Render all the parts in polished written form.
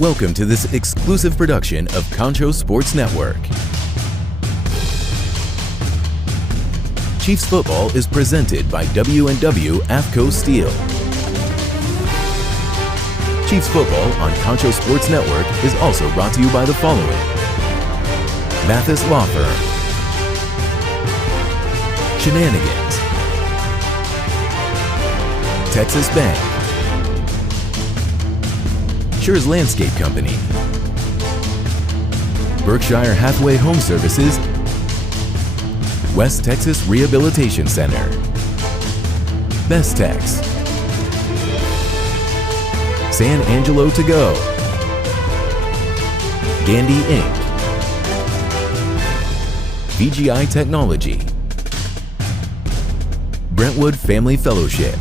Welcome to this exclusive production of Concho Sports Network. Chiefs football is presented by W&W AFCO Steel. Chiefs football on Concho Sports Network is also brought to you by the following: Mathis Law Firm, Shenanigans, Texas Bank, Schur's Landscape Company, Berkshire Hathaway Home Services, West Texas Rehabilitation Center, Best Tex, San Angelo To Go, GANDY Inc., VGI Technology, Brentwood Family Fellowship.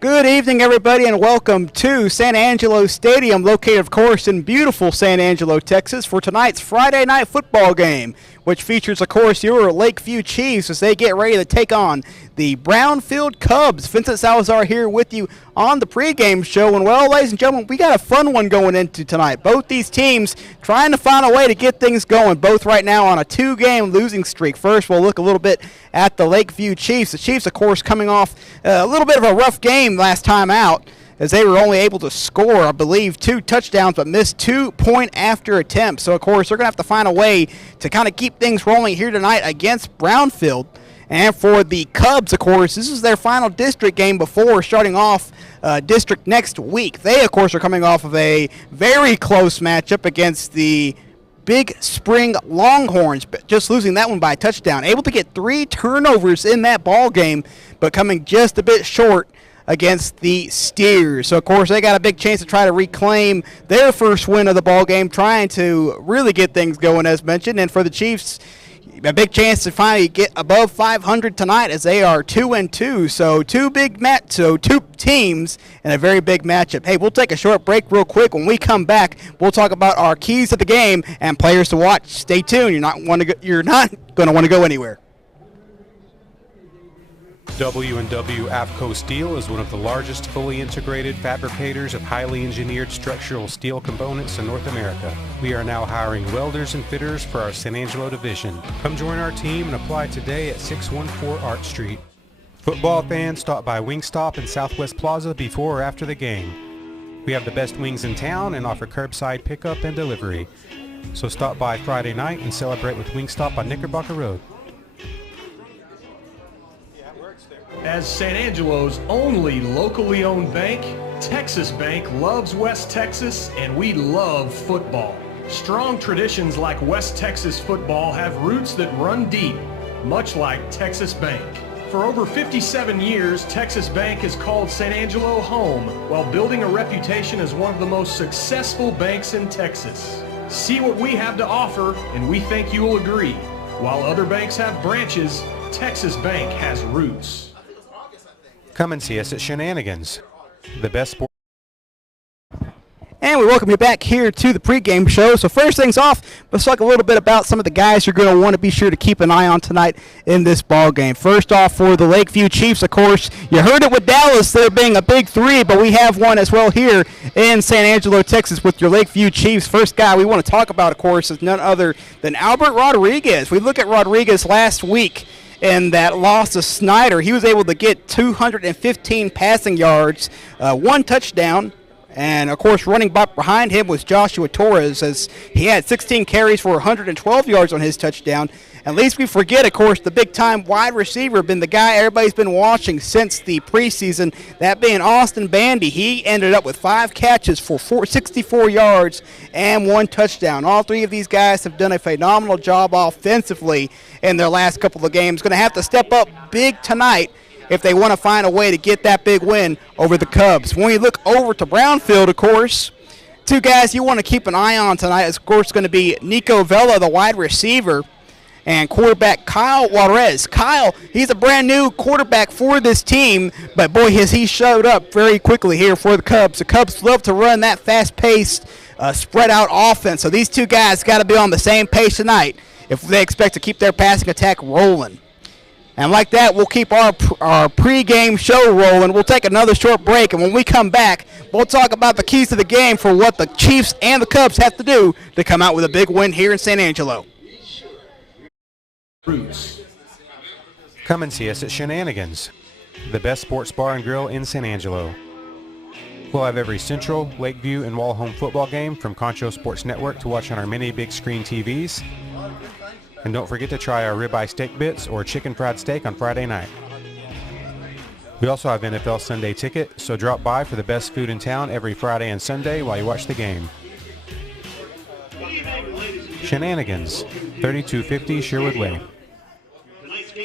Good evening, everybody, and welcome to San Angelo Stadium, located, of course, in beautiful San Angelo, Texas, for tonight's Friday night football game, which features, of course, your Lakeview Chiefs as they get ready to take on the Brownfield Cubs. Vincent Salazar here with you on the pregame show. And, well, ladies and gentlemen, we got a fun one going into tonight. Both these teams trying to find a way to get things going, both right now on a two-game losing streak. First, we'll look a little bit at the Lakeview Chiefs. The Chiefs, of course, coming off a little bit of a rough game last time out, as they were only able to score, I believe, 2 touchdowns, but missed 2 point-after attempts. So, of course, they're going to have to find a way to kind of keep things rolling here tonight against Brownfield. And for the Cubs, of course, this is their final district game before starting off district next week. They, of course, are coming off of a very close matchup against the Big Spring Longhorns, just losing that one by a touchdown. Able to get 3 turnovers in that ball game, but coming just a bit short against the Steers. So, of course, they got a big chance to try to reclaim their first win of the ball game, trying to really get things going, as mentioned. And for the Chiefs, a big chance to finally get above 500 tonight, as they are 2-2. So two teams in a very big matchup. Hey, we'll take a short break real quick. When we come back, we'll talk about our keys to the game and players to watch. Stay tuned. You're not going to want to go anywhere. W&W AFCO Steel is one of the largest fully integrated fabricators of highly engineered structural steel components in North America. We are now hiring welders and fitters for our San Angelo division. Come join our team and apply today at 614 Art Street. Football fans, stop by Wingstop in Southwest Plaza before or after the game. We have the best wings in town and offer curbside pickup and delivery. So stop by Friday night and celebrate with Wingstop on Knickerbocker Road. As San Angelo's only locally owned bank, Texas Bank loves West Texas, and we love football. Strong traditions like West Texas football have roots that run deep, much like Texas Bank. For over 57 years, Texas Bank has called San Angelo home while building a reputation as one of the most successful banks in Texas. See what we have to offer, and we think you will agree. While other banks have branches, Texas Bank has roots. Come and see us at Shenanigans, the best sport. And we welcome you back here to the pregame show. So first things off, let's talk a little bit about some of the guys you're going to want to be sure to keep an eye on tonight in this ball game. First off, for the Lakeview Chiefs, of course, you heard it with Dallas there being a big 3, but we have one as well here in San Angelo, Texas, with your Lakeview Chiefs. First guy we want to talk about, of course, is none other than Albert Rodriguez. We look at Rodriguez last week in that loss to Snyder. He was able to get 215 passing yards, 1 touchdown. And, of course, running behind him was Joshua Torres, as he had 16 carries for 112 yards on his touchdown. And lest we forget, of course, the big-time wide receiver, been the guy everybody's been watching since the preseason, that being Austin Bandy. He ended up with 5 catches for 64 yards and 1 touchdown. All 3 of these guys have done a phenomenal job offensively in their last couple of games. Going to have to step up big tonight if they want to find a way to get that big win over the Cubs. When you look over to Brownfield, of course, 2 guys you want to keep an eye on tonight is, of course, going to be Nico Vela, the wide receiver, and quarterback Kyle Juarez. Kyle, he's a brand new quarterback for this team, but boy, has he showed up very quickly here for the Cubs. The Cubs love to run that fast-paced, spread-out offense, so these 2 guys got to be on the same pace tonight if they expect to keep their passing attack rolling. And like that, we'll keep our pregame show rolling. We'll take another short break, and when we come back, we'll talk about the keys to the game for what the Chiefs and the Cubs have to do to come out with a big win here in San Angelo. Come and see us at Shenanigans, the best sports bar and grill in San Angelo. We'll have every Central, Lakeview, and Wall home football game from Concho Sports Network to watch on our many big screen TVs. And don't forget to try our ribeye steak bits or chicken fried steak on Friday night. We also have NFL Sunday ticket, so drop by for the best food in town every Friday and Sunday while you watch the game. Shenanigans, 3250 Sherwood Way.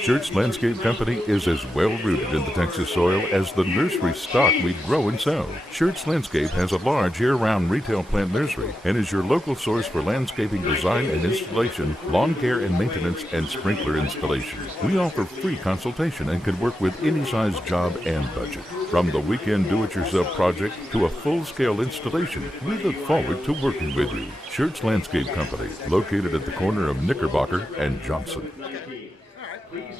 Schertz Landscape Company is as well-rooted in the Texas soil as the nursery stock we grow and sell. Schertz Landscape has a large year-round retail plant nursery and is your local source for landscaping design and installation, lawn care and maintenance, and sprinkler installation. We offer free consultation and can work with any size job and budget. From the weekend do-it-yourself project to a full-scale installation, we look forward to working with you. Schertz Landscape Company, located at the corner of Knickerbocker and Johnson.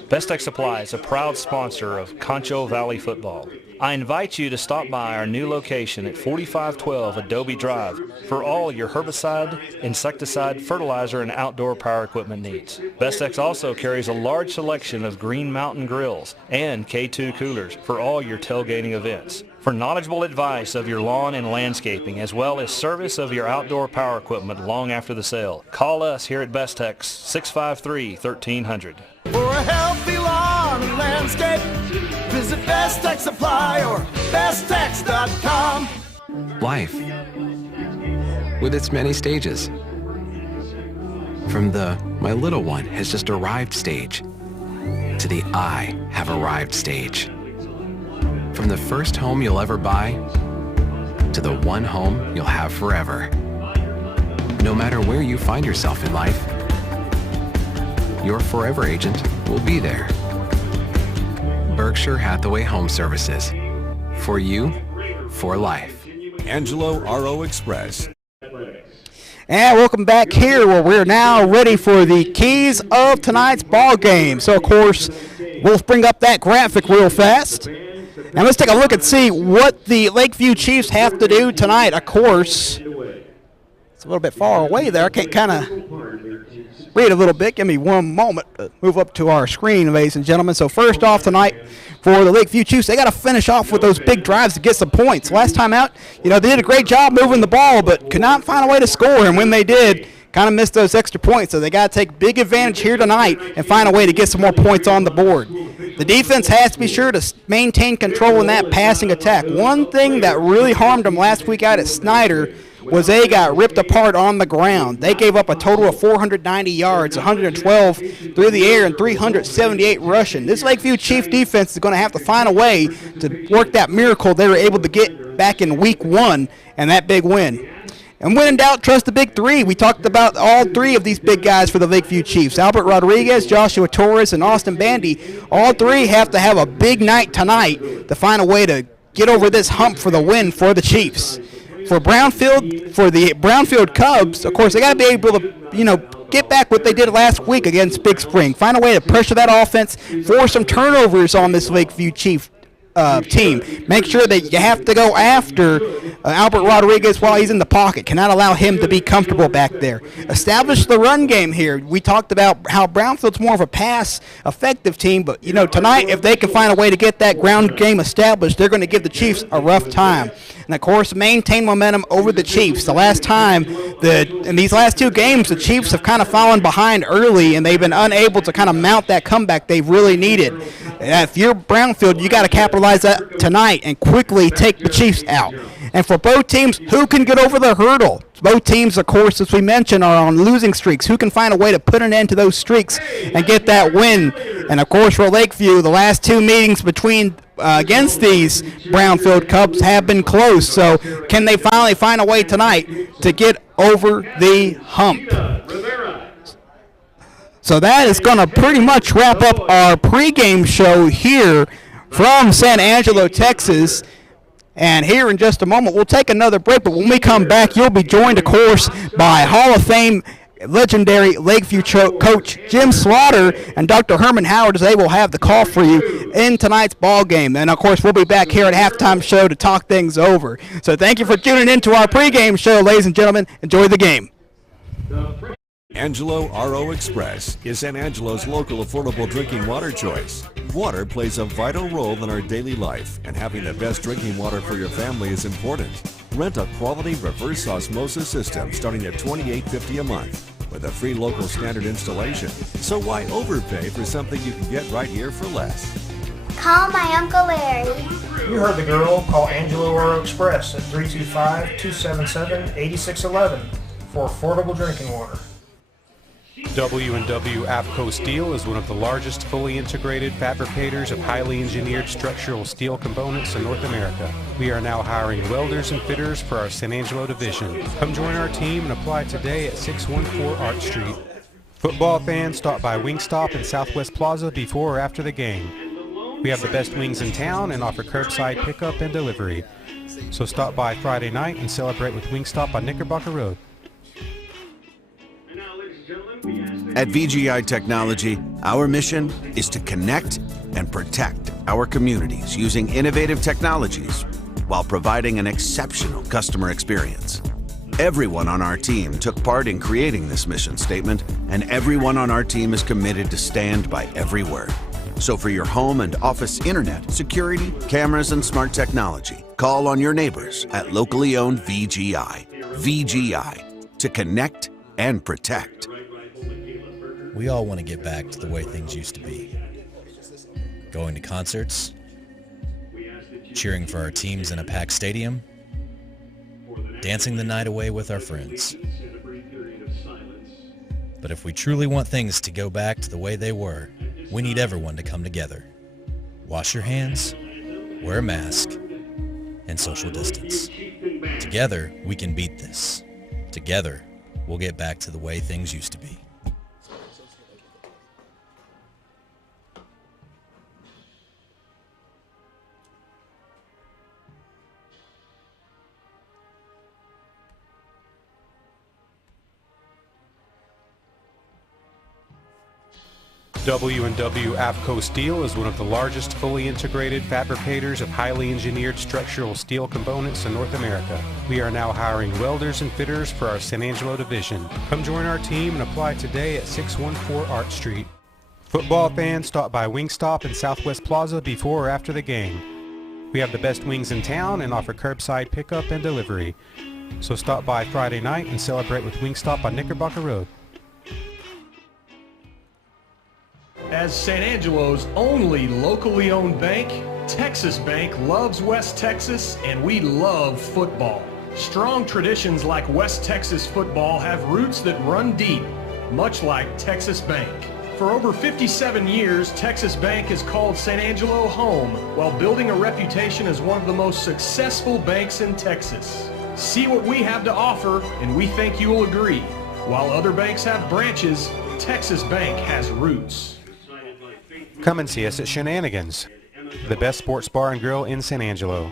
Best Tech Supply is a proud sponsor of Concho Valley Football. I invite you to stop by our new location at 4512 Adobe Drive for all your herbicide, insecticide, fertilizer, and outdoor power equipment needs. Best Tech also carries a large selection of Green Mountain grills and K2 coolers for all your tailgating events. For knowledgeable advice of your lawn and landscaping, as well as service of your outdoor power equipment long after the sale, call us here at Best Tech 653-1300. For a healthy lawn and landscape, visit Best Tech Supply or besttech.com. Life, with its many stages. From the "my little one has just arrived" stage to the "I have arrived" stage. From the first home you'll ever buy to the one home you'll have forever. No matter where you find yourself in life, your forever agent will be there. Berkshire Hathaway Home Services. For you, for life. Angelo RO Express. And welcome back here where we're now ready for the keys of tonight's ball game. So, of course, we'll bring up that graphic real fast. Now let's take a look and see what the Lakeview Chiefs have to do tonight. Of course, it's a little bit far away there. I can't kind of read a little bit. Give me one moment to move up to our screen, ladies and gentlemen. So first off tonight for the Lakeview Chiefs, they got to finish off with those big drives to get some points. Last time out, they did a great job moving the ball, but could not find a way to score. And when they did, kind of missed those extra points. So they got to take big advantage here tonight and find a way to get some more points on the board. The defense has to be sure to maintain control in that passing attack. One thing that really harmed them last week out at Snyder was they got ripped apart on the ground. They gave up a total of 490 yards, 112 through the air, and 378 rushing. This Lakeview Chief defense is going to have to find a way to work that miracle they were able to get back in week 1 and that big win. And when in doubt, trust the big three. We talked about all three of these big guys for the Lakeview Chiefs. Albert Rodriguez, Joshua Torres, and Austin Bandy. All three have to have a big night tonight to find a way to get over this hump for the win for the Chiefs. For the Brownfield Cubs, of course, they got to be able to, get back what they did last week against Big Spring. Find a way to pressure that offense, force some turnovers on this Lakeview Chief team. Make sure that you have to go after Albert Rodriguez while he's in the pocket. Cannot allow him to be comfortable back there. Establish the run game here. We talked about how Brownfield's more of a pass-effective team, but, tonight, if they can find a way to get that ground game established, they're going to give the Chiefs a rough time. And, of course, maintain momentum over the Chiefs. The last time, in these last two games, the Chiefs have kind of fallen behind early, and they've been unable to kind of mount that comeback they've really needed. If you're Brownfield, you got to capitalize that tonight and quickly take the Chiefs out. And for both teams, who can get over the hurdle? Both teams, of course, as we mentioned, are on losing streaks. Who can find a way to put an end to those streaks and get that win? And, of course, for Lakeview, the last two meetings against these Brownfield Cubs have been close. So can they finally find a way tonight to get over the hump? So that is going to pretty much wrap up our pregame show here from San Angelo, Texas. And here in just a moment, we'll take another break. But when we come back, you'll be joined, of course, by Hall of Fame legendary Lakeview coach Jim Slaughter and Dr. Herman Howard, as they will have the call for you in tonight's ball game. And, of course, we'll be back here at halftime show to talk things over. So thank you for tuning in to our pregame show, ladies and gentlemen. Enjoy the game. Angelo RO Express is San Angelo's local affordable drinking water choice. Water plays a vital role in our daily life, and having the best drinking water for your family is important. Rent a quality reverse osmosis system starting at $28.50 a month with a free local standard installation. So why overpay for something you can get right here for less? Call my Uncle Larry. You heard the girl. Call Angelo RO Express at 325-277-8611 for affordable drinking water. W&W AFCO Steel is one of the largest fully integrated fabricators of highly engineered structural steel components in North America. We are now hiring welders and fitters for our San Angelo division. Come join our team and apply today at 614 Art Street. Football fans, stop by Wingstop in Southwest Plaza before or after the game. We have the best wings in town and offer curbside pickup and delivery. So stop by Friday night and celebrate with Wingstop on Knickerbocker Road. At VGI Technology, our mission is to connect and protect our communities using innovative technologies while providing an exceptional customer experience. Everyone on our team took part in creating this mission statement, and everyone on our team is committed to stand by every word. So for your home and office internet, security, cameras, and smart technology, call on your neighbors at locally owned VGI. VGI, to connect and protect. We all want to get back to the way things used to be. Going to concerts, cheering for our teams in a packed stadium, dancing the night away with our friends. But if we truly want things to go back to the way they were, we need everyone to come together. Wash your hands, wear a mask, and social distance. Together, we can beat this. Together, we'll get back to the way things used to be. W&W AFCO Steel is one of the largest fully integrated fabricators of highly engineered structural steel components in North America. We are now hiring welders and fitters for our San Angelo division. Come join our team and apply today at 614 Art Street. Football fans, stop by Wingstop in Southwest Plaza before or after the game. We have the best wings in town and offer curbside pickup and delivery. So stop by Friday night and celebrate with Wingstop on Knickerbocker Road. As San Angelo's only locally owned bank, Texas Bank loves West Texas, and we love football. Strong traditions like West Texas football have roots that run deep, much like Texas Bank. For over 57 years, Texas Bank has called San Angelo home while building a reputation as one of the most successful banks in Texas. See what we have to offer, and we think you will agree. While other banks have branches, Texas Bank has roots. Come and see us at Shenanigans, the best sports bar and grill in San Angelo.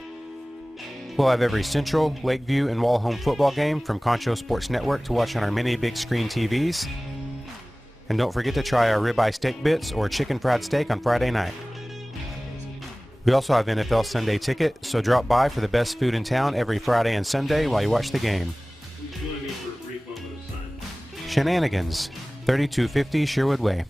We'll have every Central, Lakeview, and Wall Home football game from Concho Sports Network to watch on our many big screen TVs. And don't forget to try our ribeye steak bits or chicken fried steak on Friday night. We also have NFL Sunday ticket, so drop by for the best food in town every Friday and Sunday while you watch the game. Shenanigans, 3250 Sherwood Way.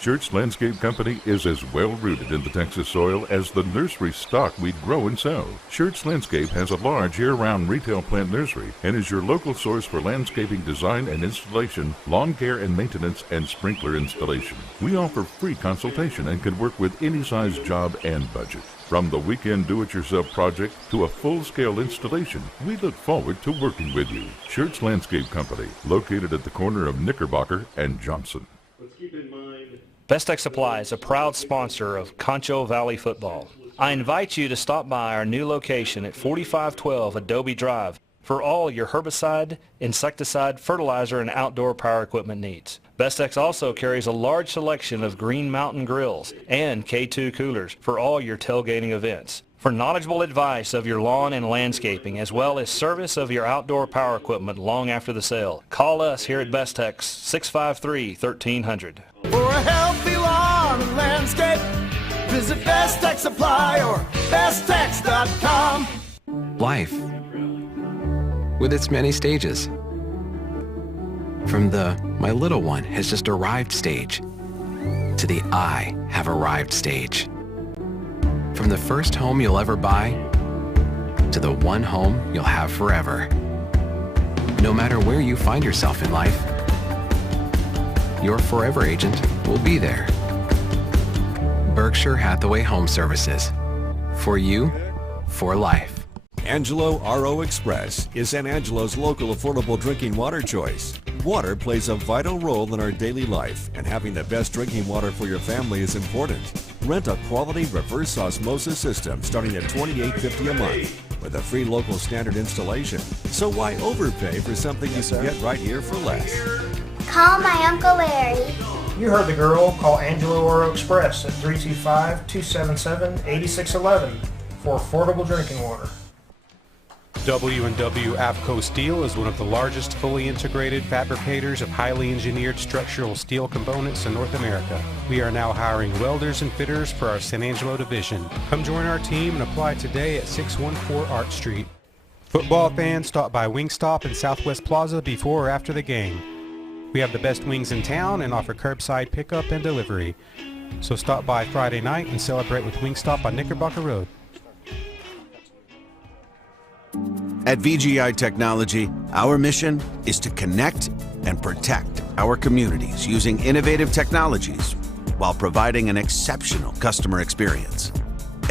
Schertz Landscape Company is as well-rooted in the Texas soil as the nursery stock we grow and sell. Schertz Landscape has a large year-round retail plant nursery and is your local source for landscaping design and installation, lawn care and maintenance, and sprinkler installation. We offer free consultation and can work with any size job and budget. From the weekend do-it-yourself project to a full-scale installation, we look forward to working with you. Schertz Landscape Company, located at the corner of Knickerbocker and Johnson. Best Tech Supply is a proud sponsor of Concho Valley Football. I invite you to stop by our new location at 4512 Adobe Drive for all your herbicide, insecticide, fertilizer, and outdoor power equipment needs. Bestex also carries a large selection of Green Mountain grills and K2 coolers for all your tailgating events. For knowledgeable advice of your lawn and landscaping, as well as service of your outdoor power equipment long after the sale, call us here at Bestex, 653-1300. For a healthy lawn and landscape, visit Best Tech Supply or besttech.com. Life, with its many stages. From the "my little one has just arrived" stage to the "I have arrived" stage. From the first home you'll ever buy to the one home you'll have forever. No matter where you find yourself in life, your forever agent will be there. Berkshire Hathaway Home Services. For you, for life. Angelo RO Express is San Angelo's local affordable drinking water choice. Water plays a vital role in our daily life, and having the best drinking water for your family is important. Rent a quality reverse osmosis system starting at $28.50 a month with a free local standard installation. So why overpay for something you can get right here for less? Call my Uncle Larry. You heard the girl. Call Angelo Oro Express at 325-277-8611 for affordable drinking water. W&W AFCO Steel is one of the largest fully integrated fabricators of highly engineered structural steel components in North America. We are now hiring welders and fitters for our San Angelo division. Come join our team and apply today at 614 Art Street. Football fans, stop by Wingstop in Southwest Plaza before or after the game. We have the best wings in town and offer curbside pickup and delivery. So stop by Friday night and celebrate with Wingstop on Knickerbocker Road. At VGI Technology, our mission is to connect and protect our communities using innovative technologies while providing an exceptional customer experience.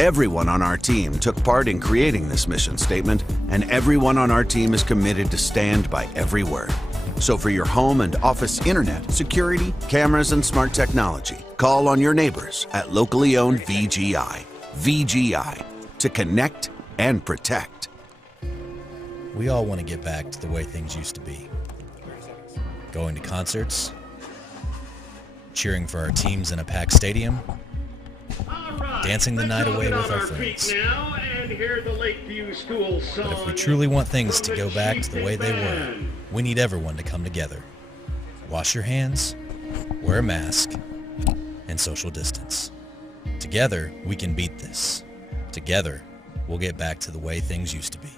Everyone on our team took part in creating this mission statement, and everyone on our team is committed to stand by every word. So for your home and office internet, security, cameras, and smart technology, call on your neighbors at locally owned VGI. VGI, to connect and protect. We all want to get back to the way things used to be. Going to concerts, cheering for our teams in a packed stadium, dancing the night away with our friends. But if we truly want things to go back to the way they were, we need everyone to come together. Wash your hands, wear a mask, and social distance. Together, we can beat this. Together, we'll get back to the way things used to be.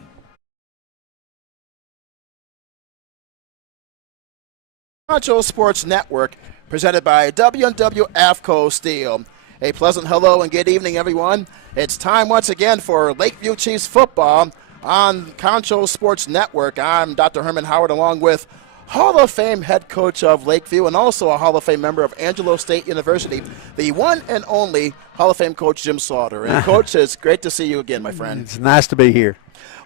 Concho Sports Network, presented by W&W AFCO Steel. A pleasant hello and good evening, everyone. It's time once again for Lakeview Chiefs football on Concho Sports Network. I'm Dr. Herman Howard, along with Hall of Fame head coach of Lakeview and also a Hall of Fame member of Angelo State University, the one and only Hall of Fame coach Jim Slaughter. And Coach, it's great to see you again, my friend. It's nice to be here.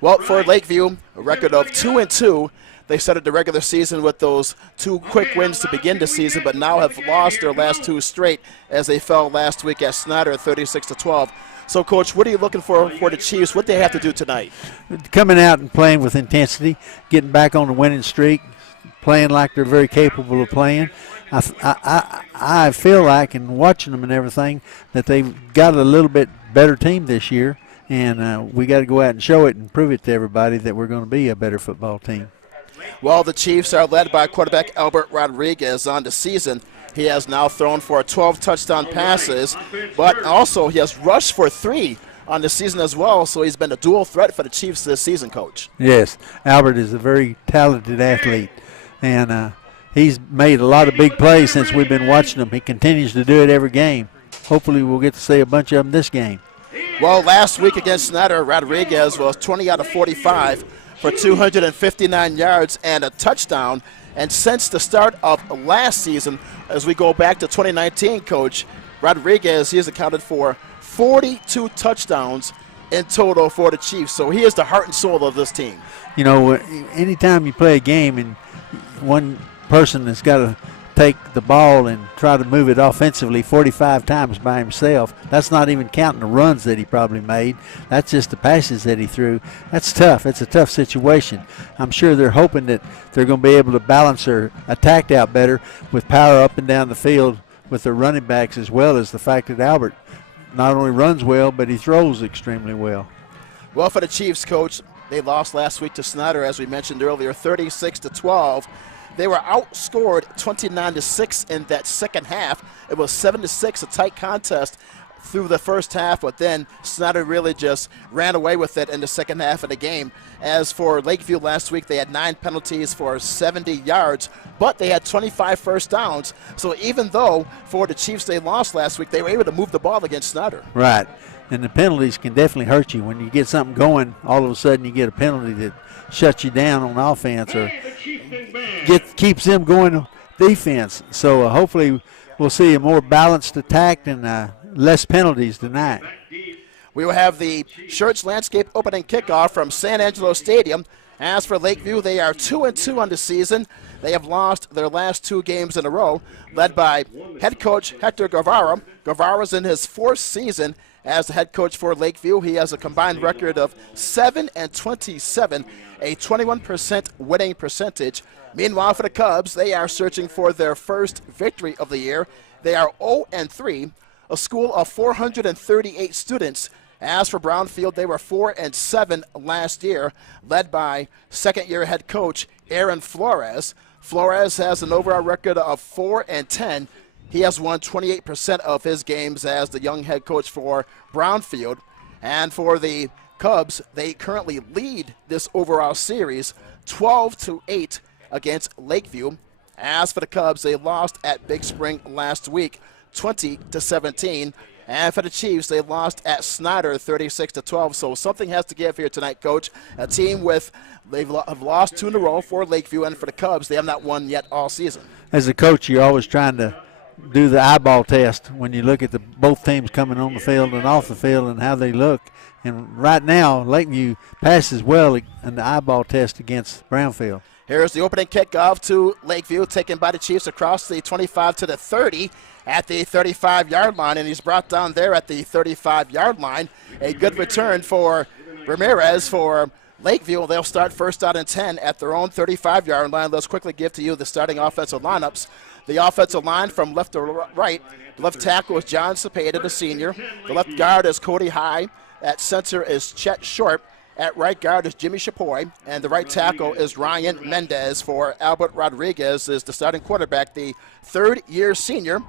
Well, for Lakeview, a record of 2-2. They started the regular season with those two quick wins to begin the season, but now have lost their last two straight as they fell last week at Snyder at 36-12. So, Coach, what are you looking for the Chiefs? What do they have to do tonight? Coming out and playing with intensity, getting back on the winning streak, playing like they're very capable of playing. I feel like, in watching them and everything, that they've got a little bit better team this year, and we got to go out and show it and prove it to everybody that we're going to be a better football team. Well, the Chiefs are led by quarterback Albert Rodriguez on the season. He has now thrown for 12 touchdown passes, but also he has rushed for 3 on the season as well, so he's been a dual threat for the Chiefs this season, Coach. Yes, Albert is a very talented athlete, and he's made a lot of big plays since we've been watching him. He continues to do it every game. Hopefully we'll get to see a bunch of them this game. Well, last week against Snyder, Rodriguez was 20 out of 45 for 259 yards and a touchdown. And since the start of last season, as we go back to 2019, Coach, Rodriguez, he has accounted for 42 touchdowns in total for the Chiefs. So he is the heart and soul of this team. You know, anytime you play a game and one person has got to take the ball and try to move it offensively 45 times by himself. That's not even counting the runs that he probably made. That's just the passes that he threw. That's tough. It's a tough situation. I'm sure they're hoping that they're going to be able to balance their attack out better with power up and down the field with their running backs, as well as the fact that Albert not only runs well, but he throws extremely well. Well, for the Chiefs, Coach, they lost last week to Snyder, as we mentioned earlier, 36-12. They were outscored 29-6 in that second half. It was 7-6, a tight contest through the first half, but then Snyder really just ran away with it in the second half of the game. As for Lakeview last week, they had 9 penalties for 70 yards, but they had 25 first downs. So even though for the Chiefs they lost last week, they were able to move the ball against Snyder. Right. And the penalties can definitely hurt you. When you get something going, all of a sudden you get a penalty that shuts you down on offense or keeps them going defense. So hopefully we'll see a more balanced attack and less penalties tonight. We will have the Church Landscape opening kickoff from San Angelo Stadium. As for Lakeview, they are 2-2 on the season. They have lost their last 2 games in a row, led by head coach Hector Guevara. Guevara's in his 4th season as the head coach for Lakeview. He has a combined record of 7-27, a 21% winning percentage. Meanwhile, for the Cubs, they are searching for their first victory of the year. They are 0-3, a school of 438 students. As for Brownfield, they were 4-7 last year, led by second-year head coach Aaron Flores. Flores has an overall record of 4-10. He has won 28% of his games as the young head coach for Brownfield. And for the Cubs, they currently lead this overall series 12-8 against Lakeview. As for the Cubs, they lost at Big Spring last week 20-17. And for the Chiefs, they lost at Snyder 36-12. So something has to give here tonight, Coach. A team they've lost 2 in a row for Lakeview, and for the Cubs, they have not won yet all season. As a coach, you're always trying to do the eyeball test when you look at both teams coming on the field and off the field and how they look. And right now, Lakeview passes well in the eyeball test against Brownfield. Here's the opening kickoff to Lakeview, taken by the Chiefs across the 25 to the 30 at the 35-yard line, and he's brought down there at the 35-yard line. A good return for Ramirez for Lakeview. They'll start first out and 10 at their own 35-yard line. Let's quickly give to you the starting offensive lineups. The offensive line from left to right. The left tackle is John Cepeda, the senior. The left guard is Cody High. At center is Chet Short. At right guard is Jimmy Chapoy, and the right tackle is Ryan Mendez. For Albert Rodriguez is the starting quarterback, the third-year senior.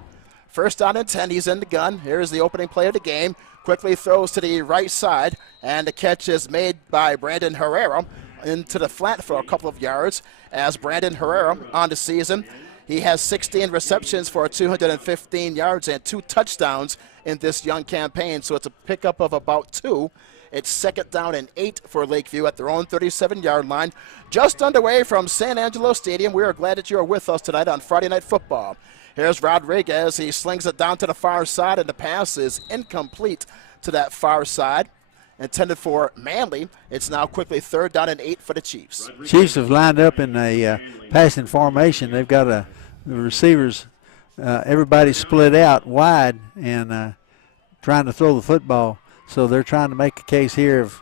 First down and 10, he's in the gun. Here's the opening play of the game. Quickly throws to the right side, and the catch is made by Brandon Herrera into the flat for a couple of yards. As Brandon Herrera on the season, he has 16 receptions for 215 yards and 2 touchdowns in this young campaign, so it's a pickup of about 2. It's second down and 8 for Lakeview at their own 37-yard line. Just underway from San Angelo Stadium. We are glad that you are with us tonight on Friday Night Football. Here's Rodriguez. He slings it down to the far side, and the pass is incomplete to that far side. Intended for Manley. It's now quickly third down and 8 for the Chiefs. Chiefs have lined up in a passing formation. They've got the receivers, everybody split out wide and trying to throw the football. So they're trying to make a case here of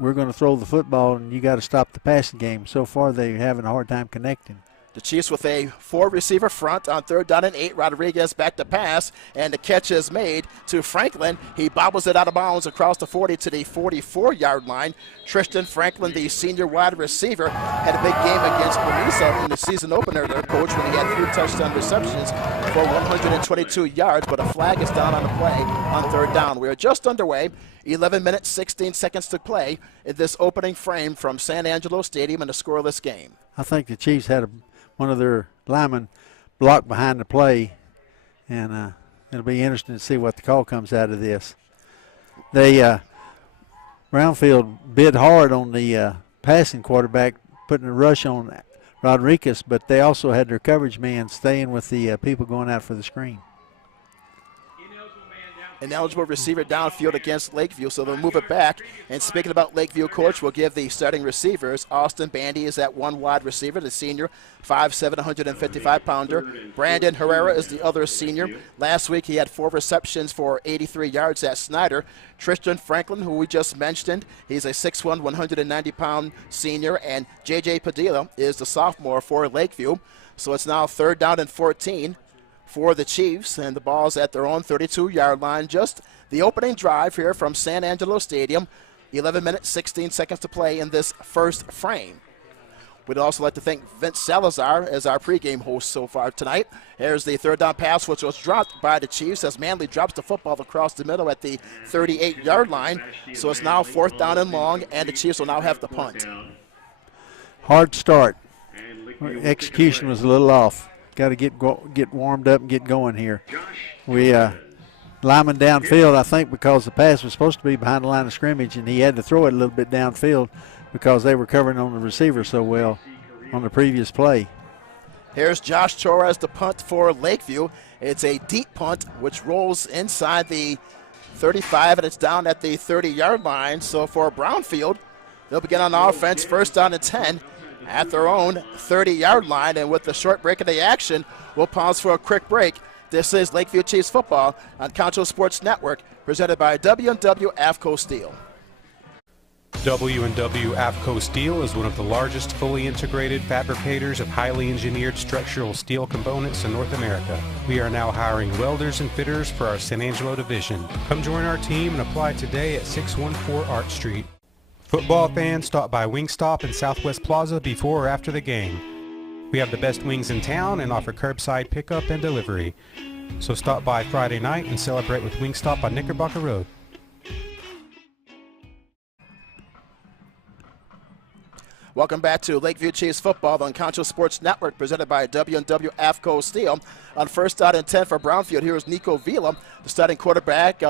we're going to throw the football and you got to stop the passing game. So far they're having a hard time connecting. The Chiefs with a 4-receiver front on third down and 8. Rodriguez back to pass, and the catch is made to Franklin. He bobbles it out of bounds across the 40 to the 44-yard line. Tristan Franklin, the senior wide receiver, had a big game against Marisa in the season opener, their coach, when he had 3 touchdown receptions for 122 yards, but a flag is down on the play on third down. We are just underway. 11 minutes, 16 seconds to play in this opening frame from San Angelo Stadium in a scoreless game. I think the Chiefs had one of their linemen blocked behind the play, and it'll be interesting to see what the call comes out of this. They Brownfield bid hard on the passing quarterback, putting a rush on Rodriguez, but they also had their coverage man staying with the people going out for the screen. He knows one man down ineligible receiver downfield against Lakeview, so they'll move it back. And speaking about Lakeview, coach, we'll give the starting receivers. Austin Bandy is that one wide receiver, the senior, 5'7", 155-pounder. Brandon Herrera is the other senior. Last week he had 4 receptions for 83 yards at Snyder. Tristan Franklin, who we just mentioned, he's a 6'1", 190-pound senior. And J.J. Padilla is the sophomore for Lakeview. So it's now 3rd down and 14 for the Chiefs, and the ball's at their own 32-yard line. Just the opening drive here from San Angelo Stadium. 11 minutes, 16 seconds to play in this first frame. We'd also like to thank Vince Salazar as our pregame host so far tonight. Here's the 3rd down pass, which was dropped by the Chiefs as Manley drops the football across the middle at the 38-yard line. So it's now 4th down and long, and the Chiefs will now have the punt. Hard start. Execution was a little off. Got to get warmed up and get going here. We lineman downfield, I think, because the pass was supposed to be behind the line of scrimmage, and he had to throw it a little bit downfield because they were covering on the receiver so well on the previous play. Here's Josh Torres, the punt for Lakeview. It's a deep punt, which rolls inside the 35, and it's down at the 30-yard line. So for Brownfield, they'll begin on offense, 1st down and 10. At their own 30-yard line, and with the short break of the action, we'll pause for a quick break. This is Lakeview Chiefs football on Concho Sports Network, presented by W&W AFCO Steel. W&W AFCO Steel is one of the largest fully integrated fabricators of highly engineered structural steel components in North America. We are now hiring welders and fitters for our San Angelo division. Come join our team and apply today at 614 Art Street. Football fans, stop by Wingstop in Southwest Plaza before or after the game. We have the best wings in town and offer curbside pickup and delivery. So stop by Friday night and celebrate with Wingstop on Knickerbocker Road. Welcome back to Lakeview Chiefs football on Concho Sports Network, presented by W&W AFCO Steel. On 1st down and 10 for Brownfield, here is Nico Vila, the starting quarterback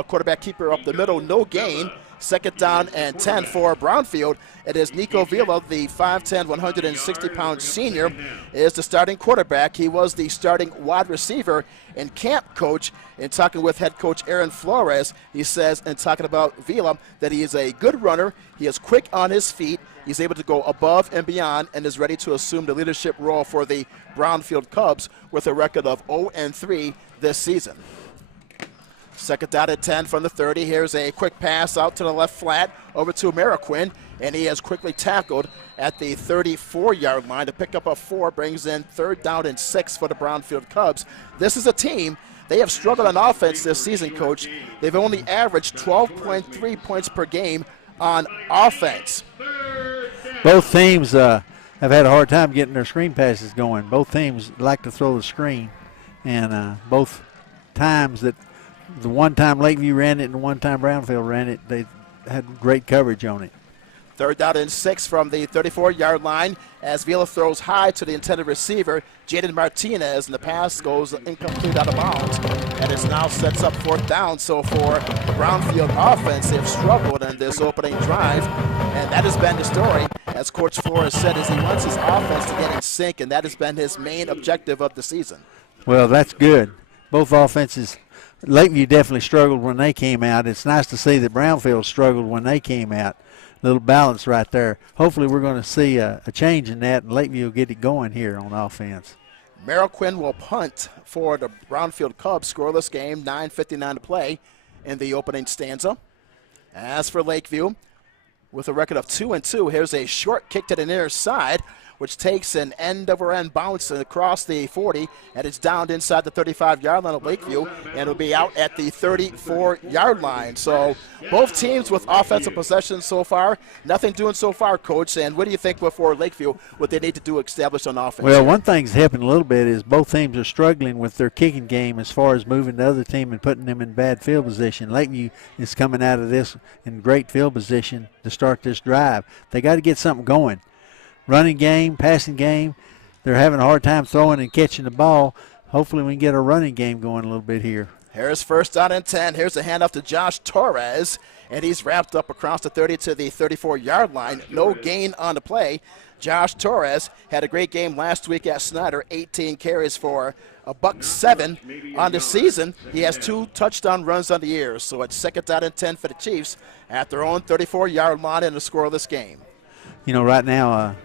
keeper up the middle, no gain. 2nd down and 10 for Brownfield. It is Nico Vila, the 5'10", 160-pound senior, is the starting quarterback. He was the starting wide receiver in camp, coach. In talking with head coach Aaron Flores, he says, in talking about Vila, that he is a good runner. He is quick on his feet. He's able to go above and beyond and is ready to assume the leadership role for the Brownfield Cubs with a record of 0-3 this season. 2nd down and 10 from the 30. Here's a quick pass out to the left flat over to Mariquin, and he has quickly tackled at the 34-yard line to pick up a 4, brings in 3rd down and 6 for the Brownfield Cubs. This is a team, they have struggled on offense this season, coach. They've only averaged 12.3 points per game on offense. Both teams have had a hard time getting their screen passes going. Both teams like to throw the screen, and both times that the one time Lakeview ran it and the one time Brownfield ran it, they had great coverage on it. 3rd down and 6 from the 34-yard line as Vila throws high to the intended receiver, Jaden Martinez, and the pass goes incomplete out of bounds. And it now sets up 4th down. So for the Brownfield offense, they've struggled in this opening drive, and that has been the story. As Coach Flores said, is he wants his offense to get in sync, and that has been his main objective of the season. Well, that's good. Both offenses, Lakeview definitely struggled when they came out. It's nice to see that Brownfield struggled when they came out. Little balance right there. Hopefully we're going to see a change in that, and Lakeview will get it going here on offense. Mariquin will punt for the Brownfield Cubs. Scoreless game, 9:59 to play in the opening stanza. As for Lakeview, with a record of 2-2, here's a short kick to the near side, which takes an end-over-end bounce across the 40, and it's down inside the 35-yard line of Lakeview, and it'll be out at the 34-yard line. So both teams with offensive possession so far. Nothing doing so far, Coach. And what do you think before Lakeview, what they need to do establish on offense? Well, one thing's happened a little bit is both teams are struggling with their kicking game as far as moving the other team and putting them in bad field position. Lakeview is coming out of this in great field position to start this drive. They got to get something going. Running game, passing game, they're having a hard time throwing and catching the ball. Hopefully we can get a running game going a little bit here. Here's first down and 10. Here's a handoff to Josh Torres, and he's wrapped up across the 30 to the 34-yard line. No gain on the play. Josh Torres had a great game last week at Snyder, 18 carries for $107 on the season. He has 2 touchdown runs on the year, so it's second down and 10 for the Chiefs at their own 34-yard line in a scoreless game. You know, right now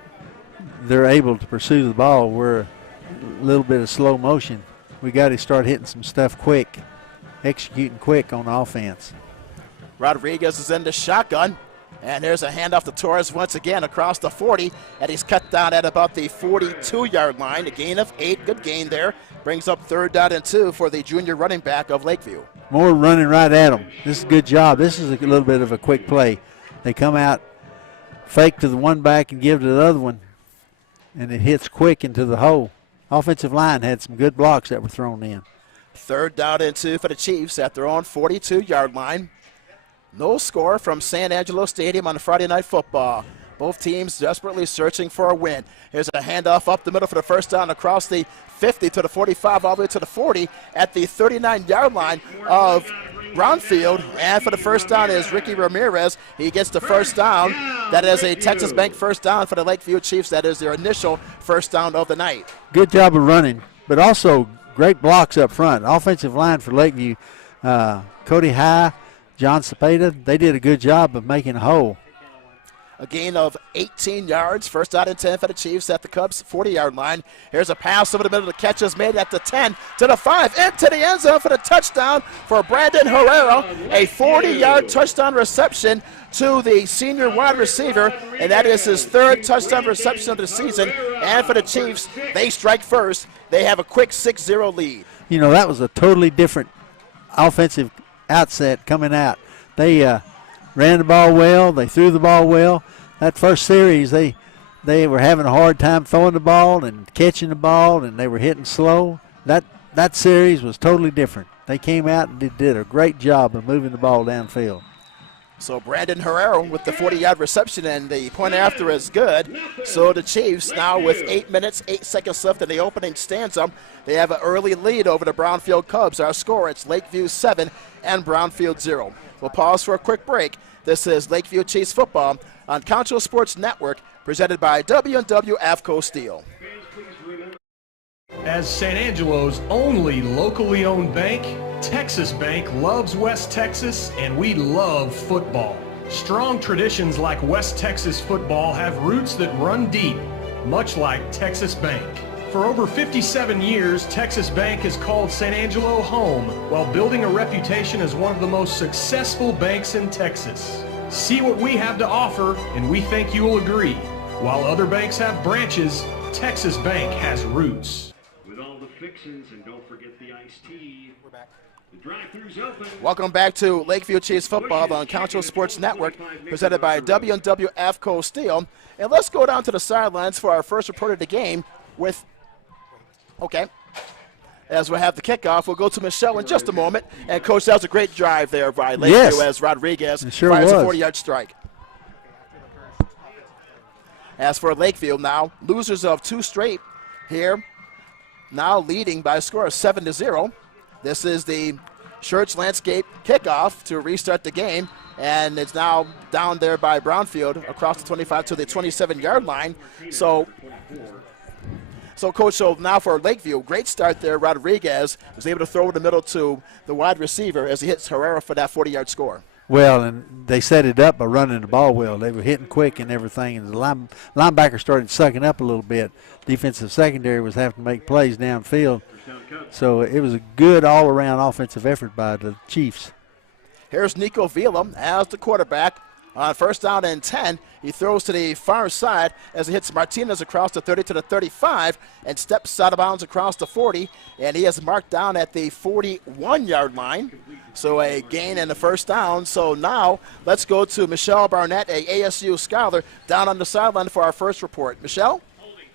they're able to pursue the ball. We're a little bit of slow motion. We got to start hitting some stuff quick, executing quick on offense. Rodriguez is in the shotgun, and there's a handoff to Torres once again across the 40, and he's cut down at about the 42-yard line. A gain of 8, good gain there. Brings up third down and 2 for the junior running back of Lakeview. More running right at them. This is a good job. This is a little bit of a quick play. They come out, fake to the one back and give to the other one, and it hits quick into the hole. Offensive line had some good blocks that were thrown in. Third down and 2 for the Chiefs at their own 42-yard line. No score from San Angelo Stadium on Friday Night Football. Both teams desperately searching for a win. Here's a handoff up the middle for the first down across the 50 to the 45 all the way to the 40 at the 39-yard line of Brownfield. And for the first down is Ricky Ramirez. He gets the first down. That is a Texas Bank first down for the Lakeview Chiefs. That is their initial first down of the night. Good job of running, but also great blocks up front. Offensive line for Lakeview, Cody High, John Cepeda, they did a good job of making a hole. A gain of 18 yards. First down and 10 for the Chiefs at the Cubs' 40-yard line. Here's a pass over the middle. The catch is made at the 10 to the 5 into the end zone for the touchdown for Brandon Herrera. A 40-yard touchdown reception to the senior wide receiver, and that is his 3rd touchdown reception of the season. And for the Chiefs, they strike first. They have a quick 6-0 lead. You know, that was a totally different offensive outset coming out. They ran the ball well. They threw the ball well. That first series, they were having a hard time throwing the ball and catching the ball, and they were hitting slow. That series was totally different. They came out and did a great job of moving the ball downfield. So Brandon Herrera with the 40-yard reception, and the point after is good. So the Chiefs now with 8 minutes, 8 seconds left in the opening stanza. They have an early lead over the Brownfield Cubs. Our score, it's Lakeview 7 and Brownfield 0. We'll pause for a quick break. This is Lakeview Chiefs football on Concho Sports Network, presented by W&W AFCO Steel. As San Angelo's only locally owned bank, Texas Bank loves West Texas, and we love football. Strong traditions like West Texas football have roots that run deep, much like Texas Bank. For over 57 years, Texas Bank has called San Angelo home while building a reputation as one of the most successful banks in Texas. See what we have to offer, and we think you will agree. While other banks have branches, Texas Bank has roots. With all the fixings, and don't forget the iced tea. We're back. The drive-thru's open. Welcome back to Lakeview Chiefs football on Concho Sports Network, presented by W&W AFCO Steel. And let's go down to the sidelines for our first report of the game with, as we have the kickoff, we'll go to Michelle in just a moment. And, Coach, that was a great drive there by Lakeview as Rodriguez fires a 40-yard strike. As for Lakeview now, losers of 2 straight here, now leading by a score of 7-0. This is the Church Landscape kickoff to restart the game, and it's now down there by Brownfield across the 25 to the 27-yard line. So, Coach, now for Lakeview, great start there. Rodriguez was able to throw in the middle to the wide receiver as he hits Herrera for that 40-yard score. Well, and they set it up by running the ball well. They were hitting quick and everything, and the linebacker started sucking up a little bit. Defensive secondary was having to make plays downfield. So it was a good all-around offensive effort by the Chiefs. Here's Nico Vila as the quarterback. On first down and 10, he throws to the far side as he hits Martinez across the 30 to the 35 and steps out of bounds across the 40, and he is marked down at the 41-yard line. So a gain in the first down. So now let's go to Michelle Barnett, a ASU scholar, down on the sideline for our first report. Michelle? Holding.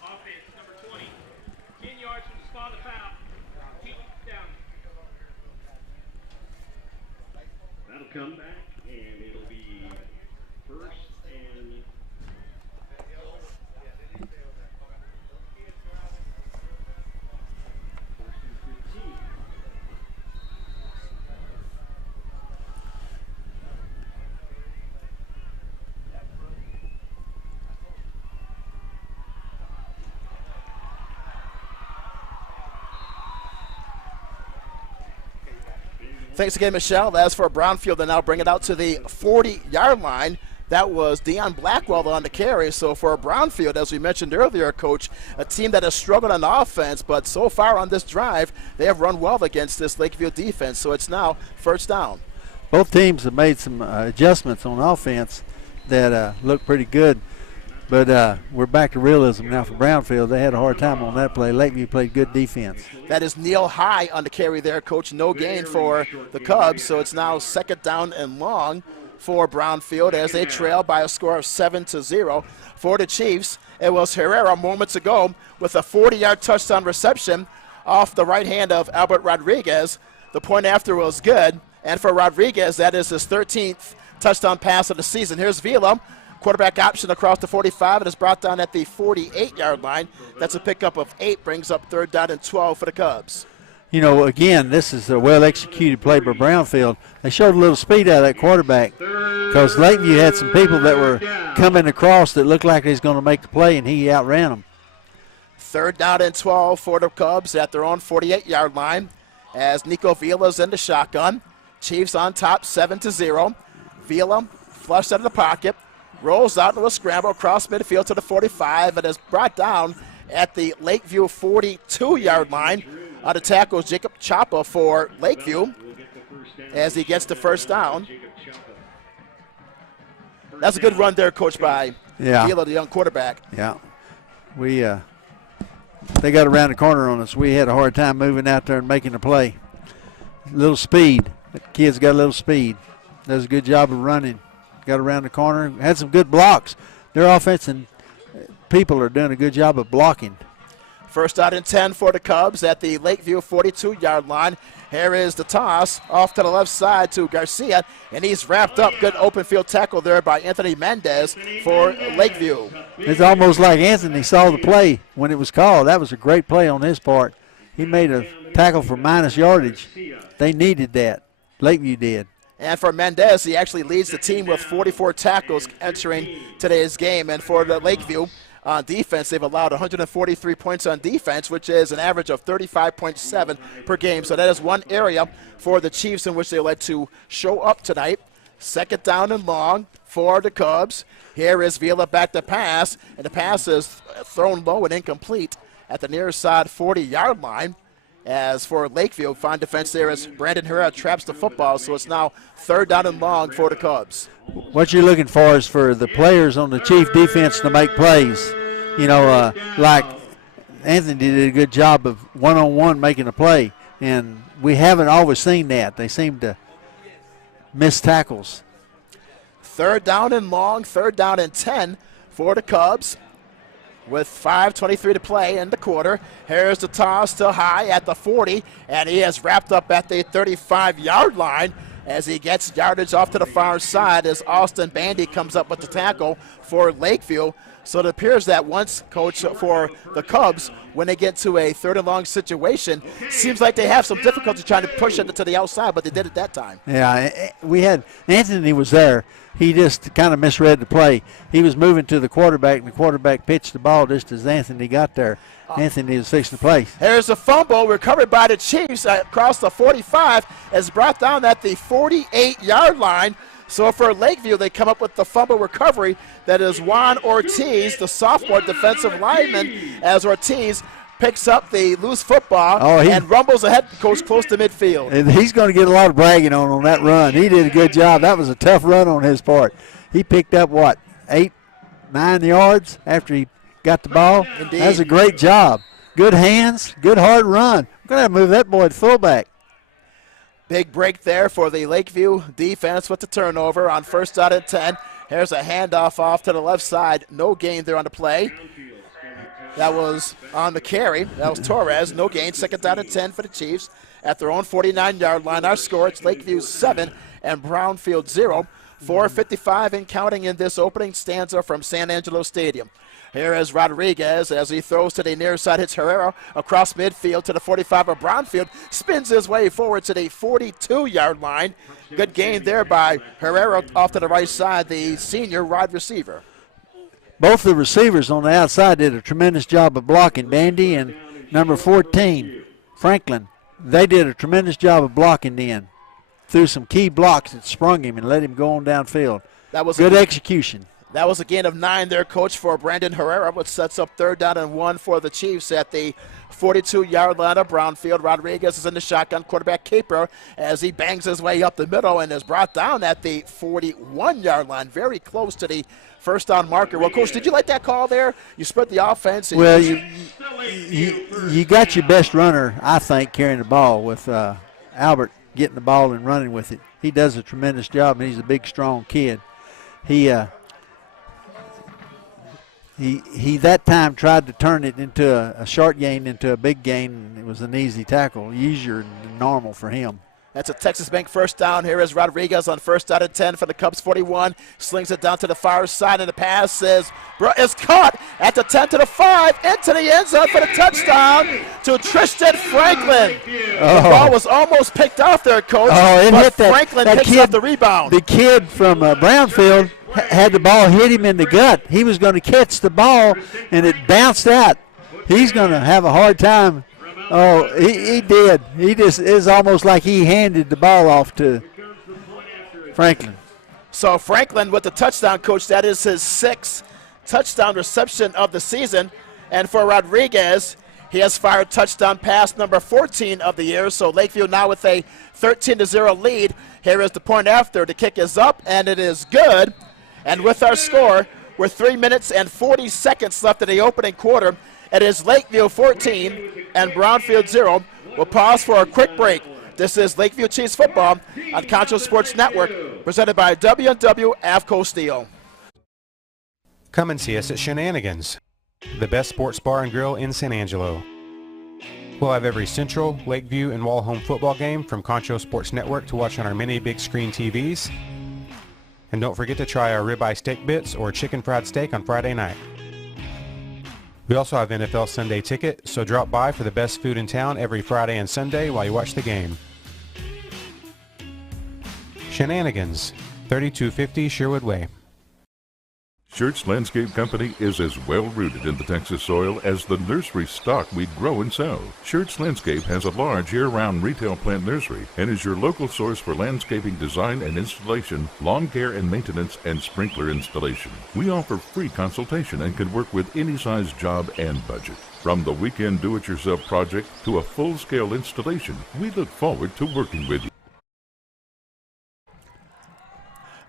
Offense, number 20. 10 yards from the spot of the foul. Keep down. That'll come back. Thanks again, Michelle. As for Brownfield, they now bring it out to the 40-yard line. That was Deion Blackwell on the carry. So for Brownfield, as we mentioned earlier, Coach, a team that has struggled on offense, but so far on this drive, they have run well against this Lakeview defense. So it's now first down. Both teams have made some adjustments on offense that look pretty good. But we're back to realism now for Brownfield. They had a hard time on that play. Lakeview played good defense. That is Neil High on the carry there, Coach. No gain for the Cubs, so it's now second down and long for Brownfield as they trail by a score of 7-0. For the Chiefs, it was Herrera moments ago with a 40-yard touchdown reception off the right hand of Albert Rodriguez. The point after was good, and for Rodriguez, that is his 13th touchdown pass of the season. Here's Vila. Quarterback option across the 45. It is brought down at the 48-yard line. That's a pickup of 8, brings up third down and 12 for the Cubs. You know, again, this is a well-executed play by Brownfield. They showed a little speed out of that quarterback because Lakeview had some people that were coming across that looked like they was going to make the play, and he outran them. Third down and 12 for the Cubs at their own 48-yard line as Nico Vila's in the shotgun. Chiefs on top, 7-0. Vila flushed out of the pocket. Rolls out into a scramble across midfield to the 45 and is brought down at the Lakeview 42-yard line. On the tackle is Jacob Chapa for Lakeview as he gets the first down. That's a good run there, Coach, by Vila, the young quarterback. Yeah. They got around the corner on us. We had a hard time moving out there and making a play. Little speed. The kids got a little speed. Does a good job of running. Got around the corner, had some good blocks. Their offense and people are doing a good job of blocking. First out and 10 for the Cubs at the Lakeview 42-yard line. Here is the toss off to the left side to Garcia, and he's wrapped up. Good open field tackle there by Anthony Mendez for Lakeview. It's almost like Anthony saw the play when it was called. That was a great play on his part. He made a tackle for minus yardage. They needed that. Lakeview did. And for Mendez, he actually leads the team with 44 tackles entering today's game. And for the Lakeview on defense, they've allowed 143 points on defense, which is an average of 35.7 per game. So that is one area for the Chiefs in which they like to show up tonight. Second down and long for the Cubs. Here is Vila back to pass, and the pass is thrown low and incomplete at the near side 40-yard line. As for Lakeview, fine defense there as Brandon Herrera traps the football, so it's now third down and long for the Cubs. What you're looking for is for the players on the Chief defense to make plays. You know, like Anthony did a good job of one-on-one making a play, and we haven't always seen that. They seem to miss tackles. Third down and long, third down and 10 for the Cubs. With 5:23 to play in the quarter. Here's the toss to High at the 40, and he is wrapped up at the 35-yard line as he gets yardage off to the far side as Austin Bandy comes up with the tackle for Lakeview. So it appears that once, Coach, for the Cubs, when they get to a third and long situation, seems like they have some difficulty trying to push it to the outside, but they did it that time. Yeah, we had Anthony was there. He just kind of misread the play. He was moving to the quarterback, and the quarterback pitched the ball just as Anthony got there. Anthony was fixing the play. There's a fumble recovered by the Chiefs across the 45 as brought down at the 48-yard line. So for Lakeview, they come up with the fumble recovery. That is Juan Ortiz, the sophomore defensive lineman, as Ortiz picks up the loose football and rumbles ahead, goes close to midfield. And he's going to get a lot of bragging on that run. He did a good job. That was a tough run on his part. He picked up, 8-9 yards after he got the ball? Indeed. That was a great job. Good hands, good hard run. We're going to have to move that boy to fullback. Big break there for the Lakeview defense with the turnover on first down and 10. Here's a handoff off to the left side. No gain there on the play. That was on the carry. That was Torres. No gain. Second down and 10 for the Chiefs at their own 49-yard line. Our score, it's Lakeview 7 and Brownfield 0. 4:55 and counting in this opening stanza from San Angelo Stadium. Here is Rodriguez as he throws to the near side, hits Herrera across midfield to the 45 of Brownfield, spins his way forward to the 42-yard line. Good gain there by Herrera off to the right side, the senior wide receiver. Both the receivers on the outside did a tremendous job of blocking. Bandy and number 14, Franklin, they did a tremendous job of blocking then. through some key blocks that sprung him and let him go on downfield. That was good execution. That was a gain of 9 there, Coach, for Brandon Herrera, which sets up 3rd down and 1 for the Chiefs at the 42-yard line of Brownfield. Rodriguez is in the shotgun, quarterback keeper, as he bangs his way up the middle and is brought down at the 41-yard line, very close to the first down marker. Well, Coach, did you like that call there? You spread the offense. And well, you got your best runner, I think, carrying the ball with Albert getting the ball and running with it. He does a tremendous job, and he's a big, strong kid. He that time tried to turn it into a short gain into a big gain, and it was an easy tackle, easier than normal for him. That's a Texas Bank first down. Here is Rodriguez on 1st down and 10 for the Cubs 41. Slings it down to the far side, and the pass is caught at the 10 to the 5, into the end zone for the touchdown to Tristan Franklin. The ball was almost picked off there, Coach, it but hit Franklin picks up the rebound. The kid from Brownfield had the ball hit him in the gut. He was going to catch the ball, and it bounced out. He's going to have a hard time. Oh, he did. He just is almost like he handed the ball off to Franklin. So Franklin with the touchdown, Coach. That is his 6th touchdown reception of the season. And for Rodriguez, he has fired touchdown pass number 14 of the year. So Lakeview now with a 13-0 lead. Here is the point after. The kick is up, and it is good. And with our score, with 3 minutes and 40 seconds left in the opening quarter, it is Lakeview 14 and Brownfield 0. We'll pause for a quick break. This is Lakeview Chiefs football on Concho Sports Network, presented by W&W AFCO Steel. Come and see us at Shenanigans, the best sports bar and grill in San Angelo. We'll have every Central, Lakeview, and Wall-Home football game from Concho Sports Network to watch on our many big screen TVs. And don't forget to try our ribeye steak bits or chicken fried steak on Friday night. We also have NFL Sunday ticket, so drop by for the best food in town every Friday and Sunday while you watch the game. Shenanigans, 3250 Sherwood Way. Schertz Landscape Company is as well-rooted in the Texas soil as the nursery stock we grow and sell. Schertz Landscape has a large year-round retail plant nursery and is your local source for landscaping design and installation, lawn care and maintenance, and sprinkler installation. We offer free consultation and can work with any size job and budget. From the weekend do-it-yourself project to a full-scale installation, we look forward to working with you.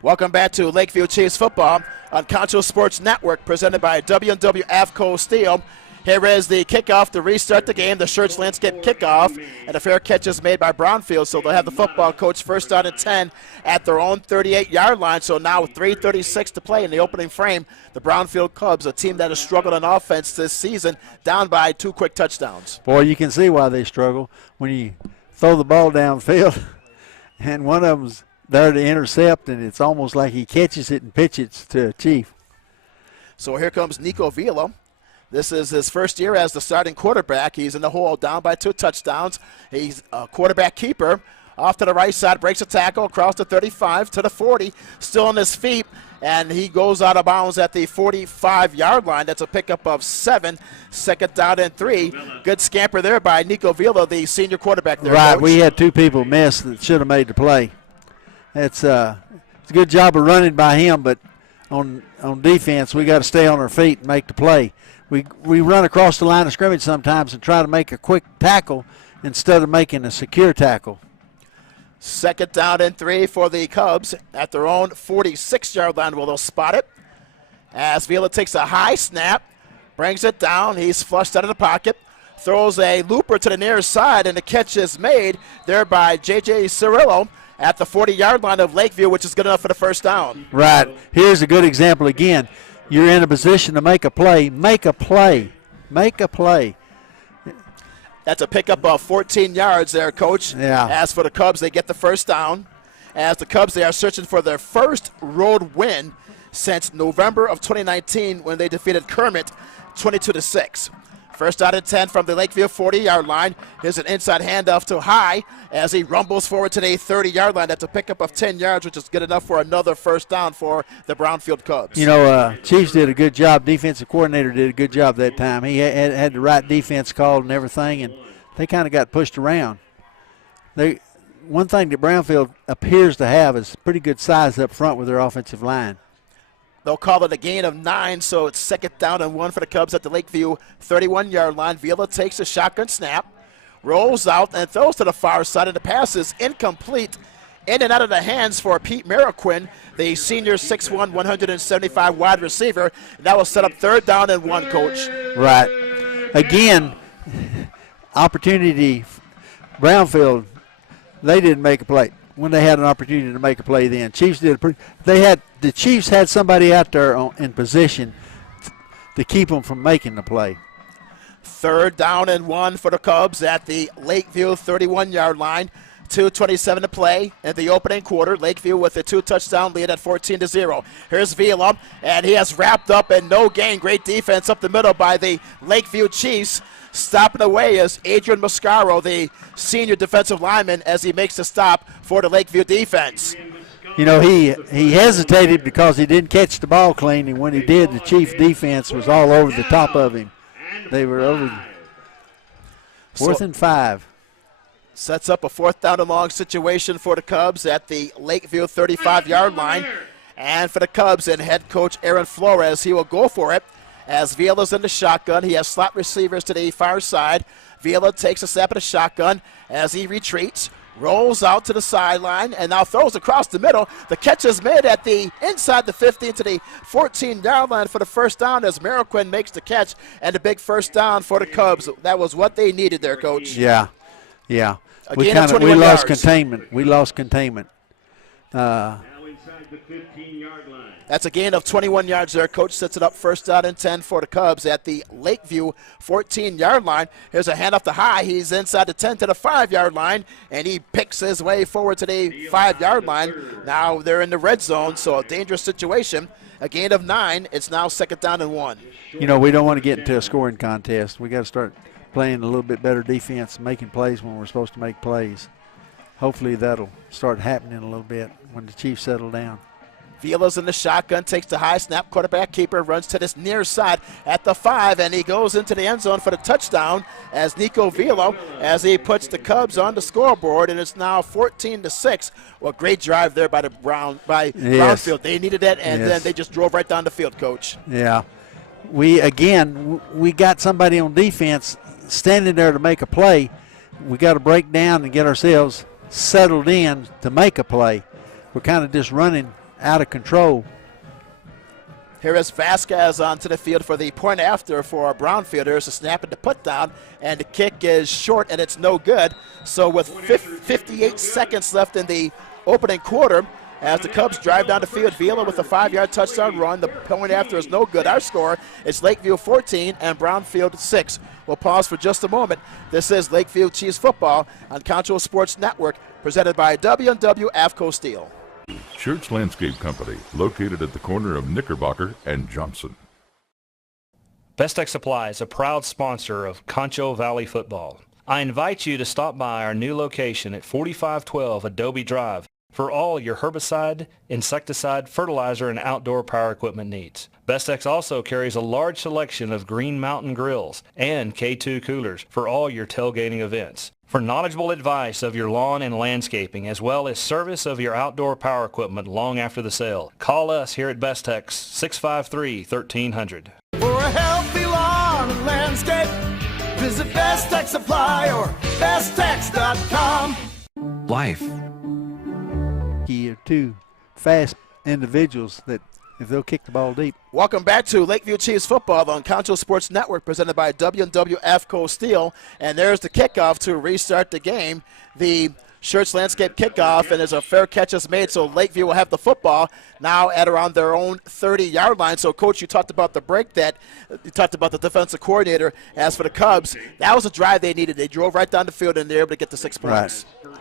Welcome back to Lakeview Chiefs football on Concho Sports Network, presented by W&W AFCO Steel. Here is the kickoff to restart the game, the Schertz Landscape kickoff, and a fair catch is made by Brownfield, so they'll have the football coach 1st down and 10 at their own 38-yard line. So now with 3:36 to play in the opening frame, the Brownfield Cubs, a team that has struggled on offense this season, down by 2 quick touchdowns. Boy, you can see why they struggle when you throw the ball downfield, and one of them's there to intercept, and it's almost like he catches it and pitches it to Chief. So here comes Nico Vila. This is his first year as the starting quarterback. He's in the hole, down by 2 touchdowns. He's a quarterback keeper. Off to the right side, breaks a tackle across the 35 to the 40, still on his feet, and he goes out of bounds at the 45-yard line. That's a pickup of 7, 2nd down and 3. Good scamper there by Nico Vila, the senior quarterback there. Right, Coach. We had 2 people miss that should have made the play. It's a good job of running by him, but on defense, we got to stay on our feet and make the play. We run across the line of scrimmage sometimes and try to make a quick tackle instead of making a secure tackle. 2nd down and 3 for the Cubs at their own 46-yard line. Well, they'll spot it as Vila takes a high snap, brings it down. He's flushed out of the pocket, throws a looper to the near side, and the catch is made there by J.J. Cirillo at the 40-yard line of Lakeview, which is good enough for the 1st down. Right. Here's a good example again. You're in a position to make a play. Make a play. Make a play. That's a pickup of 14 yards there, Coach. Yeah. As for the Cubs, they get the 1st down. As the Cubs, they are searching for their first road win since November of 2019 when they defeated Kermit 22-6. 1st down and 10 from the Lakeview 40-yard line. Here's an inside handoff to High as he rumbles forward to the 30-yard line. That's a pickup of 10 yards, which is good enough for another 1st down for the Brownfield Cubs. You know, Chiefs did a good job. Defensive coordinator did a good job that time. He had the right defense called and everything, and they kind of got pushed around. one thing that Brownfield appears to have is pretty good size up front with their offensive line. They'll call it a gain of 9, so it's 2nd down and 1 for the Cubs at the Lakeview 31-yard line. Vila takes a shotgun snap, rolls out, and throws to the far side, and the pass is incomplete. In and out of the hands for Pete Mariquin, the senior 6'1", 175 wide receiver. That will set up 3rd down and 1, Coach. Right. Again, opportunity, Brownfield, they didn't make a play when they had an opportunity to make a play then. Chiefs did the Chiefs had somebody out there in position to keep them from making the play. 3rd down and 1 for the Cubs at the Lakeview 31-yard line. 2:27 to play in the opening quarter. Lakeview with a 2-touchdown lead at 14-0. Here's Vila, and he has wrapped up and no gain. Great defense up the middle by the Lakeview Chiefs. Stopping away is Adrian Mascaro, the senior defensive lineman, as he makes the stop for the Lakeview defense. You know, he hesitated because he didn't catch the ball clean, and when he did, the Chief defense was all over the top of him. They were over 4th and 5. Sets up a 4th down and long situation for the Cubs at the Lakeview 35-yard line. And for the Cubs and head coach Aaron Flores, he will go for it as Vila's in the shotgun. He has slot receivers to the far side. Vila takes a step at the shotgun as he retreats, rolls out to the sideline, and now throws across the middle. The catch is made at the inside the 15 to the 14-yard line for the 1st down as Mariquin makes the catch, and the big 1st down for the Cubs. That was what they needed there, Coach. Yeah. We lost containment. We lost containment. That's a gain of 21 yards there. Coach sets it up 1st down and 10 for the Cubs at the Lakeview 14-yard line. Here's a handoff to High. He's inside the 10 to the 5-yard line, and he picks his way forward to the 5-yard line. Now they're in the red zone, so a dangerous situation. A gain of 9. It's now 2nd down and 1. You know, we don't want to get into a scoring contest. We got to start playing a little bit better defense, making plays when we're supposed to make plays. Hopefully that'll start happening a little bit when the Chiefs settle down. Vila's in the shotgun, takes the high snap, quarterback keeper, runs to this near side at the 5, and he goes into the end zone for the touchdown as Nico Vila, as he puts the Cubs on the scoreboard, and it's now 14-6. Well, great drive there by Brownfield. They needed that, and then they just drove right down the field, Coach. Yeah. We got somebody on defense standing there to make a play. We got to break down and get ourselves settled in to make a play. We're kind of just running out of control. Here is Vasquez onto the field for the point after for Brownfield. There's a snap and the put down, and the kick is short, and it's no good. So with 58 seconds left in the opening quarter, as the Cubs drive down the field, Vila with a 5-yard touchdown run. The point after is no good. Our score is Lakeview 14 and Brownfield 6. We'll pause for just a moment. This is Lakeview Chiefs football on Concho Sports Network, presented by W&W AFCO Steel. Church Landscape Company, located at the corner of Knickerbocker and Johnson. Best Tech Supply is a proud sponsor of Concho Valley football. I invite you to stop by our new location at 4512 Adobe Drive for all your herbicide, insecticide, fertilizer, and outdoor power equipment needs. Bestex also carries a large selection of Green Mountain grills and K2 coolers for all your tailgating events. For knowledgeable advice of your lawn and landscaping, as well as service of your outdoor power equipment long after the sale, call us here at Bestex, 653-1300. For a healthy lawn and landscape, visit Best Tech Supply or besttech.com. Life. Two fast individuals that if they'll kick the ball deep. Welcome back to Lakeview Chiefs football on Concho Sports Network, presented by W&W AFCO Steel. And there's the kickoff to restart the game. The Church Landscape kickoff, and there's a fair catch is made, so Lakeview will have the football now at around their own 30-yard line. So, Coach, you talked about the break you talked about the defensive coordinator. As for the Cubs, that was a drive they needed. They drove right down the field, and they were able to get the 6 points. Right.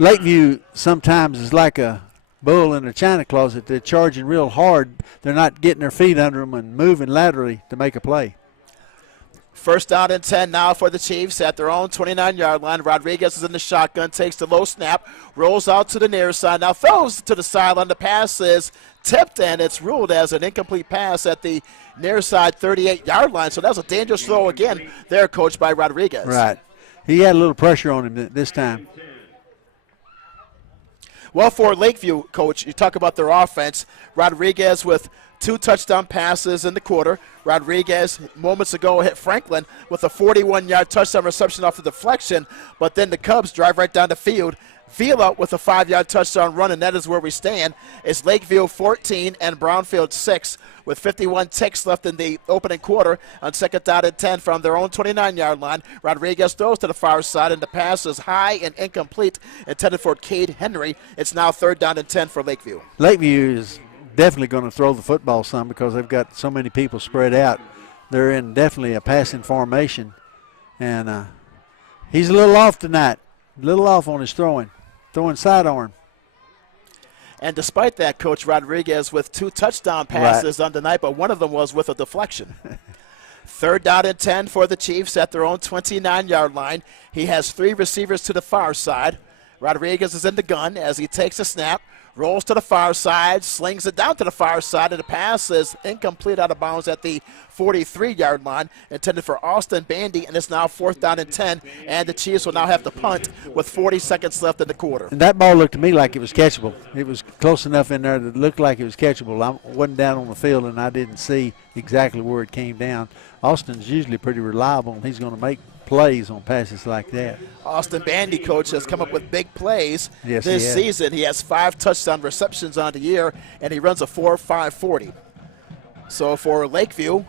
Lakeview sometimes is like a bull in a china closet. They're charging real hard. They're not getting their feet under them and moving laterally to make a play. 1st down and 10 now for the Chiefs at their own 29-yard line. Rodriguez is in the shotgun, takes the low snap, rolls out to the near side, now throws to the sideline. The pass is tipped, and it's ruled as an incomplete pass at the near side 38-yard line. So that was a dangerous throw again there, coached by Rodriguez. Right. He had a little pressure on him this time. Well, for Lakeview, Coach, you talk about their offense. Rodriguez with 2 touchdown passes in the quarter. Rodriguez, moments ago, hit Franklin with a 41-yard touchdown reception off the deflection, but then the Cubs drive right down the field. Vila with a 5-yard touchdown run, and that is where we stand. It's Lakeview 14 and Brownfield 6 with 51 ticks left in the opening quarter on second down and 10 from their own 29-yard line. Rodriguez throws to the far side, and the pass is high and incomplete, intended for Cade Henry. It's now third down and 10 for Lakeview. Lakeview is definitely going to throw the football some because they've got so many people spread out. They're in definitely a passing formation, and he's a little off tonight, a little off on his throwing sidearm. And despite that, Coach, Rodriguez with 2 touchdown passes on the night, but one of them was with a deflection. Third down and 10 for the Chiefs at their own 29-yard line. He has 3 receivers to the far side. Rodriguez is in the gun as he takes a snap, rolls to the far side, slings it down to the far side, and the pass is incomplete, out of bounds at the 43-yard line, intended for Austin Bandy, and it's now fourth down and 10, and the Chiefs will now have to punt with 40 seconds left in the quarter. And that ball looked to me like it was catchable. It was close enough in there that it looked like it was catchable. I wasn't down on the field, and I didn't see exactly where it came down. Austin's usually pretty reliable, and he's going to make plays on passes like that. Austin Bandy, Coach, has come up with big plays this season. He has 5 touchdown receptions on the year, and he runs a 4.540. So for Lakeview,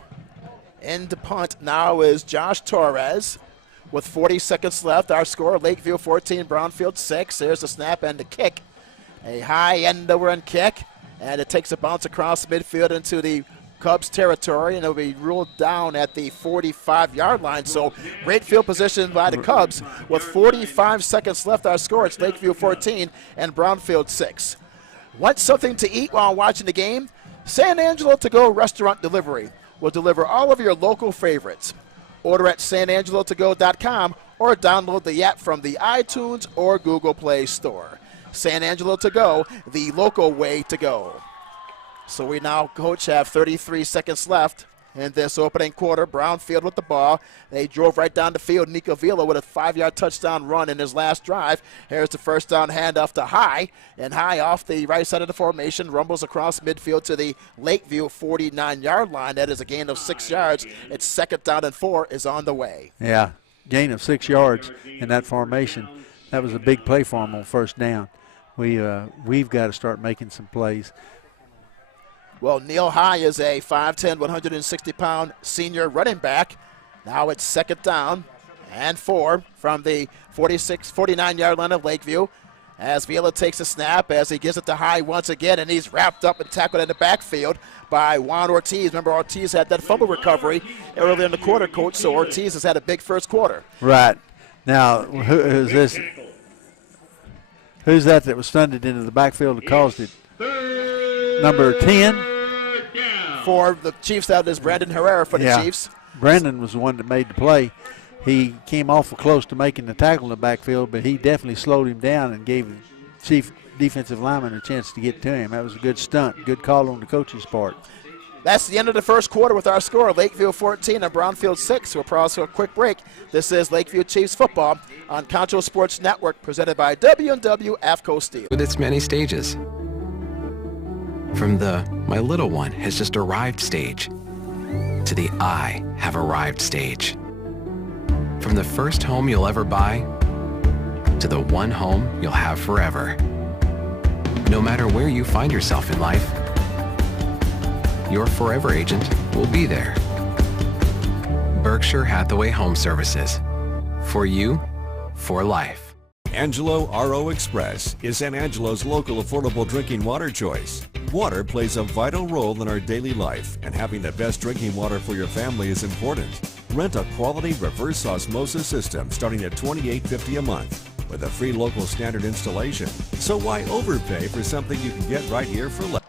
in the punt now is Josh Torres with 40 seconds left. Our score, Lakeview 14, Brownfield 6. There's the snap and the kick. A high end over end kick, and it takes a bounce across midfield into the Cubs territory, and it'll be ruled down at the 45-yard line. So great field position by the Cubs with 45 seconds left. Our score, it's Lakeview 14 and Brownfield 6. Want something to eat while watching the game? San Angelo To Go Restaurant Delivery will deliver all of your local favorites. Order at sanangelotogo.com or download the app from the iTunes or Google Play Store. San Angelo To Go, the local way to go. So we now, Coach, have 33 seconds left in this opening quarter. Brownfield with the ball. They drove right down the field. Nico Vila with a 5-yard touchdown run in his last drive. Here's the first down handoff to High, and High off the right side of the formation rumbles across midfield to the Lakeview 49-yard line. That is a gain of 6 yards. It's second down and 4 is on the way. Yeah, gain of 6 yards in that formation. That was a big play for him on first down. We've got to start making some plays. Well, Neil High is a 5'10", 160-pound senior running back. Now it's second down and 4 from the 49-yard line of Lakeview as Vila takes a snap as he gives it to High once again, and he's wrapped up and tackled in the backfield by Juan Ortiz. Remember, Ortiz had that fumble recovery earlier in the quarter, Coach, so Ortiz has had a big first quarter. Right. Now, who's this? Who's that was stunted into the backfield and caused it? Number 10. For the Chiefs, that is Brandon Herrera for the Chiefs. Brandon was the one that made the play. He came awful close to making the tackle in the backfield, but he definitely slowed him down and gave the Chief defensive lineman a chance to get to him. That was a good stunt, good call on the coach's part. That's the end of the first quarter with our score, Lakeview 14 and Brownfield 6. We'll pause for a quick break. This is Lakeview Chiefs football on Concho Sports Network, presented by W&W AFCO Steel. With its many stages. From the "my little one has just arrived" stage to the "I have arrived" stage. From the first home you'll ever buy to the one home you'll have forever. No matter where you find yourself in life, your forever agent will be there. Berkshire Hathaway Home Services. For you, for life. Angelo RO Express is San Angelo's local affordable drinking water choice. Water plays a vital role in our daily life, and having the best drinking water for your family is important. Rent a quality reverse osmosis system starting at $28.50 a month with a free local standard installation. So why overpay for something you can get right here for less?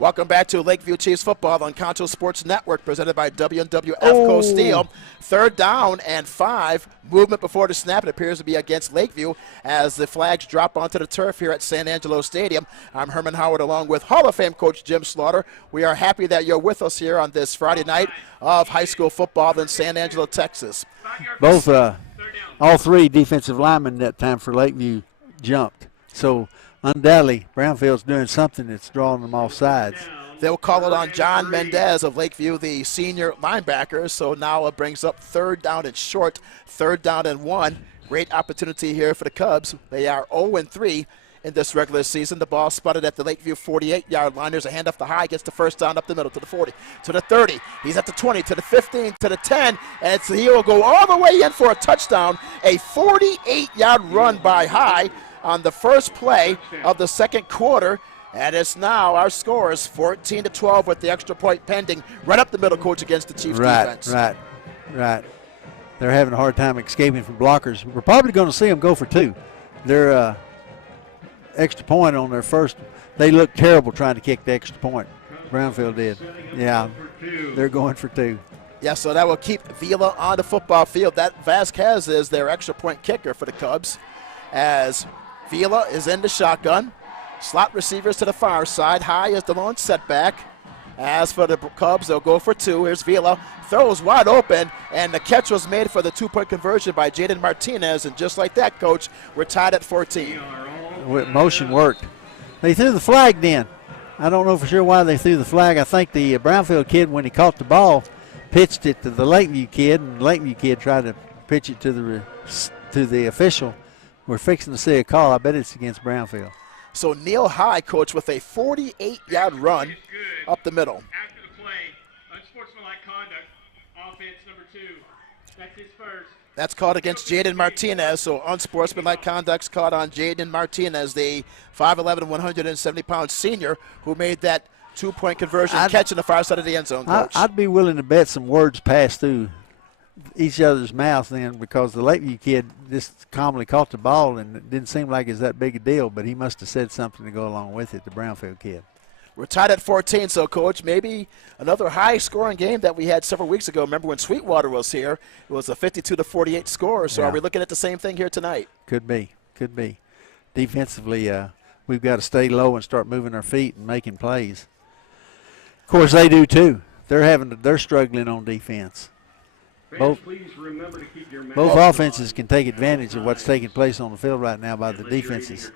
Welcome back to Lakeview Chiefs football on Concho Sports Network, presented by W&W AFCO Steel. Third down and 5. Movement before the snap. It appears to be against Lakeview as the flags drop onto the turf here at San Angelo Stadium. I'm Herman Howard along with Hall of Fame coach Jim Slaughter. We are happy that you're with us here on this Friday night of high school football in San Angelo, Texas. All 3 defensive linemen that time for Lakeview jumped. So undoubtedly, Brownfield's doing something that's drawing them off sides. They'll call it on John Mendez of Lakeview, the senior linebacker. So now it brings up 3rd down and short, 3rd down and 1. Great opportunity here for the Cubs. They are 0-3 in this regular season. The ball spotted at the Lakeview 48-yard line. There's a handoff to High, gets the first down up the middle to the 40, to the 30. He's at the 20, to the 15, to the 10, and he will go all the way in for a touchdown. A 48-yard run by High on the first play of the second quarter. And it's now, our score is 14-12 with the extra point pending. Right up the middle, Coach, against the Chiefs defense. Right. They're having a hard time escaping from blockers. We're probably going to see them go for 2. Their extra point on their first, they looked terrible trying to kick the extra point. Brownfield did. Yeah, they're going for 2. Yeah, so that will keep Vila on the football field. That Vasquez is their extra point kicker for the Cubs, as Vila is in the shotgun. Slot receivers to the far side. High is the lone setback. As for the Cubs, they'll go for 2. Here's Vila. Throws wide open, and the catch was made for the 2-point conversion by Jaden Martinez. And just like that, Coach, we're tied at 14. Motion worked. They threw the flag then. I don't know for sure why they threw the flag. I think the Brownfield kid, when he caught the ball, pitched it to the Lakeview kid, and the Lakeview kid tried to pitch it to the official. We're fixing to see a call. I bet it's against Brownfield. So Neil High, Coach, with a 48-yard run up the middle. After the play, unsportsmanlike conduct, offense number 2. That's his first. That's called against Jaden Martinez. So unsportsmanlike conduct's caught on Jaden Martinez, the 5'11", 170-pound senior who made that 2-point conversion catch in the far side of the end zone, Coach. I'd be willing to bet some words passed through each other's mouth then, because the Lakeview kid just calmly caught the ball, and it didn't seem like it's that big a deal, but he must have said something to go along with it, the Brownfield kid. We're tied at 14, so, Coach, maybe another high-scoring game that we had several weeks ago. Remember when Sweetwater was here? It was a 52-48 score, so Are we looking at the same thing here tonight? Could be. Defensively, we've got to stay low and start moving our feet and making plays. Of course, they do too. They're struggling on defense. Both offenses can take advantage of what's taking place on the field right now by the defenses.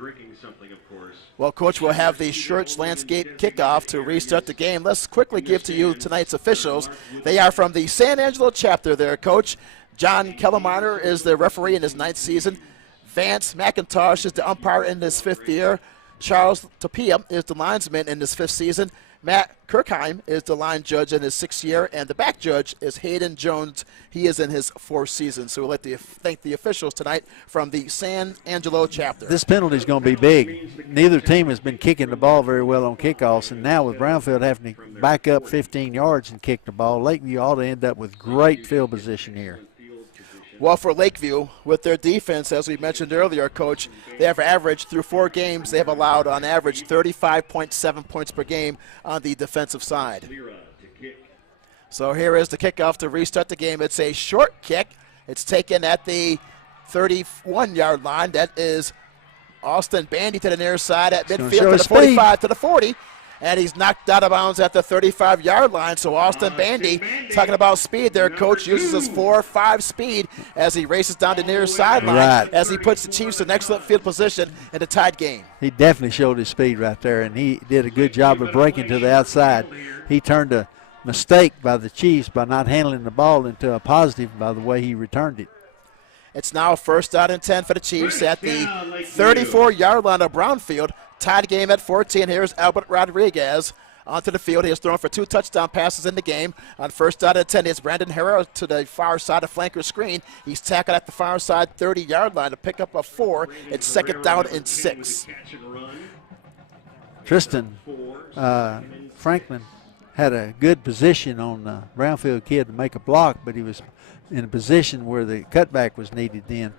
Well, Coach, we'll have the Schertz Landscape kickoff to restart the game. Let's quickly give to you tonight's officials. They are from the San Angelo chapter there, Coach. John Kellermeyer is the referee in his 9th season. Vance McIntosh is the umpire in his 5th year. Charles Tapia is the linesman in his 5th season. Matt Kirkheim is the line judge in his 6th year, and the back judge is Hayden Jones. He is in his 4th season. So we'd like to thank the officials tonight from the San Angelo chapter. This penalty is going to be big. Neither team has been kicking the ball very well on kickoffs, and now with Brownfield having to back up 15 yards and kick the ball, Lakeview ought to end up with great field position here. Well, for Lakeview, with their defense, as we mentioned earlier, Coach, they have averaged through 4 games, they have allowed on average 35.7 points per game on the defensive side. So here is the kickoff to restart the game. It's a short kick. It's taken at the 31-yard line. That is Austin Bandy to the near side at midfield to the 45 to the 40. And he's knocked out of bounds at the 35-yard line. So Austin Bandy, talking about speed there, Coach, uses his 4.5 speed as he races down the near sideline as he puts the Chiefs in excellent field position in a tied game. He definitely showed his speed right there, and he did a good job of breaking to the outside. He turned a mistake by the Chiefs by not handling the ball into a positive by the way he returned it. It's now 1st down and 10 for the Chiefs at the 34-yard line of Brownfield. Tied game at 14. Here's Albert Rodriguez onto the field. He has thrown for 2 touchdown passes in the game. On 1st down and 10, it's Brandon Herrera to the far side of flanker screen. He's tackled at the far side 30-yard line to pick up a 4. It's 2nd down and 6. Tristan Franklin had a good position on the Brownfield kid to make a block, but he was in a position where the cutback was needed then.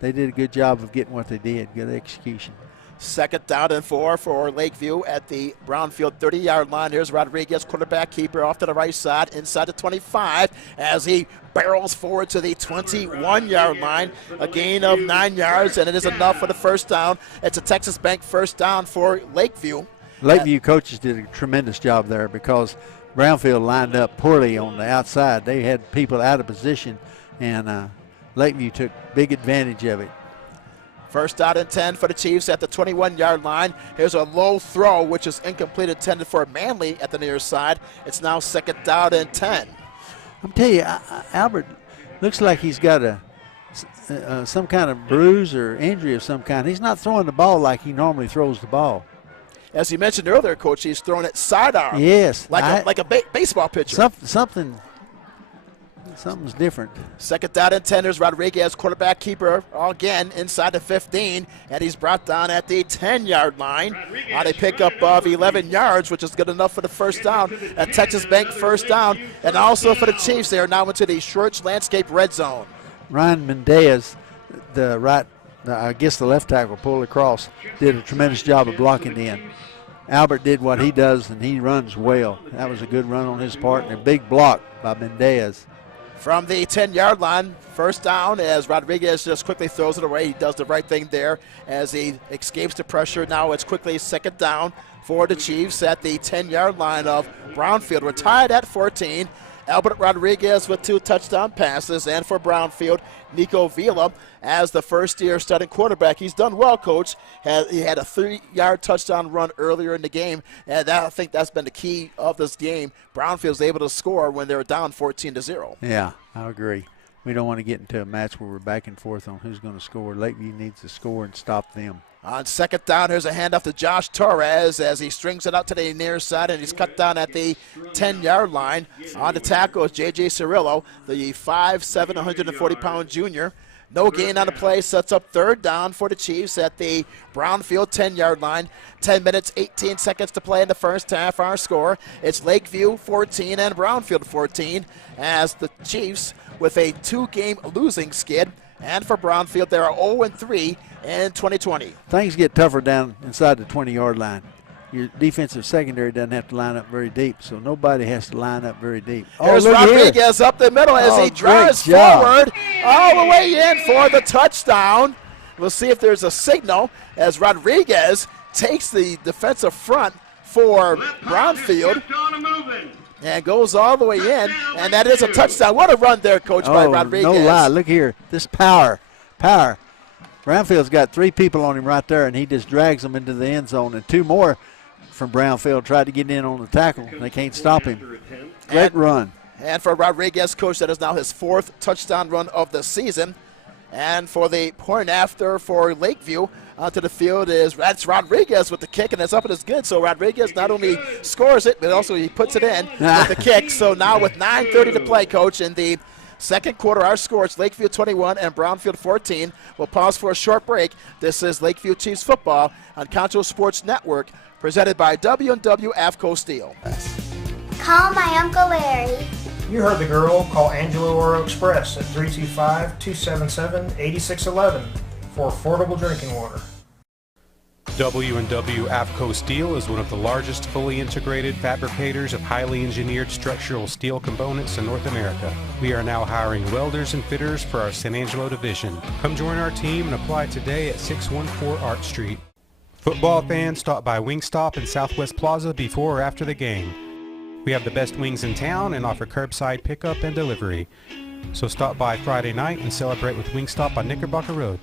They did a good job of getting what they did, good execution. 2nd down and 4 for Lakeview at the Brownfield 30-yard line. Here's Rodriguez, quarterback keeper, off to the right side, inside the 25, as he barrels forward to the 21-yard line. A gain of 9 yards, and it is enough for the 1st down. It's a Texas Bank 1st down for Lakeview. Lakeview coaches did a tremendous job there because Brownfield lined up poorly on the outside. They had people out of position, and Lakeview took big advantage of it. First out and 10 for the Chiefs at the 21-yard line. Here's a low throw, which is incomplete, intended for Manley at the near side. It's now second down and 10. I'm telling you, Albert looks like he's got some kind of bruise or injury of some kind. He's not throwing the ball like he normally throws the ball. As you mentioned earlier, Coach, he's throwing it sidearm. Yes. Like a baseball pitcher. Something's different. Second down and 10. There's Rodriguez, quarterback keeper, again inside the 15, and he's brought down at the 10-yard line on a pickup of 11 yards, which is good enough for the first down. At Texas Bank, first down, and also for the Chiefs, they are now into the Schwartz Landscape red zone. Ryan Mendez, the left tackle, pulled across, did a tremendous job of blocking in. Albert did what he does, and he runs well. That was a good run on his part, and a big block by Mendez. From the 10-yard line, first down as Rodriguez just quickly throws it away. He does the right thing there as he escapes the pressure. Now it's quickly second down for the Chiefs at the 10-yard line of Brownfield. We're tied at 14. Albert Rodriguez with 2 touchdown passes, and for Brownfield, Nico Vila as the first-year starting quarterback. He's done well, Coach. He had a 3-yard touchdown run earlier in the game, and I think that's been the key of this game. Brownfield's able to score when they were down 14-0. Yeah, I agree. We don't want to get into a match where we're back and forth on who's going to score. Lakeview needs to score and stop them. On second down, here's a handoff to Josh Torres as he strings it out to the near side, and he's cut down at the 10-yard line. On the tackle is J.J. Cirillo, the 5'7", 140-pound junior. No gain on the play, sets up third down for the Chiefs at the Brownfield 10-yard line. 10 minutes, 18 seconds to play in the first half. Our score, it's Lakeview 14 and Brownfield 14 as the Chiefs with a 2-game losing skid. And for Brownfield, they are 0-3 in 2020. Things get tougher down inside the 20-yard line. Your defensive secondary doesn't have to line up very deep, so nobody has to line up very deep. There's Rodriguez up the middle as he drives forward all the way in for the touchdown. We'll see if there's a signal as Rodriguez takes the defensive front for Brownfield and goes all the way in, and that is a touchdown. What a run there, Coach, by Rodriguez. No lie. Look here. This power. Brownfield's got 3 people on him right there, and he just drags them into the end zone, and 2 more from Brownfield tried to get in on the tackle. They can't stop him. Great run. And for Rodriguez, Coach, that is now his 4th touchdown run of the season. And for the point after for Lakeview, onto the field that's Rodriguez with the kick, and it's up and it's good. So Rodriguez not only scores it, but also he puts it in with the kick. So now with 9:30 to play, Coach, in the second quarter, our score is Lakeview 21 and Brownfield 14. We'll pause for a short break. This is Lakeview Chiefs football on Concho Sports Network, presented by W&W AFCO Steel. Call my Uncle Larry. You heard the girl. Call Angelo Oro Express at 325-277-8611 for affordable drinking water. W&W AFCO Steel is one of the largest fully integrated fabricators of highly engineered structural steel components in North America. We are now hiring welders and fitters for our San Angelo division. Come join our team and apply today at 614 Art Street. Football fans, stop by Wingstop in Southwest Plaza before or after the game. We have the best wings in town and offer curbside pickup and delivery. So stop by Friday night and celebrate with Wingstop on Knickerbocker Road.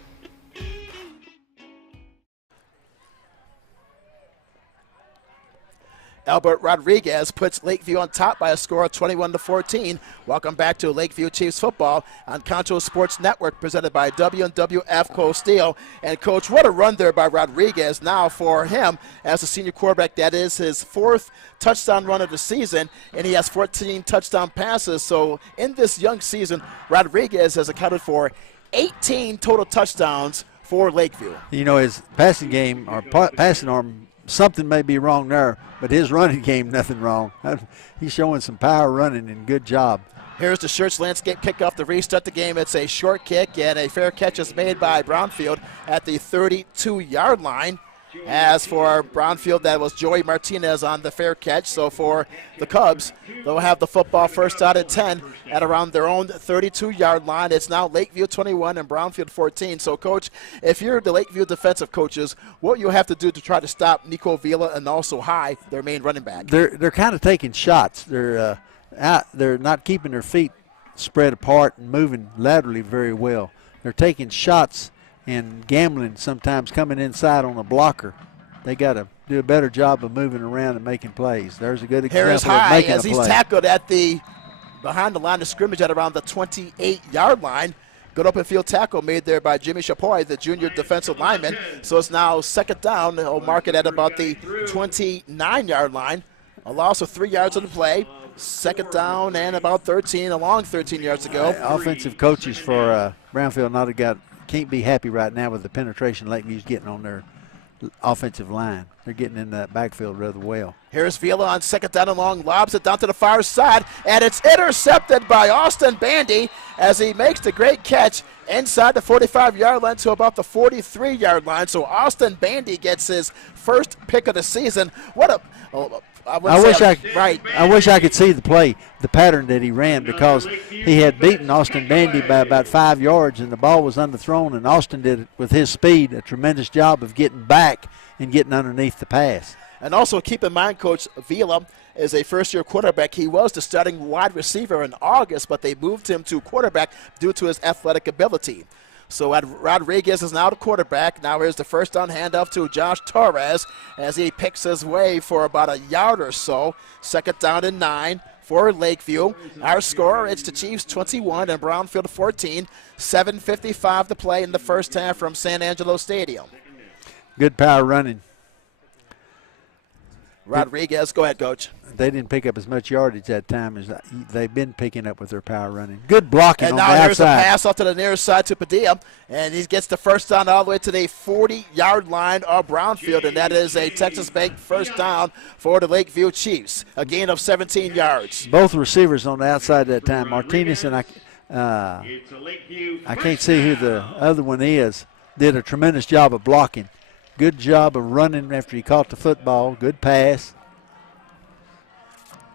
Albert Rodriguez puts Lakeview on top by a score of 21-14. Welcome back to Lakeview Chiefs football on Concho Sports Network, presented by W&W AFCO Steel. And, Coach, what a run there by Rodriguez. Now for him as a senior quarterback, that is his 4th touchdown run of the season, and he has 14 touchdown passes. So in this young season, Rodriguez has accounted for 18 total touchdowns for Lakeview. You know, his passing game or passing arm, something may be wrong there, but his running game, nothing wrong. He's showing some power running, and good job. Here's the Schwartz Landscape kickoff to restart the game. It's a short kick, and a fair catch is made by Brownfield at the 32-yard line. As for Brownfield, that was Joey Martinez on the fair catch. So for the Cubs, they'll have the football first out at 10 at around their own 32-yard line. It's now Lakeview 21 and Brownfield 14. So, Coach, if you're the Lakeview defensive coaches, what you have to do to try to stop Nico Vila and also High, their main running back? They're kind of taking shots. They're not keeping their feet spread apart and moving laterally very well. They're taking shots and gambling sometimes coming inside on a blocker. They got to do a better job of moving around and making plays. There's a good example Harris of high making as a he's play. tackled at behind the line of scrimmage at around the 28-yard line. Good open field tackle made there by Jimmy Chapoy, the junior defensive lineman. So it's now second down. They'll mark it at about the 29-yard line. A loss of 3 yards on the play. Second down and about 13, a long 13 yards to go. Offensive coaches for Brownfield can't be happy right now with the penetration Lakeview's getting on their offensive line. They're getting in that backfield rather well. Here's Vila on second down and long, lobs it down to the far side, and it's intercepted by Austin Bandy as he makes the great catch inside the 45-yard line to about the 43-yard line. So Austin Bandy gets his first pick of the season. I wish I could see the pattern that he ran, because he had beaten Austin Bandy by about 5 yards and the ball was underthrown, and Austin did, with his speed, a tremendous job of getting back and getting underneath the pass. And also keep in mind, Coach, Vila is a first-year quarterback. He was the starting wide receiver in August, but they moved him to quarterback due to his athletic ability. So Rodriguez is now the quarterback. Now here's the first down handoff to Josh Torres as he picks his way for about a yard or so. Second down and 9 for Lakeview. Our score, it's the Chiefs 21 and Brownfield 14. 7:55 to play in the first half from San Angelo Stadium. Good power running. Rodriguez, go ahead, Coach. They didn't pick up as much yardage that time as they've been picking up with their power running. Good blocking on the outside. And now here's a pass off to the near side to Padilla, and he gets the first down all the way to the 40-yard line of Brownfield, and that is a Texas Bank first down for the Lakeview Chiefs, a gain of 17 yards. Both receivers on the outside that time, Martinez and I can't see who the other one is, did a tremendous job of blocking. Good job of running after he caught the football. Good pass.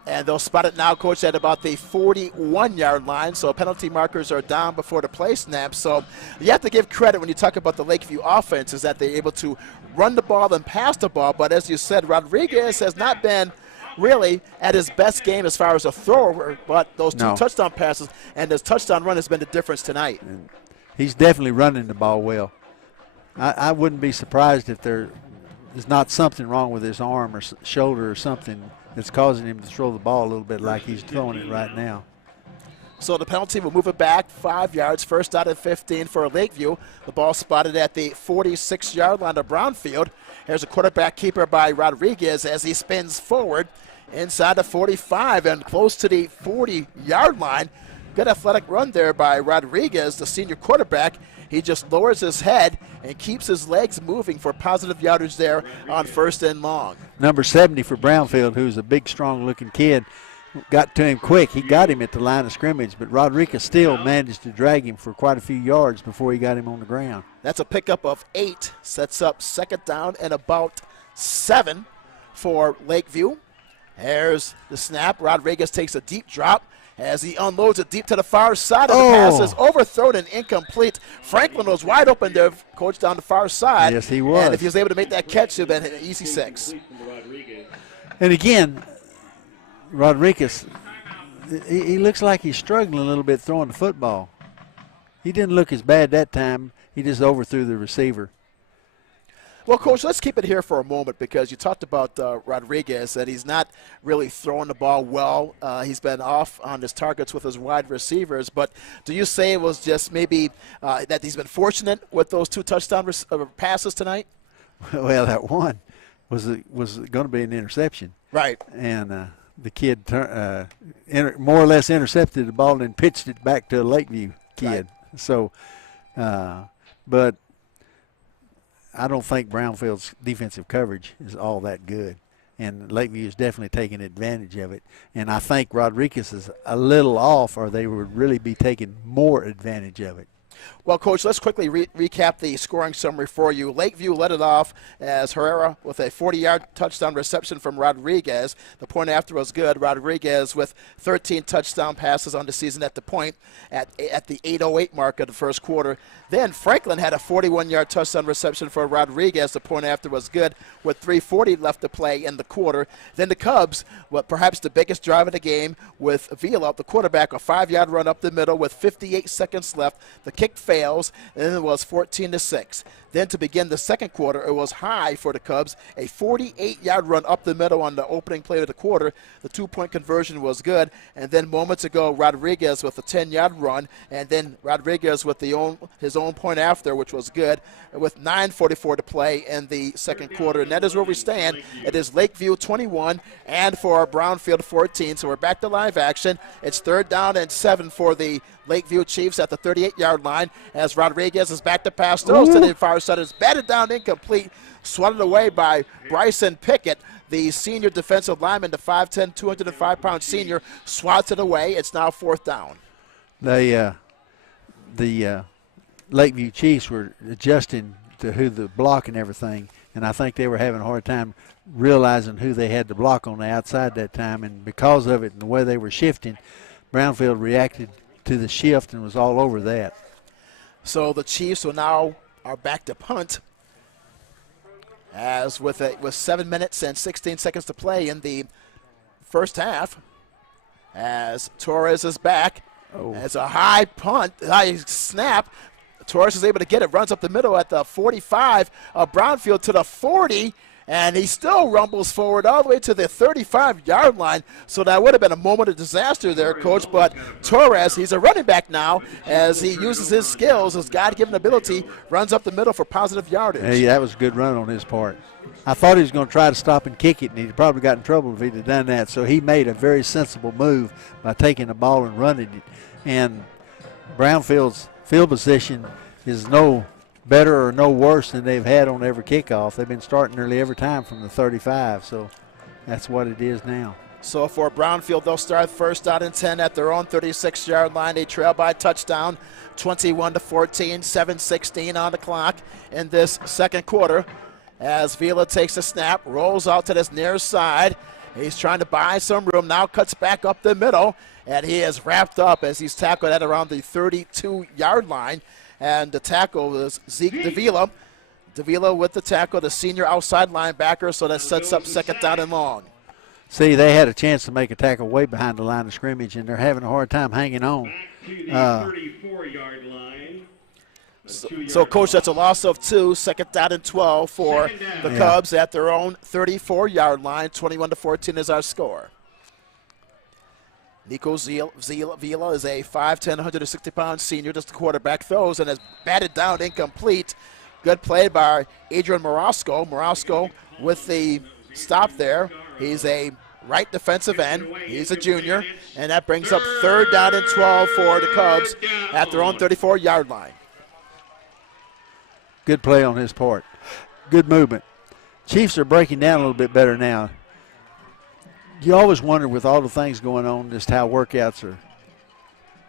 And they'll spot it now, Coach, at about the 41-yard line. So penalty markers are down before the play snap. So you have to give credit when you talk about the Lakeview offense, is that they're able to run the ball and pass the ball. But as you said, Rodriguez has not been really at his best game as far as a thrower. But those two touchdown passes and his touchdown run has been the difference tonight. And he's definitely running the ball well. I wouldn't be surprised if there is not something wrong with his arm or shoulder or something that's causing him to throw the ball a little bit like he's throwing it right now. So the penalty will move it back 5 yards, first out of 15 for Lakeview. The ball spotted at the 46-yard line of Brownfield. Here's a quarterback keeper by Rodriguez as he spins forward inside the 45 and close to the 40-yard line. Good athletic run there by Rodriguez, the senior quarterback. He just lowers his head and keeps his legs moving for positive yardage there on first and long. Number 70 for Brownfield, who's a big, strong-looking kid, got to him quick. He got him at the line of scrimmage, but Rodriguez still managed to drag him for quite a few yards before he got him on the ground. That's a pickup of 8, sets up second down and about 7 for Lakeview. There's the snap. Rodriguez takes a deep drop as he unloads it deep to the far side of the pass. Is overthrown and incomplete. Franklin was wide open there, Coach, down the far side. Yes, he was. And if he was able to make that catch, it would have been an easy 6. And again, Rodriguez, he looks like he's struggling a little bit throwing the football. He didn't look as bad that time. He just overthrew the receiver. Well, Coach, let's keep it here for a moment because you talked about Rodriguez, that he's not really throwing the ball well. He's been off on his targets with his wide receivers. But do you say it was just maybe that he's been fortunate with those 2 touchdown passes tonight? Well, that one was going to be an interception. Right. And the kid more or less intercepted the ball and then pitched it back to a Lakeview kid. Right. So, but I don't think Brownfield's defensive coverage is all that good, and Lakeview is definitely taking advantage of it. And I think Rodriguez is a little off, or they would really be taking more advantage of it. Well, Coach, let's quickly recap the scoring summary for you. Lakeview led it off as Herrera with a 40-yard touchdown reception from Rodriguez. The point after was good. Rodriguez with 13 touchdown passes on the season at the point at the 8:08 mark of the first quarter. Then Franklin had a 41-yard touchdown reception for Rodriguez. The point after was good with 3:40 left to play in the quarter. Then the Cubs, perhaps the biggest drive of the game, with Vila, the quarterback, a 5-yard run up the middle with 58 seconds left. The kick fails, and it was 14-6. Then to begin the second quarter, it was high for the Cubs, a 48-yard run up the middle on the opening play of the quarter. The 2-point conversion was good, and then moments ago, Rodriguez with a 10-yard run, and then Rodriguez with his own point after, which was good, with 9:44 to play in the second quarter. And that is where we stand. It is Lakeview 21 and for Brownfield 14, so we're back to live action. It's 3rd down and 7 for the Lakeview Chiefs at the 38-yard line as Rodriguez is back to pass. Throws to the far side. It's batted down incomplete. Swatted away by Bryson Pickett, the senior defensive lineman, the 5'10", 205-pound senior, swats it away. It's now 4th down. The Lakeview Chiefs were adjusting to who the block and everything, and I think they were having a hard time realizing who they had to block on the outside that time, and because of it and the way they were shifting, Brownfield reacted to the shift and was all over that. So the Chiefs are back to punt, as with 7 minutes and 16 seconds to play in the first half, as Torres is back. It's a high snap. Torres is able to get it, runs up the middle at the 45 of Brownfield to the 40, and he still rumbles forward all the way to the 35-yard line. So that would have been a moment of disaster there, Coach. But Torres, he's a running back now, as he uses his skills, his God-given ability, runs up the middle for positive yardage. Hey, that was a good run on his part. I thought he was going to try to stop and kick it, and he'd probably got in trouble if he'd have done that. So he made a very sensible move by taking the ball and running it. And Brownfield's field position is no better or no worse than they've had on every kickoff. They've been starting nearly every time from the 35, so that's what it is now. So for Brownfield, they'll start 1st down and 10 at their own 36-yard line. They trail by touchdown, 21-14, 7:16 on the clock in this second quarter. As Vila takes a snap, rolls out to this near side. He's trying to buy some room, now cuts back up the middle, and he is wrapped up as he's tackled at around the 32-yard line. And the tackle is Zeke Davila. Davila with the tackle, the senior outside linebacker, so that sets up 2nd down and long. See, they had a chance to make a tackle way behind the line of scrimmage, and they're having a hard time hanging on. So, Coach, that's a loss of 2, 2nd down and 12 for the Cubs at their own 34-yard line. 21-14 is our score. Nico Vila is a 5'10", 160-pound senior, just the quarterback, throws and is batted down incomplete. Good play by Adrian Morosco. Morosco with the stop there. He's a right defensive end. He's a junior, and that brings up 3rd down and 12 for the Cubs at their own 34-yard line. Good play on his part. Good movement. Chiefs are breaking down a little bit better now. You always wonder with all the things going on just how workouts are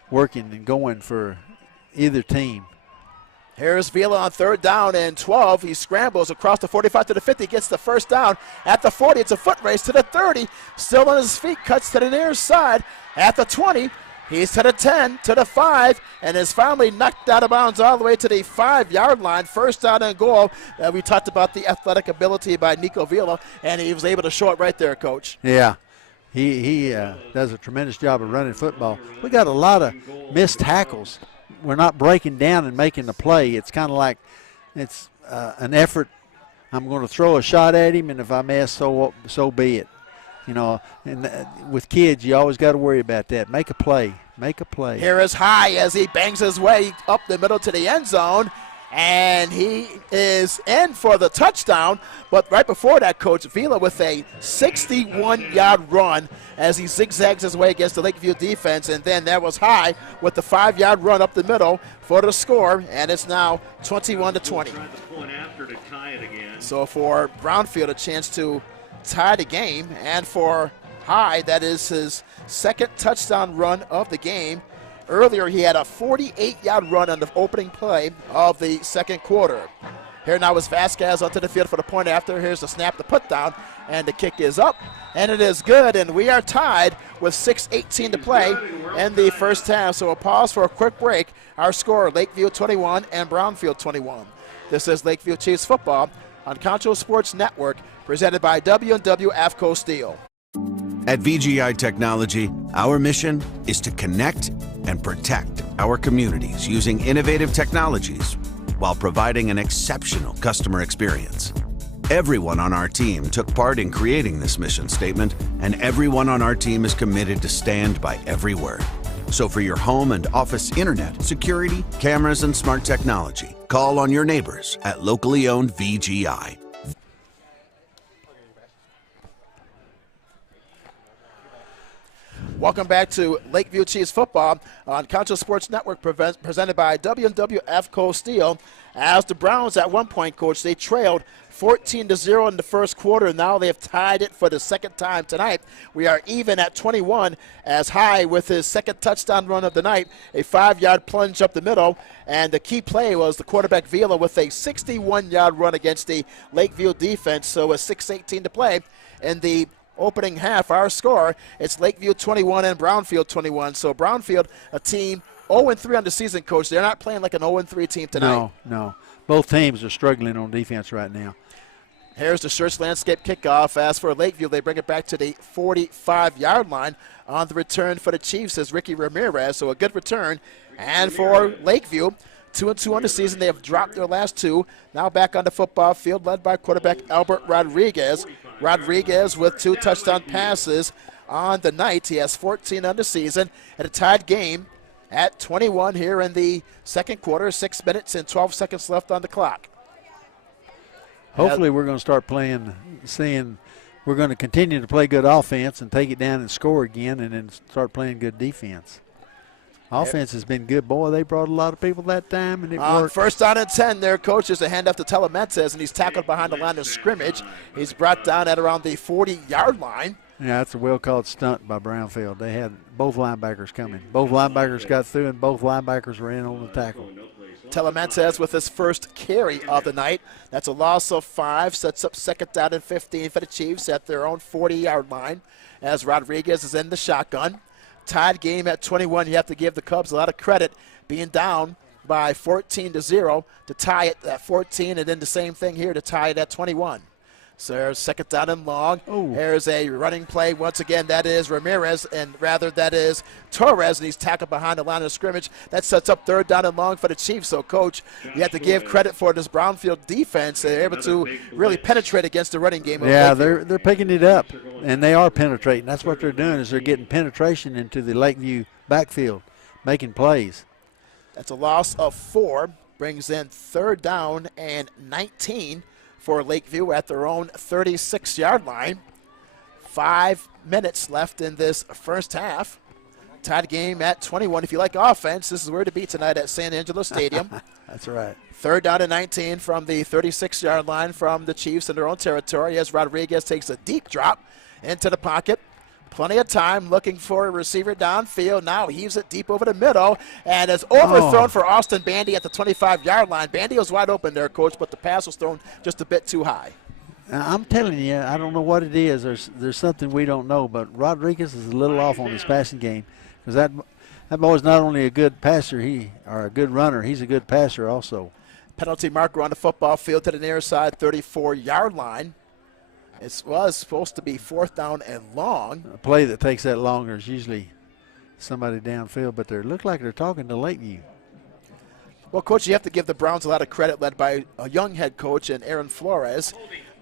working and going for either team. Here's Vila on 3rd down and 12. He scrambles across the 45 to the 50, gets the 1st down. At the 40, it's a foot race to the 30. Still on his feet, cuts to the near side. At the 20, he's to the 10, to the 5, and is finally knocked out of bounds all the way to the 5-yard line. 1st down and goal. We talked about the athletic ability by Nico Vila, and he was able to show it right there, Coach. Yeah. He does a tremendous job of running football. We got a lot of missed tackles. We're not breaking down and making the play. It's kind of like it's an effort. I'm going to throw a shot at him, and if I miss, so be it. You know, and with kids, you always got to worry about that. Make a play. Make a play. Here is High as he bangs his way up the middle to the end zone. And he is in for the touchdown. But right before that, Coach, Vila with a 61-yard run as he zigzags his way against the Lakeview defense. And then there was High with the 5-yard run up the middle for the score. And it's now 21-20. So for Brownfield, a chance to tie the game. And for High, that is his 2nd touchdown run of the game. Earlier, he had a 48-yard run on the opening play of the second quarter. Here now is Vasquez onto the field for the point after. Here's the snap, the put down, and the kick is up. And it is good, and we are tied with 6:18 to play in the first half. So we'll pause for a quick break. Our score, Lakeview 21 and Brownfield 21. This is Lakeview Chiefs football on Concho Sports Network, presented by W&W AFCO Steel. At VGI Technology, our mission is to connect and protect our communities using innovative technologies while providing an exceptional customer experience. Everyone on our team took part in creating this mission statement, and everyone on our team is committed to stand by every word. So for your home and office internet, security, cameras, and smart technology, call on your neighbors at locally owned VGI. Welcome back to Lakeview Chiefs football on Concho Sports Network, presented by W&W AFCO Steel. As the Browns at one point, Coach, they trailed 14-0 in the first quarter. Now they have tied it for the second time tonight. We are even at 21 as High with his second touchdown run of the night, a 5-yard plunge up the middle. And the key play was the quarterback Vila with a 61-yard run against the Lakeview defense. So with 6:18 to play in the opening half, our score, it's Lakeview 21 and Brownfield 21. So Brownfield, a team 0-3 on the season, Coach. They're not playing like an 0-3 team tonight. No. Both teams are struggling on defense right now. Here's the Church Landscape kickoff. As for Lakeview, they bring it back to the 45-yard line. On the return for the Chiefs is Ricky Ramirez, so a good return. And for Lakeview, 2-2 on the season. They have dropped their last two. Now back on the football field, led by quarterback Albert Rodriguez. Rodriguez with 2 touchdown passes on the night. He has 14 on the season. At a tied game at 21 here in the second quarter. 6 minutes and 12 seconds left on the clock. Hopefully we're going to start seeing we're going to continue to play good offense and take it down and score again, and then start playing good defense. Offense has been good. Boy, they brought a lot of people that time, and it worked. First down and 10 there, Coach. There's a handoff to Telementez, and he's tackled behind the line of scrimmage. He's brought down at around the 40-yard line. Yeah, that's a well-called stunt by Brownfield. They had both linebackers coming. Both linebackers got through, and both linebackers were in on the tackle. Telementez with his first carry of the night. That's a loss of 5. Sets up second down and 15 for the Chiefs at their own 40-yard line as Rodriguez is in the shotgun. Tied game at 21. You have to give the Cubs a lot of credit, being down by 14-0 to tie it at 14, and then the same thing here to tie it at 21. So there's second down and long. There's a running play. Once again, that is Ramirez, and rather that is Torres, and he's tackled behind the line of scrimmage. That sets up third down and long for the Chiefs. So, Coach, you have to give credit for this Brownfield defense. They're able to really penetrate against the running game. Yeah, they're picking it up, and they are penetrating. That's what they're doing, is they're getting penetration into the Lakeview backfield, making plays. That's a loss of 4. Brings in third down and 19 for Lakeview at their own 36-yard line. 5 minutes left in this first half. Tied game at 21. If you like offense, this is where to be tonight at San Angelo Stadium. That's right. Third down and 19 from the 36-yard line from the Chiefs in their own territory as Rodriguez takes a deep drop into the pocket. Plenty of time looking for a receiver downfield. Now heaves it deep over the middle and is overthrown for Austin Bandy at the 25-yard line. Bandy was wide open there, Coach, but the pass was thrown just a bit too high. I'm telling you, I don't know what it is. There's something we don't know, but Rodriguez is a little off on his passing game, because that boy's not only a good passer, or a good runner, he's a good passer also. Penalty marker on the football field to the near side 34-yard line. It was supposed to be fourth down and long. A play that takes that longer is usually somebody downfield, but they look like they're talking to Lakeview. Well, Coach, you have to give the Browns a lot of credit, led by a young head coach and Aaron Flores.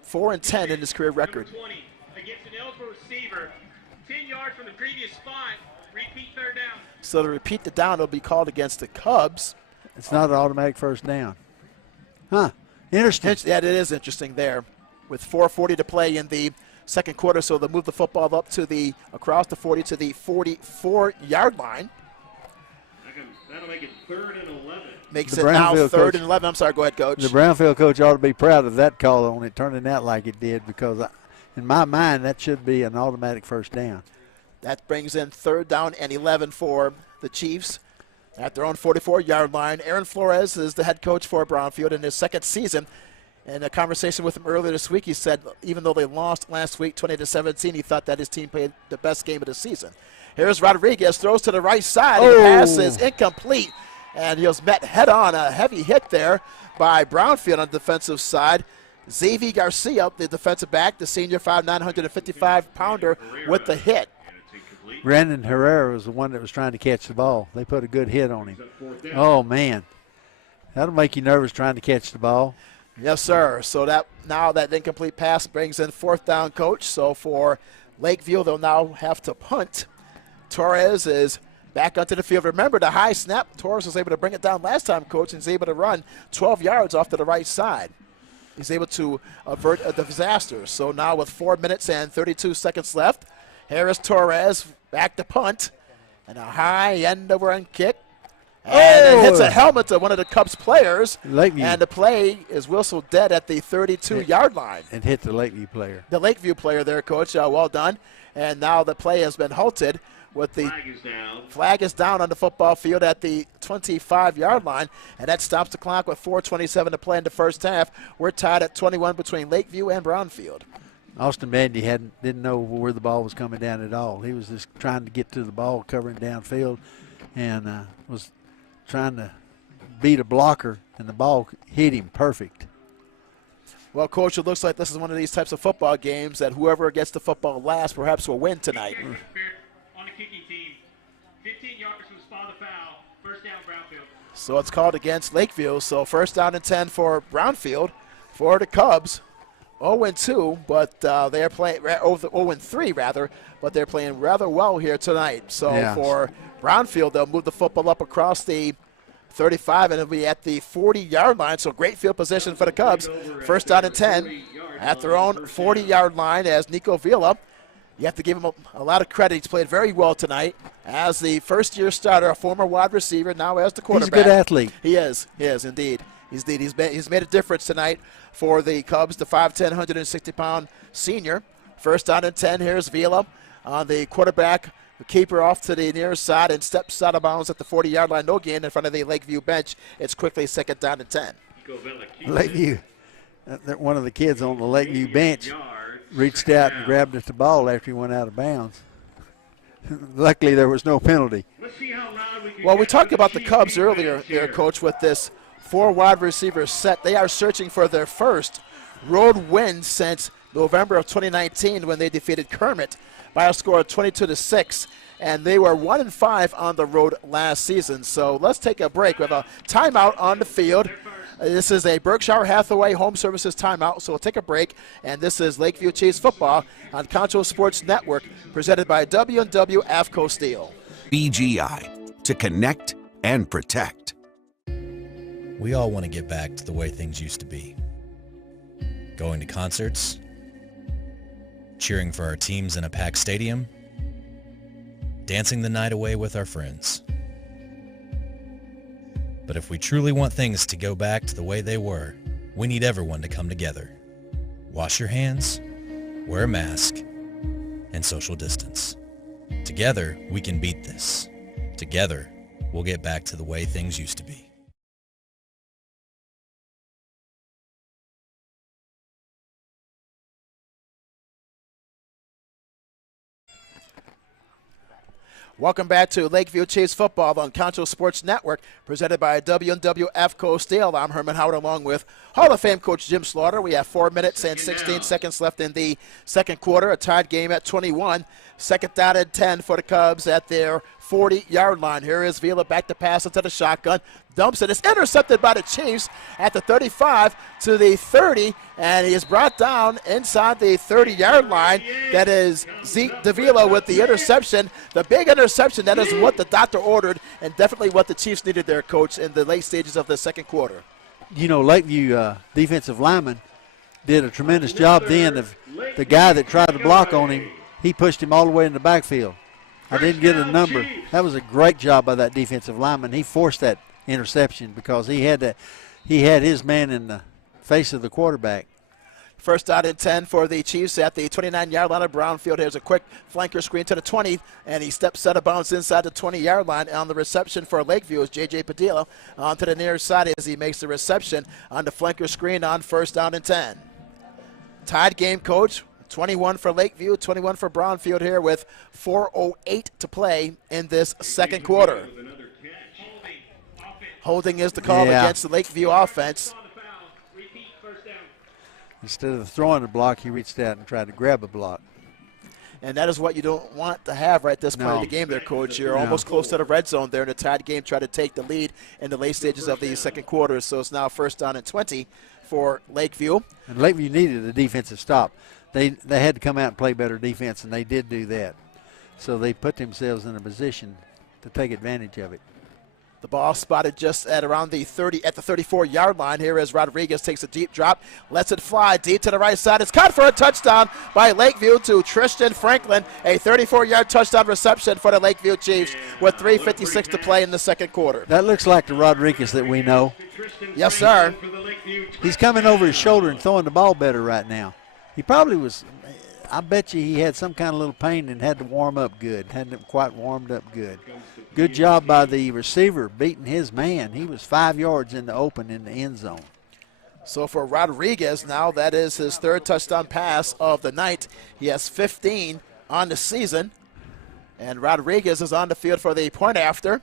4-10 in his career record. Against an eligible receiver, 10 yards from the previous spot. Repeat third down. So to repeat the down, it'll be called against the Cubs. It's not an automatic first down. Huh. Interesting. Yeah, it is interesting there. With 4:40 to play in the second quarter, so they'll move the football up to across the 40 to the 44-yard line. That'll make it 3rd and 11. Makes it now 3rd and 11. I'm sorry, go ahead, Coach. The Brownfield coach ought to be proud of that call on it turning out like it did, because in my mind that should be an automatic first down. That brings in 3rd down and 11 for the Chiefs at their own 44-yard line. Aaron Flores is the head coach for Brownfield in his second season. In a conversation with him earlier this week, he said even though they lost last week 20-17, he thought that his team played the best game of the season. Here's Rodriguez, throws to the right side, and the pass is incomplete. And he was met head-on, a heavy hit there by Brownfield on the defensive side. Xavier Garcia, the defensive back, the senior 5'9", 155-pounder with the hit. Brandon Herrera was the one that was trying to catch the ball. They put a good hit on him. Oh, man. That'll make you nervous trying to catch the ball. Yes, sir. So that incomplete pass brings in 4th down, Coach. So for Lakeview, they'll now have to punt. Torres is back onto the field. Remember the high snap. Torres was able to bring it down last time, Coach, and he's able to run 12 yards off to the right side. He's able to avert a disaster. So now with 4 minutes and 32 seconds left, Harris Torres back to punt. And a high end over end kick. And it hits a helmet of one of the Cubs players. Lakeview. And the play is whistled dead at the 32-yard line. It hit the Lakeview player. The Lakeview player there, Coach. Well done. And now the play has been halted with the flag is down on the football field at the 25-yard line. And that stops the clock with 4:27 to play in the first half. We're tied at 21 between Lakeview and Brownfield. Austin Bandy didn't know where the ball was coming down at all. He was just trying to get to the ball, covering downfield, and was trying to beat a blocker, and the ball hit him perfect. Well, Coach, it looks like this is one of these types of football games that whoever gets the football last perhaps will win tonight. On the kicking team, 15 yards from the spot of the foul, first down Brownfield. So it's called against Lakeview. So first down and 10 for Brownfield. For the Cubs, 0-2, but they are playing 0-3 rather, but they're playing rather well here tonight. So for Brownfield, they'll move the football up across the 35, and it'll be at the 40-yard line. So great field position for the Cubs. First down and 10 at their own 40-yard line as Nico Vila. You have to give him a lot of credit. He's played very well tonight as the first-year starter, a former wide receiver, now as the quarterback. He's a good athlete. He is indeed. He's made a difference tonight for the Cubs, the 5'10", 160-pound senior. First down and 10. Here's Vila on the quarterback. The keeper off to the near side and steps out of bounds at the 40-yard line. No gain in front of the Lakeview bench. It's quickly second down and 10. Lakeview, one of the kids on the Lakeview bench reached out and grabbed at the ball after he went out of bounds. Luckily, there was no penalty. Well, we talked about the Cubs earlier there, Coach, with this 4 wide receiver set. They are searching for their first road win since November of 2019 when they defeated Kermit by a score of 22-6, and they were 1-5 on the road last season. So let's take a break. We have a timeout on the field. This is a Berkshire Hathaway Home Services timeout, so we'll take a break. And this is Lakeview Chiefs football on Concho Sports Network, presented by W&W AFCO Steel. BGI, to connect and protect. We all want to get back to the way things used to be. Going to concerts, cheering for our teams in a packed stadium, dancing the night away with our friends. But if we truly want things to go back to the way they were, we need everyone to come together. Wash your hands, wear a mask, and social distance. Together, we can beat this. Together, we'll get back to the way things used to be. Welcome back to Lakeview Chiefs football on Concho Sports Network, presented by W&W AFCO Steel. I'm Herman Howard along with Hall of Fame coach Jim Slaughter. We have 4 minutes and 16 seconds left in the second quarter, a tied game at 21. Second down and 10 for the Cubs at their 40-yard line. Here is Vila back to pass into the shotgun. Dumps it. It's intercepted by the Chiefs at the 35 to the 30, and he is brought down inside the 30-yard line. That is Zeke Davila with the interception. The big interception, that is what the doctor ordered, and definitely what the Chiefs needed there, Coach, in the late stages of the second quarter. You know, Lakeview defensive lineman did a tremendous job then of the guy that tried to block on him. He pushed him all the way in the backfield. I didn't get a number. That was a great job by that defensive lineman. He forced that interception because he had his man in the face of the quarterback. First down and 10 for the Chiefs at the 29-yard line of Brownfield. Here's a quick flanker screen to the 20, and he steps out of bounds inside the 20-yard line. On the reception for Lakeview is J.J. Padilla onto the near side as he makes the reception on the flanker screen on first down and 10. Tied game, Coach. 21 for Lakeview, 21 for Brownfield here with 4:08 to play in this second quarter. Holding is the call against the Lakeview offense. Instead of throwing a block, he reached out and tried to grab a block. And that is what you don't want to have right this point of the game there, Coach. You're almost close to the red zone there in a tied game. Try to take the lead in the late stages of the second quarter. So it's now 1st down and 20 for Lakeview. And Lakeview needed a defensive stop. They had to come out and play better defense, and they did do that. So they put themselves in a position to take advantage of it. The ball spotted just at around the 34-yard line. Here as Rodriguez takes a deep drop, lets it fly deep to the right side. It's caught for a touchdown by Lakeview to Tristan Franklin. A 34-yard touchdown reception for the Lakeview Chiefs with 3:56 to play in the second quarter. That looks like the Rodriguez that we know. Yes, sir. He's coming over his shoulder and throwing the ball better right now. He probably was, I bet you he had some kind of little pain and had to warm up good. Hadn't quite warmed up good. Good job by the receiver beating his man. He was 5 yards in the open in the end zone. So for Rodriguez now, that is his 3rd touchdown pass of the night. He has 15 on the season. And Rodriguez is on the field for the point after,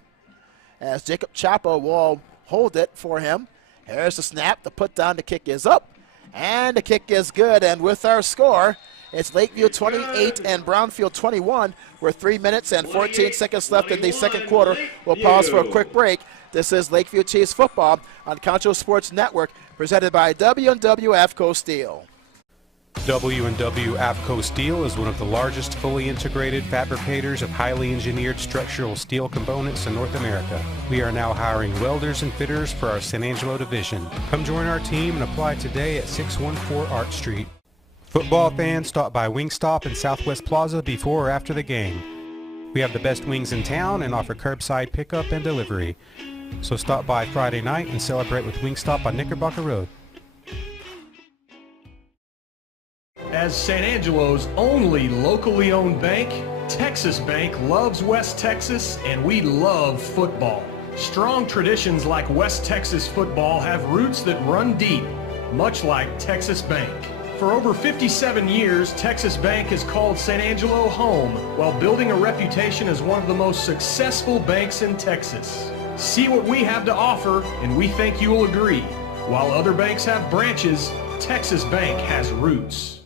as Jacob Chapo will hold it for him. Here's the snap. The put down, the kick is up. And the kick is good. And with our score, it's Lakeview 28 and Brownfield 21. We're 3 minutes and 14 seconds left in the second quarter. We'll pause for a quick break. This is Lakeview Chiefs football on Concho Sports Network, presented by W&W AFCO Steel. W&W AFCO Steel is one of the largest fully integrated fabricators of highly engineered structural steel components in North America. We are now hiring welders and fitters for our San Angelo division. Come join our team and apply today at 614 Art Street. Football fans, stop by Wingstop in Southwest Plaza before or after the game. We have the best wings in town and offer curbside pickup and delivery. So stop by Friday night and celebrate with Wingstop on Knickerbocker Road. As San Angelo's only locally owned bank, Texas Bank loves West Texas, and we love football. Strong traditions like West Texas football have roots that run deep, much like Texas Bank. For over 57 years, Texas Bank has called San Angelo home while building a reputation as one of the most successful banks in Texas. See what we have to offer, and we think you will agree. While other banks have branches, Texas Bank has roots.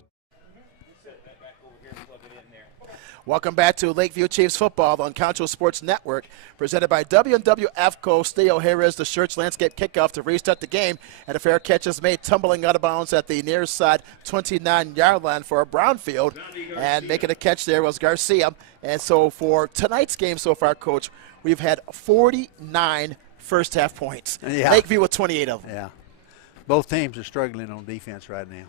Welcome back to Lakeview Chiefs football on Concho Sports Network, presented by W&W AFCO Steel. Here is the Church Landscape kickoff to restart the game, and a fair catch is made, tumbling out of bounds at the near side 29-yard line for Brownfield, and making a catch there was Garcia. And so for tonight's game so far, Coach, we've had 49 first-half points. Yeah. Lakeview with 28 of them. Yeah. Both teams are struggling on defense right now.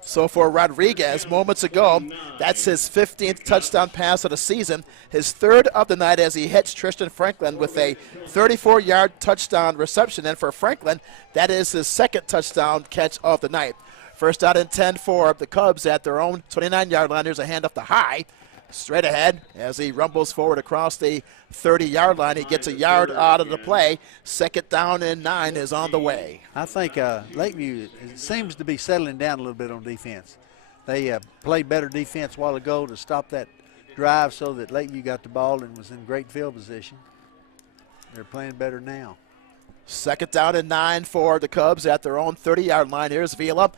So for Rodriguez, moments ago, that's his 15th touchdown pass of the season, his 3rd of the night as he hits Tristan Franklin with a 34-yard touchdown reception. And for Franklin, that is his 2nd touchdown catch of the night. 1st out and 10 for the Cubs at their own 29-yard line. There's a handoff to High. Straight ahead as he rumbles forward across the 30-yard line. He gets a yard out of the play. 2nd down and 9 is on the way. I think Lakeview seems to be settling down a little bit on defense. They played better defense a while ago to stop that drive so that Lakeview got the ball and was in great field position. They're playing better now. 2nd down and 9 for the Cubs at their own 30-yard line. Here's Vila.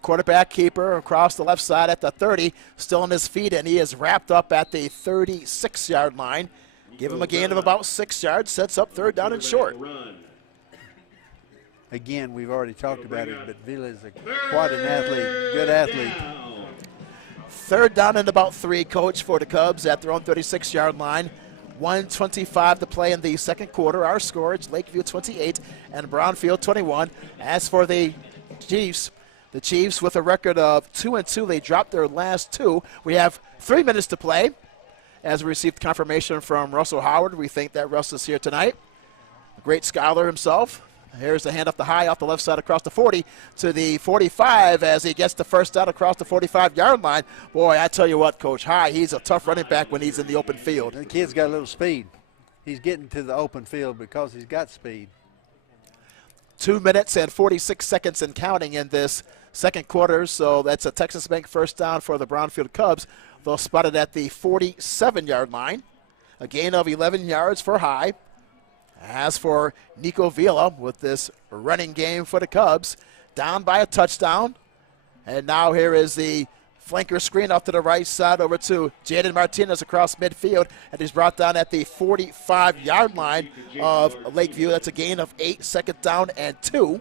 Quarterback keeper across the left side at the 30, still on his feet, and he is wrapped up at the 36-yard line. Give him a gain of about 6 yards, sets up 3rd down and short. Again, we've already talked about it, but Vila is quite an athlete, good athlete. 3rd down and about 3, Coach, for the Cubs at their own 36-yard line. 1:25 to play in the second quarter. Our score is Lakeview 28 and Brownfield 21. As for the Chiefs, with a record of 2-2, they dropped their last 2. We have 3 minutes to play. As we received confirmation from Russell Howard, we think that Russ is here tonight. A great scholar himself. Here's the handoff to High off the left side across the 40 to the 45 as he gets the 1st down across the 45-yard line. Boy, I tell you what, Coach, High, he's a tough running back when he's in the open field. The kid's got a little speed. He's getting to the open field because he's got speed. 2 minutes and 46 seconds and counting in this second quarter, so that's a Texas Bank 1st down for the Brownfield Cubs. They'll spot it at the 47-yard line. A gain of 11 yards for High. As for Nico Vila with this running game for the Cubs, down by a touchdown. And now here is the Flanker screen off to the right side over to Jaden Martinez across midfield, and he's brought down at the 45-yard line of Lakeview. That's a gain of 8, second down and 2.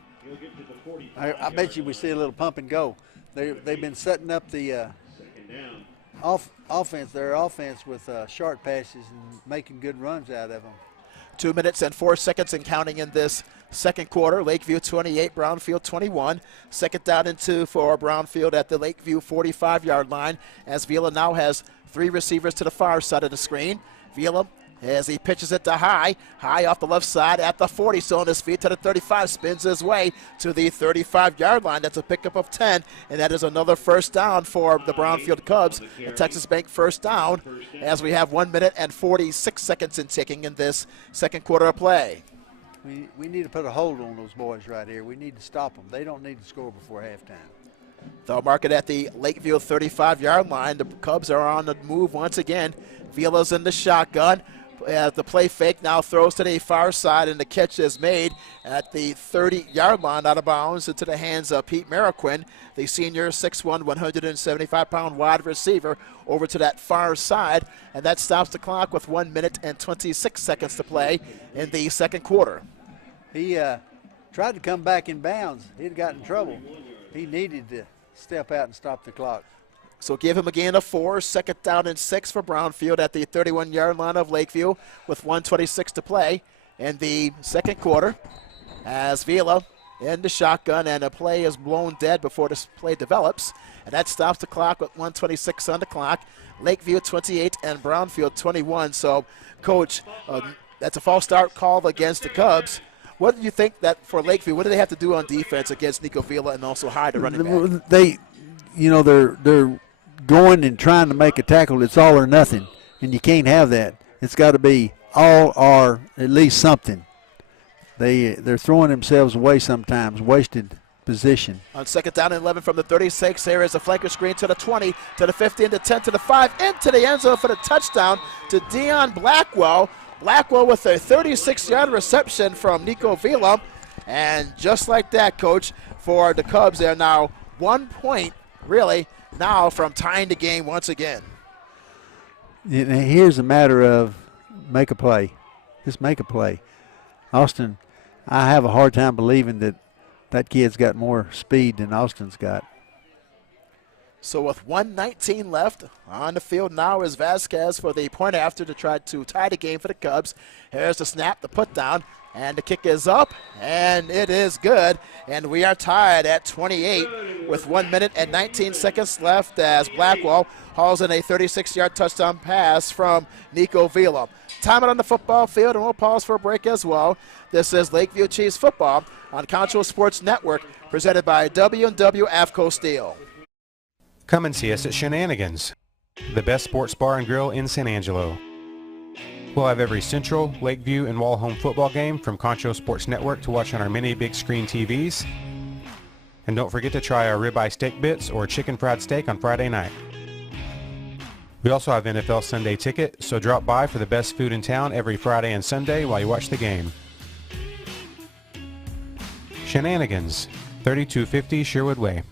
I bet you we see a little pump and go. They've been setting up the their offense with short passes and making good runs out of them. 2 minutes and 4 seconds and counting in this second quarter. Lakeview 28, Brownfield 21. Second down and 2 for Brownfield at the Lakeview 45-yard line, as Vila now has 3 receivers to the far side of the screen. Vila, as he pitches it to High off the left side at the 40, so on his feet to the 35, spins his way to the 35-yard line. That's a pickup of 10, and that is another first down for the Brownfield Cubs. A Texas Bank first down, as we have 1 minute and 46 seconds in ticking in this second quarter of play. We need to put a hold on those boys right here. We need to stop them. They don't need to score before halftime. They'll mark it at the Lakeview 35-yard line. The Cubs are on the move once again. Vila's in the shotgun. The play fake now throws to the far side, and the catch is made at the 30-yard line out of bounds into the hands of Pete Mariquin, the senior 6'1", 175-pound wide receiver, over to that far side, and that stops the clock with 1 minute and 26 seconds to play in the second quarter. He tried to come back in bounds. He'd got in trouble. He needed to step out and stop the clock. So give him a gain of 4, second down and 6 for Brownfield at the 31-yard line of Lakeview with 1:26 to play in the second quarter, as Vila in the shotgun, and the play is blown dead before this play develops, and that stops the clock with 1:26 on the clock. Lakeview 28 and Brownfield 21. So, Coach, that's a false start call against the Cubs. What do you think that for Lakeview, what do they have to do on defense against Nico Vila and also High, the running back? They're going and trying to make a tackle. It's all or nothing, and you can't have that. It's got to be all or at least something. They're throwing themselves away sometimes, wasted position. On second down and 11 from the 36, there is a flanker screen to the 20, to the 15, to 10, to the 5, into the end zone for the touchdown to Dion Blackwell. Blackwell with a 36-yard reception from Nico Vila, and just like that, Coach, for the Cubs, they're now 1 point, really, now from tying the game once again. Here's a matter of make a play. Just make a play. Austin, I have a hard time believing that kid's got more speed than Austin's got. So with 1:19 left on the field now is Vasquez for the point after to try to tie the game for the Cubs. Here's the snap, the put down, and the kick is up, and it is good. And we are tied at 28 with 1 minute and 19 seconds left as Blackwell hauls in a 36-yard touchdown pass from Nico Vila. Time it on the football field, and we'll pause for a break as well. This is Lakeview Chiefs football on Concho Sports Network, presented by W&W AFCO Steel. Come and see us at Shenanigans, the best sports bar and grill in San Angelo. We'll have every Central, Lakeview, and Wall-Home football game from Concho Sports Network to watch on our many big screen TVs. And don't forget to try our ribeye steak bits or chicken fried steak on Friday night. We also have NFL Sunday ticket, so drop by for the best food in town every Friday and Sunday while you watch the game. Shenanigans, 3250 Sherwood Way.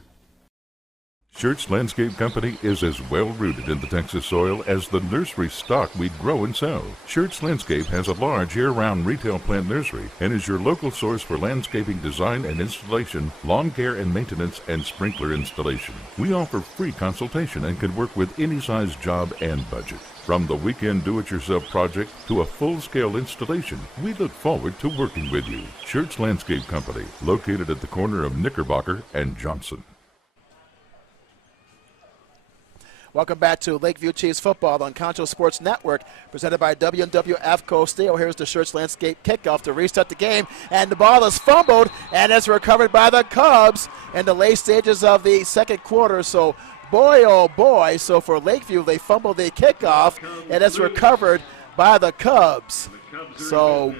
Schertz Landscape Company is as well-rooted in the Texas soil as the nursery stock we grow and sell. Schertz Landscape has a large year-round retail plant nursery and is your local source for landscaping design and installation, lawn care and maintenance, and sprinkler installation. We offer free consultation and can work with any size job and budget. From the weekend do-it-yourself project to a full-scale installation, we look forward to working with you. Schertz Landscape Company, located at the corner of Knickerbocker and Johnson. Welcome back to Lakeview Chiefs football on Concho Sports Network, presented by W&W AFCO Steel. Here's the Schertz Landscape kickoff to restart the game, and the ball is fumbled, and it's recovered by the Cubs in the late stages of the second quarter. So, boy, oh boy, so for Lakeview, they fumbled the kickoff, and it's recovered by the Cubs. So,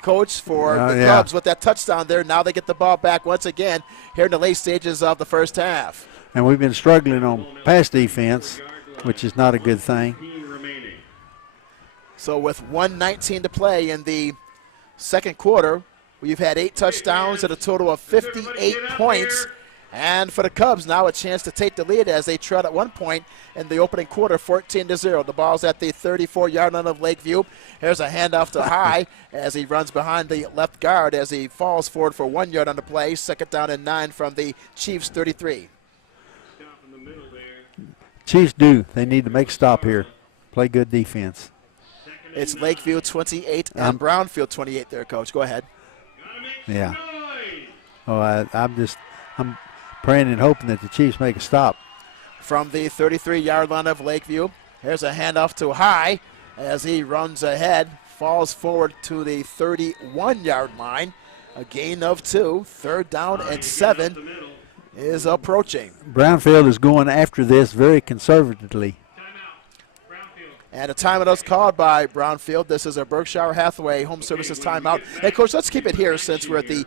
Coach, for the Cubs with that touchdown there, now they get the ball back once again here in the late stages of the first half. And we've been struggling on pass defense, which is not a good thing. So with 1:19 to play in the second quarter, we've had 8 touchdowns at a total of 58 points. And for the Cubs, now a chance to take the lead as they trailed at one point in the opening quarter, 14-0. The ball's at the 34-yard line of Lakeview. Here's a handoff to High as he runs behind the left guard as he falls forward for 1 yard on the play. Second down and 9 from the Chiefs' 33. Chiefs do. They need to make a stop here. Play good defense. It's Lakeview 28 and Brownfield 28 there, Coach. Go ahead. Yeah. Oh, I'm praying and hoping that the Chiefs make a stop. From the 33-yard line of Lakeview, here's a handoff to High as he runs ahead, falls forward to the 31-yard line. A gain of 2. Third down and 7 is approaching. Brownfield is going after this very conservatively. And a timeout is called by Brownfield. This is a Berkshire Hathaway Home Services timeout. Hey, Coach, let's keep it here since we're at the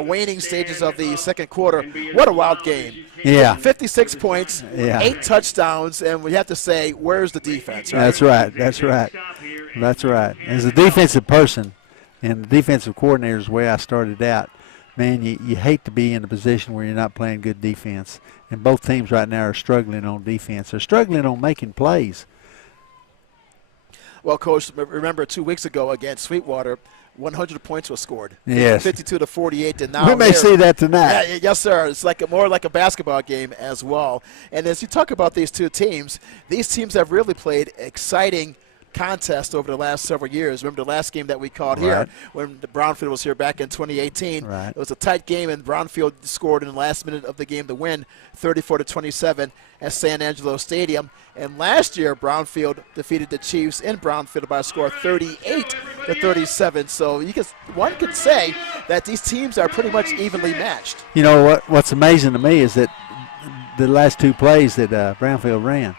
waning stages of the second quarter. What a wild game. Yeah. 56 points, yeah. 8 touchdowns, and we have to say, where's the defense? Right? That's right. That's right. That's right. As a defensive person and the defensive coordinator is the way I started out, man, you hate to be in a position where you're not playing good defense. And both teams right now are struggling on defense. They're struggling on making plays. Well, Coach, remember 2 weeks ago against Sweetwater, 100 points was scored. Yes. 52-48. And now we may see that tonight. Yeah, yes, sir. It's more like a basketball game as well. And as you talk about these two teams, these teams have really played exciting contest over the last several years. Remember the last game that we called here when the Brownfield was here back in 2018. Right. It was a tight game, and Brownfield scored in the last minute of the game to win 34-27 at San Angelo Stadium. And last year, Brownfield defeated the Chiefs in Brownfield by a score of 38-37. So one could say that these teams are pretty much evenly matched. You know what's amazing to me is that the last 2 plays that Brownfield ran.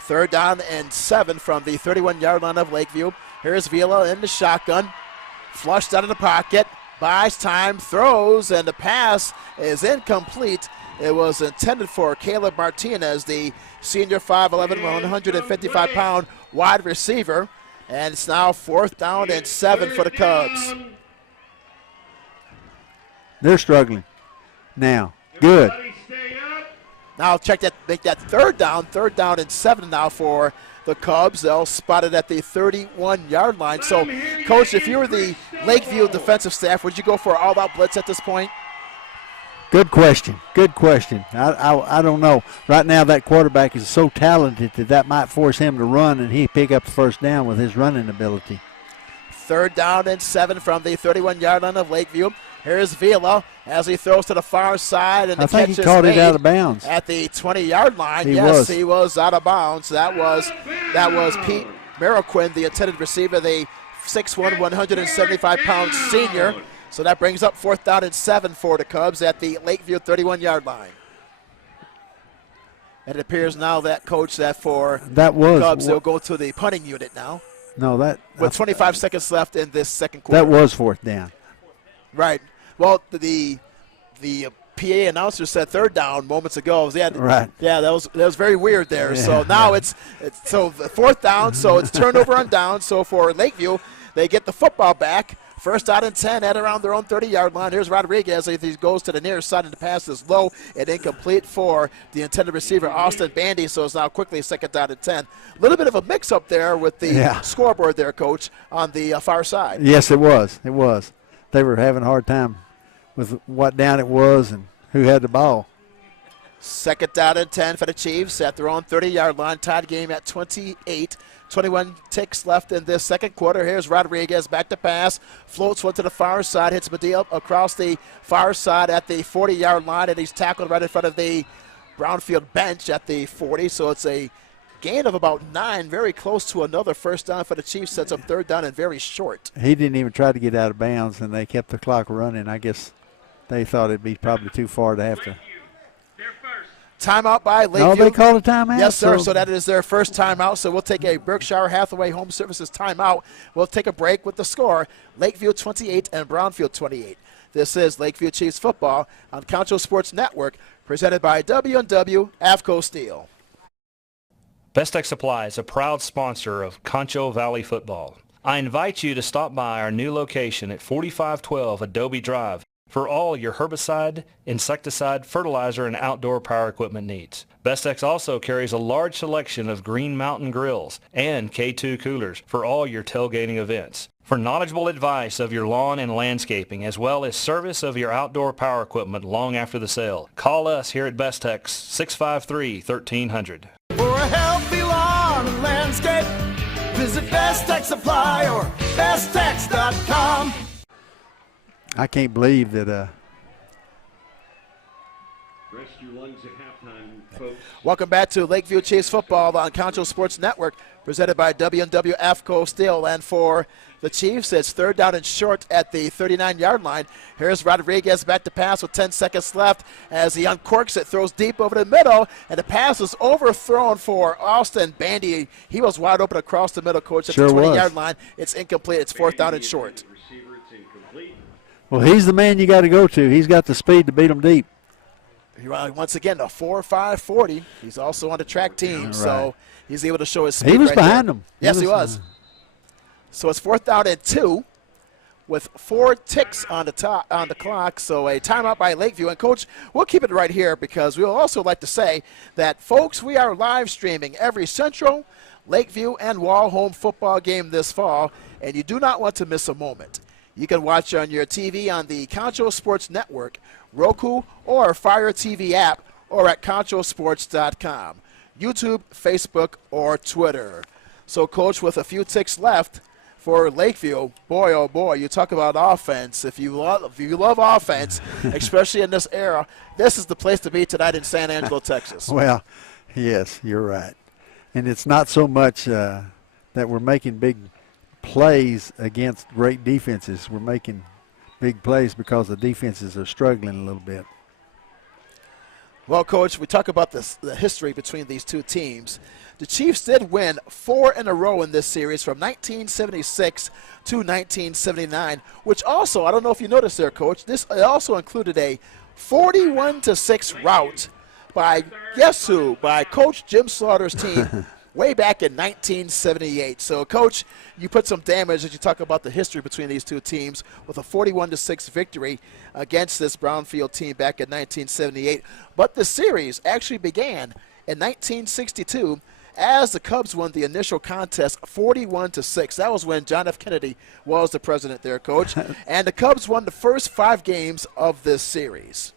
Third down and 7 from the 31-yard line of Lakeview. Here's Vila in the shotgun. Flushed out of the pocket. Buys time, throws, and the pass is incomplete. It was intended for Caleb Martinez, the senior 5'11", 155-pound wide receiver. And it's now 4th down and 7 for the Cubs. They're struggling now. Good. Now make that third down and 7 now for the Cubs. They'll spot it at the 31-yard line. So, Coach, if you were the Lakeview defensive staff, would you go for an all-out blitz at this point? Good question. Good question. I don't know. Right now that quarterback is so talented that might force him to run and he pick up the first down with his running ability. Third down and 7 from the 31-yard line of Lakeview. Here's Vila as he throws to the far side, and the catch is made. I think he caught it out of bounds. At the 20-yard line. He was out of bounds. That was Pete Mariquin, the intended receiver, the 6'1", 175-pound senior. So that brings up 4th down and 7 for the Cubs at the Lakeview 31-yard line. And it appears now that, Coach, for the Cubs, they'll go to the punting unit now. No, with 25 seconds left in this second quarter. That was 4th down. Right. Well, the PA announcer said 3rd down moments ago. Right. Yeah, that was very weird there. Yeah, so now it's so the 4th down. So it's turnover on down. So for Lakeview, they get the football back. 1st out and 10 at around their own 30-yard line. Here's Rodriguez as he goes to the near side, and the pass is low and incomplete for the intended receiver, Austin Bandy. So it's now quickly 2nd down and 10. A little bit of a mix-up there with the scoreboard there, Coach, on the far side. Yes, it was. It was. They were having a hard time with what down it was and who had the ball. 2nd down and 10 for the Chiefs at their own 30-yard line. Tied game at 28. 21 ticks left in this second quarter. Here's Rodriguez back to pass. Floats one to the far side. Hits Medea across the far side at the 40-yard line, and he's tackled right in front of the Brownfield bench at the 40. So it's a gain of about 9, very close to another 1st down for the Chiefs. Sets up 3rd down and very short. He didn't even try to get out of bounds, and they kept the clock running. I guess they thought it'd be probably too far to have to. Timeout by Lakeview. No, they called a timeout? Yes, sir. So that is their first timeout. So we'll take a Berkshire Hathaway Home Services timeout. We'll take a break with the score, Lakeview 28 and Brownfield 28. This is Lakeview Chiefs football on Concho Sports Network, presented by W&W AFCO Steel. Best Tech Supply is a proud sponsor of Concho Valley football. I invite you to stop by our new location at 4512 Adobe Drive for all your herbicide, insecticide, fertilizer, and outdoor power equipment needs. Bestex also carries a large selection of Green Mountain grills and K2 coolers for all your tailgating events. For knowledgeable advice of your lawn and landscaping, as well as service of your outdoor power equipment long after the sale, call us here at Bestex, 653-1300. For a healthy lawn and landscape, visit Best Tech Supply or besttech.com. I can't believe that. Welcome back to Lakeview Chiefs football on Concho Sports Network, presented by W&W AFCO Steel. And for the Chiefs, it's 3rd down and short at the 39-yard line. Here's Rodriguez back to pass with 10 seconds left as he uncorks it, throws deep over the middle, and the pass was overthrown for Austin Bandy. He was wide open across the middle, coach, at the 20-yard line. It's incomplete. It's 4th down and short. Well, he's the man you got to go to. He's got the speed to beat them deep. Once again, a 4.5 40. He's also on the track team, right. So he's able to show his speed. He was right behind there. him. Yes, he was. So it's 4th down and 2 with 4 ticks on the clock. So a timeout by Lakeview. And, Coach, we'll keep it right here because we'll also like to say that, folks, we are live streaming every Central, Lakeview, and Wall home football game this fall, and you do not want to miss a moment. You can watch on your TV on the Concho Sports Network, Roku, or Fire TV app, or at conchosports.com, YouTube, Facebook, or Twitter. So, Coach, with a few ticks left for Lakeview, boy, oh boy, you talk about offense. If you love offense, especially in this era, this is the place to be tonight in San Angelo, Texas. Well, yes, you're right. And it's not so much that we're making big plays against great defenses. We're making big plays because the defenses are struggling a little bit. Well, Coach, we talk about the history between these two teams. The Chiefs did win 4 in a row in this series from 1976 to 1979, which also, I don't know if you noticed there, Coach, this also included a 41-6 rout by, guess who, by Coach Jim Slaughter's team way back in 1978. So, Coach, you put some damage as you talk about the history between these two teams with a 41-6 victory against this Brownfield team back in 1978. But the series actually began in 1962 as the Cubs won the initial contest 41-6. That was when John F. Kennedy was the president there, Coach. And the Cubs won the first 5 games of this series.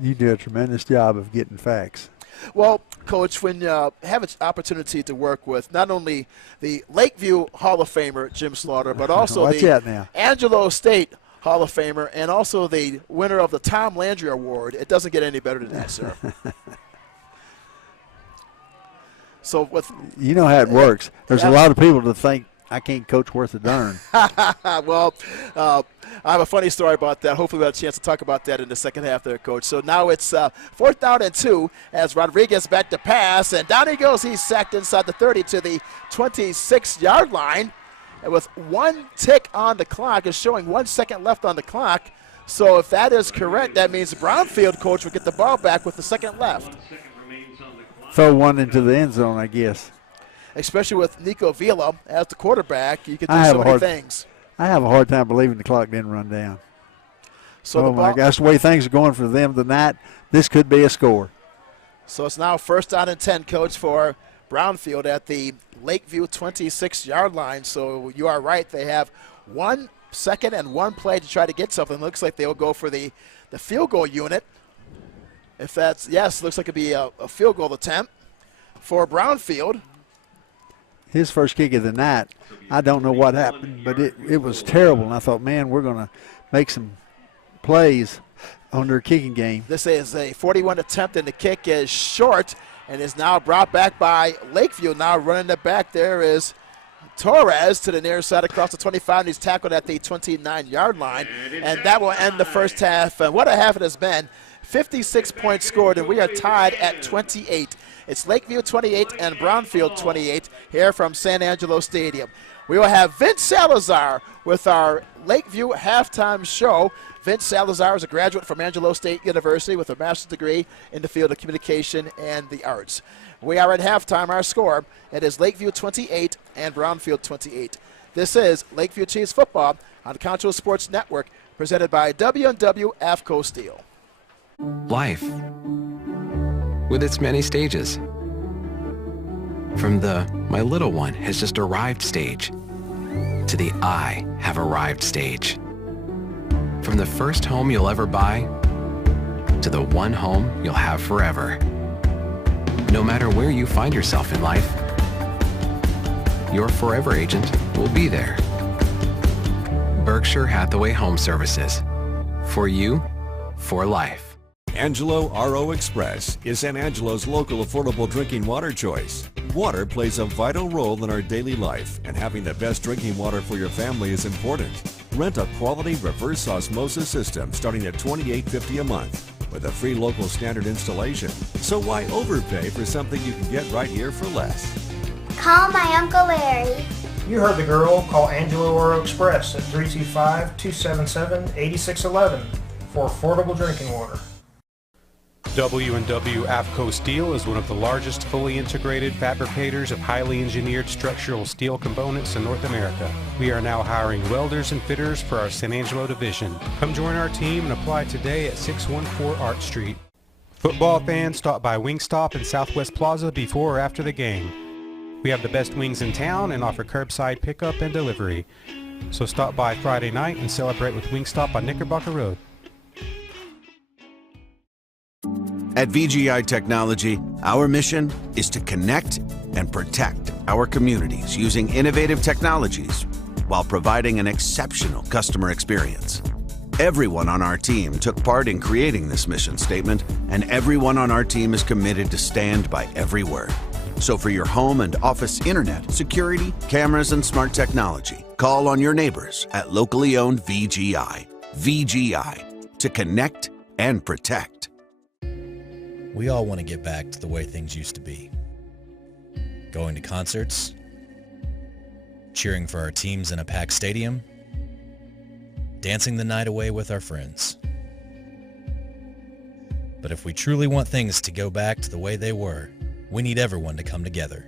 You do a tremendous job of getting facts. Well, Coach, when you have an opportunity to work with not only the Lakeview Hall of Famer, Jim Slaughter, but also the Angelo State Hall of Famer and also the winner of the Tom Landry Award, it doesn't get any better than that, sir. So with you know how it works. There's a lot of people that think I can't coach worth a darn. Well, I have a funny story about that. Hopefully we'll have a chance to talk about that in the second half there, Coach. So now it's 4th down and 2 as Rodriguez back to pass. And down he goes. He's sacked inside the 30 to the 26-yard line. And with 1 tick on the clock, is showing 1 second left on the clock. So if that is correct, that means the Brownfield coach will get the ball back with 1 second left. Throw one into the end zone, I guess. Especially with Nico Vila as the quarterback, you can do so many things. I have a hard time believing the clock didn't run down. So oh, my gosh, the way things are going for them tonight, this could be a score. So it's now 1st down and 10, Coach, for Brownfield at the Lakeview 26-yard line. So you are right. They have 1 second and 1 play to try to get something. Looks like they'll go for the field goal unit. If that's, yes, looks like it'd be a field goal attempt for Brownfield. His first kick of the night, I don't know what happened, but it was terrible. And I thought, man, we're going to make some plays on their kicking game. This is a 41 attempt, and the kick is short and is now brought back by Lakeview. Now running it back there is Torres to the near side across the 25, and he's tackled at the 29-yard line. And that will end the first half. And what a half it has been. 56 points scored, and we are tied at 28. It's Lakeview 28 and Brownfield 28 here from San Angelo Stadium. We will have Vince Salazar with our Lakeview halftime show. Vince Salazar is a graduate from Angelo State University with a master's degree in the field of communication and the arts. We are at halftime. Our score, it is Lakeview 28 and Brownfield 28. This is Lakeview Chiefs football on Concho Sports Network, presented by W&W AFCO Steel. Life, with its many stages. From the "my little one has just arrived" stage to the "I have arrived" stage. From the first home you'll ever buy to the one home you'll have forever. No matter where you find yourself in life, your forever agent will be there. Berkshire Hathaway Home Services. For you, for life. Angelo RO Express is San Angelo's local affordable drinking water choice. Water plays a vital role in our daily life, and having the best drinking water for your family is important. Rent a quality reverse osmosis system starting at $28.50 a month with a free local standard installation. So why overpay for something you can get right here for less? Call my Uncle Larry. You heard the girl. Call Angelo Oro Express at 325-277-8611 for affordable drinking water. W&W AFCO Steel is one of the largest fully integrated fabricators of highly engineered structural steel components in North America. We are now hiring welders and fitters for our San Angelo division. Come join our team and apply today at 614 Art Street. Football fans, stop by Wingstop in Southwest Plaza before or after the game. We have the best wings in town and offer curbside pickup and delivery. So stop by Friday night and celebrate with Wingstop on Knickerbocker Road. At VGI Technology, our mission is to connect and protect our communities using innovative technologies while providing an exceptional customer experience. Everyone on our team took part in creating this mission statement, and everyone on our team is committed to stand by every word. So for your home and office internet, security, cameras, and smart technology, call on your neighbors at locally owned VGI. VGI, to connect and protect. We all want to get back to the way things used to be. Going to concerts, cheering for our teams in a packed stadium, dancing the night away with our friends. But if we truly want things to go back to the way they were, we need everyone to come together.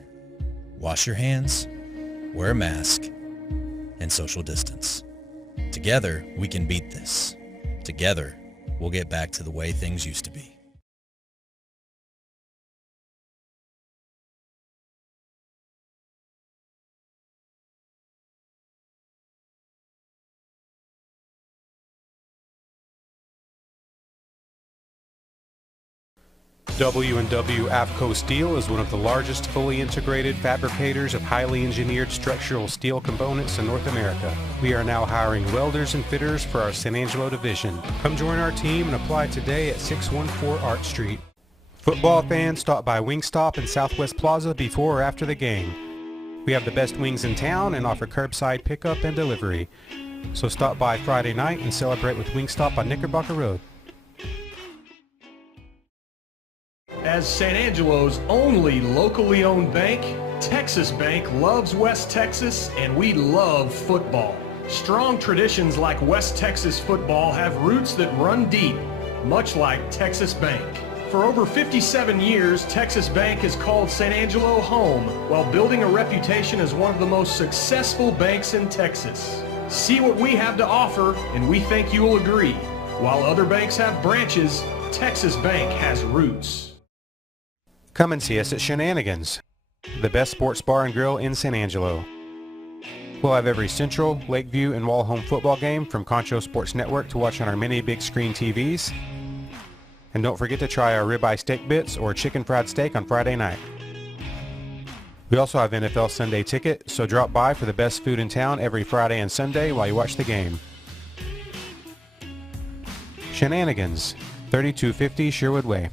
Wash your hands, wear a mask, and social distance. Together, we can beat this. Together, we'll get back to the way things used to be. W&W AFCO Steel is one of the largest fully integrated fabricators of highly engineered structural steel components in North America. We are now hiring welders and fitters for our San Angelo division. Come join our team and apply today at 614 Art Street. Football fans, stop by Wingstop in Southwest Plaza before or after the game. We have the best wings in town and offer curbside pickup and delivery. So stop by Friday night and celebrate with Wingstop on Knickerbocker Road. As San Angelo's only locally owned bank, Texas Bank loves West Texas, and we love football. Strong traditions like West Texas football have roots that run deep, much like Texas Bank. For over 57 years, Texas Bank has called San Angelo home while building a reputation as one of the most successful banks in Texas. See what we have to offer, and we think you will agree. While other banks have branches, Texas Bank has roots. Come and see us at Shenanigans, the best sports bar and grill in San Angelo. We'll have every Central, Lakeview, and Wall-Home football game from Concho Sports Network to watch on our many big screen TVs. And don't forget to try our ribeye steak bits or chicken fried steak on Friday night. We also have NFL Sunday ticket, so drop by for the best food in town every Friday and Sunday while you watch the game. Shenanigans, 3250 Sherwood Way.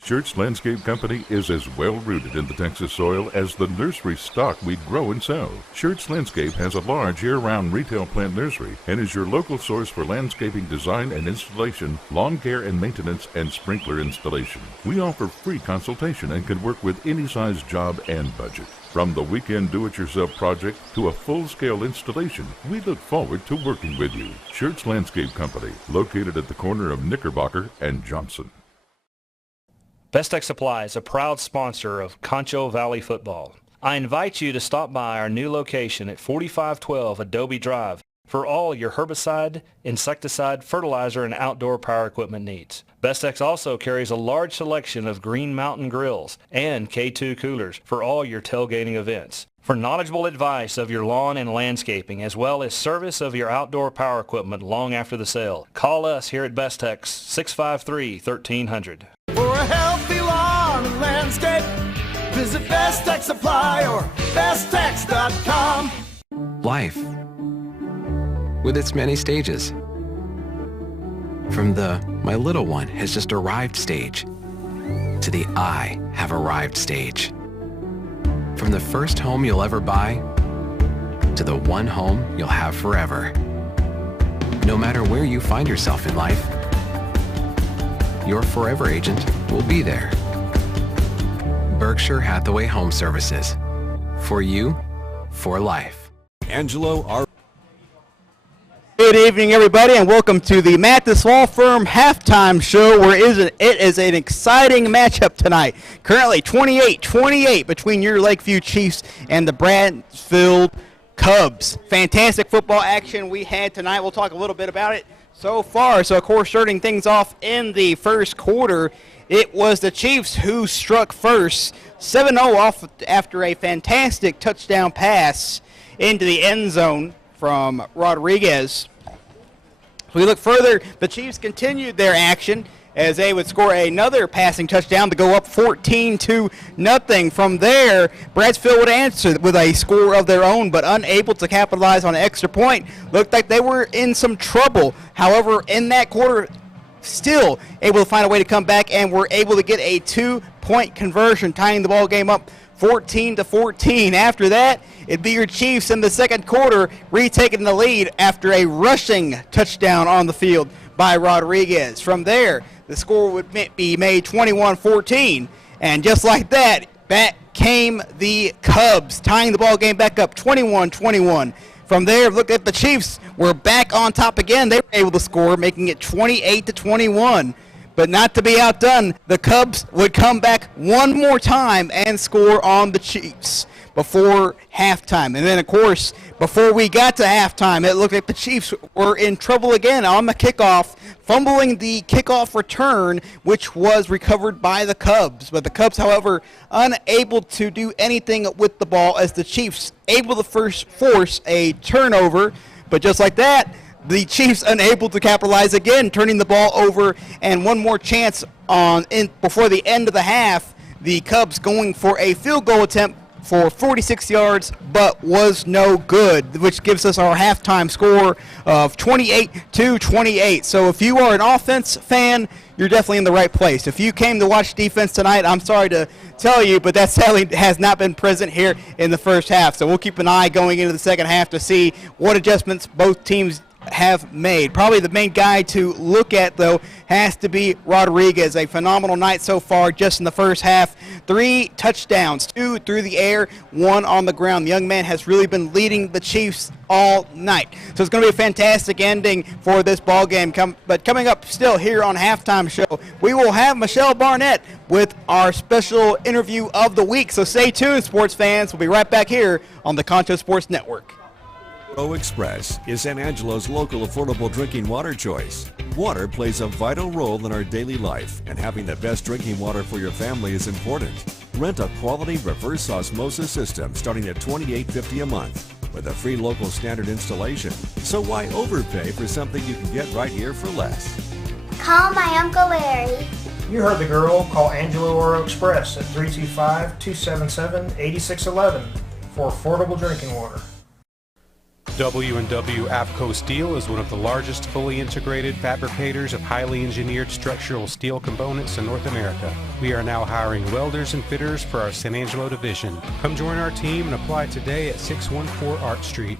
Schertz Landscape Company is as well-rooted in the Texas soil as the nursery stock we grow and sell. Schertz Landscape has a large year-round retail plant nursery and is your local source for landscaping design and installation, lawn care and maintenance, and sprinkler installation. We offer free consultation and can work with any size job and budget. From the weekend do-it-yourself project to a full-scale installation, we look forward to working with you. Schertz Landscape Company, located at the corner of Knickerbocker and Johnson. Best Tech Supply is a proud sponsor of Concho Valley Football. I invite you to stop by our new location at 4512 Adobe Drive for all your herbicide, insecticide, fertilizer, and outdoor power equipment needs. Bestex also carries a large selection of Green Mountain grills and K2 coolers for all your tailgating events. For knowledgeable advice of your lawn and landscaping, as well as service of your outdoor power equipment long after the sale, call us here at Bestex, 653-1300. For a healthy lawn and landscape, visit Bestex Supply or bestex.com. Life, with its many stages. From the "my little one has just arrived" stage to the "I have arrived" stage. From the first home you'll ever buy to the one home you'll have forever. No matter where you find yourself in life, your forever agent will be there. Berkshire Hathaway Home Services. For you, for life. Angelo R. Good evening, everybody, and welcome to the Mathis Law Firm Halftime Show, where it is an exciting matchup tonight. Currently 28-28 between your Lakeview Chiefs and the Brownfield Cubs. Fantastic football action we had tonight. We'll talk a little bit about it so far. So, of course, starting things off in the first quarter, it was the Chiefs who struck first, 7-0 off after a fantastic touchdown pass into the end zone from Rodriguez. If we look further, the Chiefs continued their action as they would score another passing touchdown to go up 14-0. From there, Bradsfield would answer with a score of their own, but unable to capitalize on an extra point. Looked like they were in some trouble. However, in that quarter, still able to find a way to come back and were able to get a 2-point conversion, tying the ball game up 14-14. After that, it'd be your Chiefs in the second quarter retaking the lead after a rushing touchdown on the field by Rodriguez. From there, the score would be made 21-14. And just like that, back came the Cubs, tying the ball game back up 21-21. From there, look at the Chiefs were back on top again. They were able to score, making it 28-21. But not to be outdone, the Cubs would come back one more time and score on the Chiefs before halftime. And then, of course, before we got to halftime, it looked like the Chiefs were in trouble again on the kickoff, fumbling the kickoff return, which was recovered by the Cubs. But the Cubs, however, unable to do anything with the ball as the Chiefs able to first force a turnover. But just like that, the Chiefs unable to capitalize again, turning the ball over, and one more chance before the end of the half. The Cubs going for a field goal attempt for 46 yards, but was no good, which gives us our halftime score of 28-28. So if you are an offense fan, you're definitely in the right place. If you came to watch defense tonight, I'm sorry to tell you, but that sadly has not been present here in the first half. So we'll keep an eye going into the second half to see what adjustments both teams have made. Probably the main guy to look at, though, has to be Rodriguez. A phenomenal night so far just in the first half. 3 touchdowns, 2 through the air, 1 on the ground. The young man has really been leading the Chiefs all night. So it's going to be a fantastic ending for this ball game. But coming up still here on Halftime Show, we will have Michelle Barnett with our special interview of the week. So stay tuned, sports fans. We'll be right back here on the Concho Sports Network. Express is San Angelo's local affordable drinking water choice. Water plays a vital role in our daily life, and having the best drinking water for your family is important. Rent a quality reverse osmosis system starting at $28.50 a month with a free local standard installation. So why overpay for something you can get right here for less? Call my Uncle Larry. You heard the girl. Call Angelo Oro Express at 325-277-8611 for affordable drinking water. W&W AFCO Steel is one of the largest fully integrated fabricators of highly engineered structural steel components in North America. We are now hiring welders and fitters for our San Angelo division. Come join our team and apply today at 614 Art Street.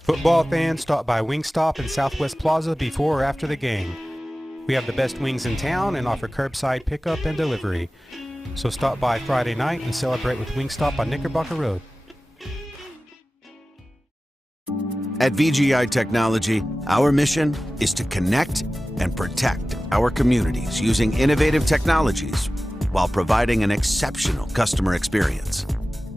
Football fans, stop by Wingstop in Southwest Plaza before or after the game. We have the best wings in town and offer curbside pickup and delivery. So stop by Friday night and celebrate with Wingstop on Knickerbocker Road. At VGI Technology, our mission is to connect and protect our communities using innovative technologies while providing an exceptional customer experience.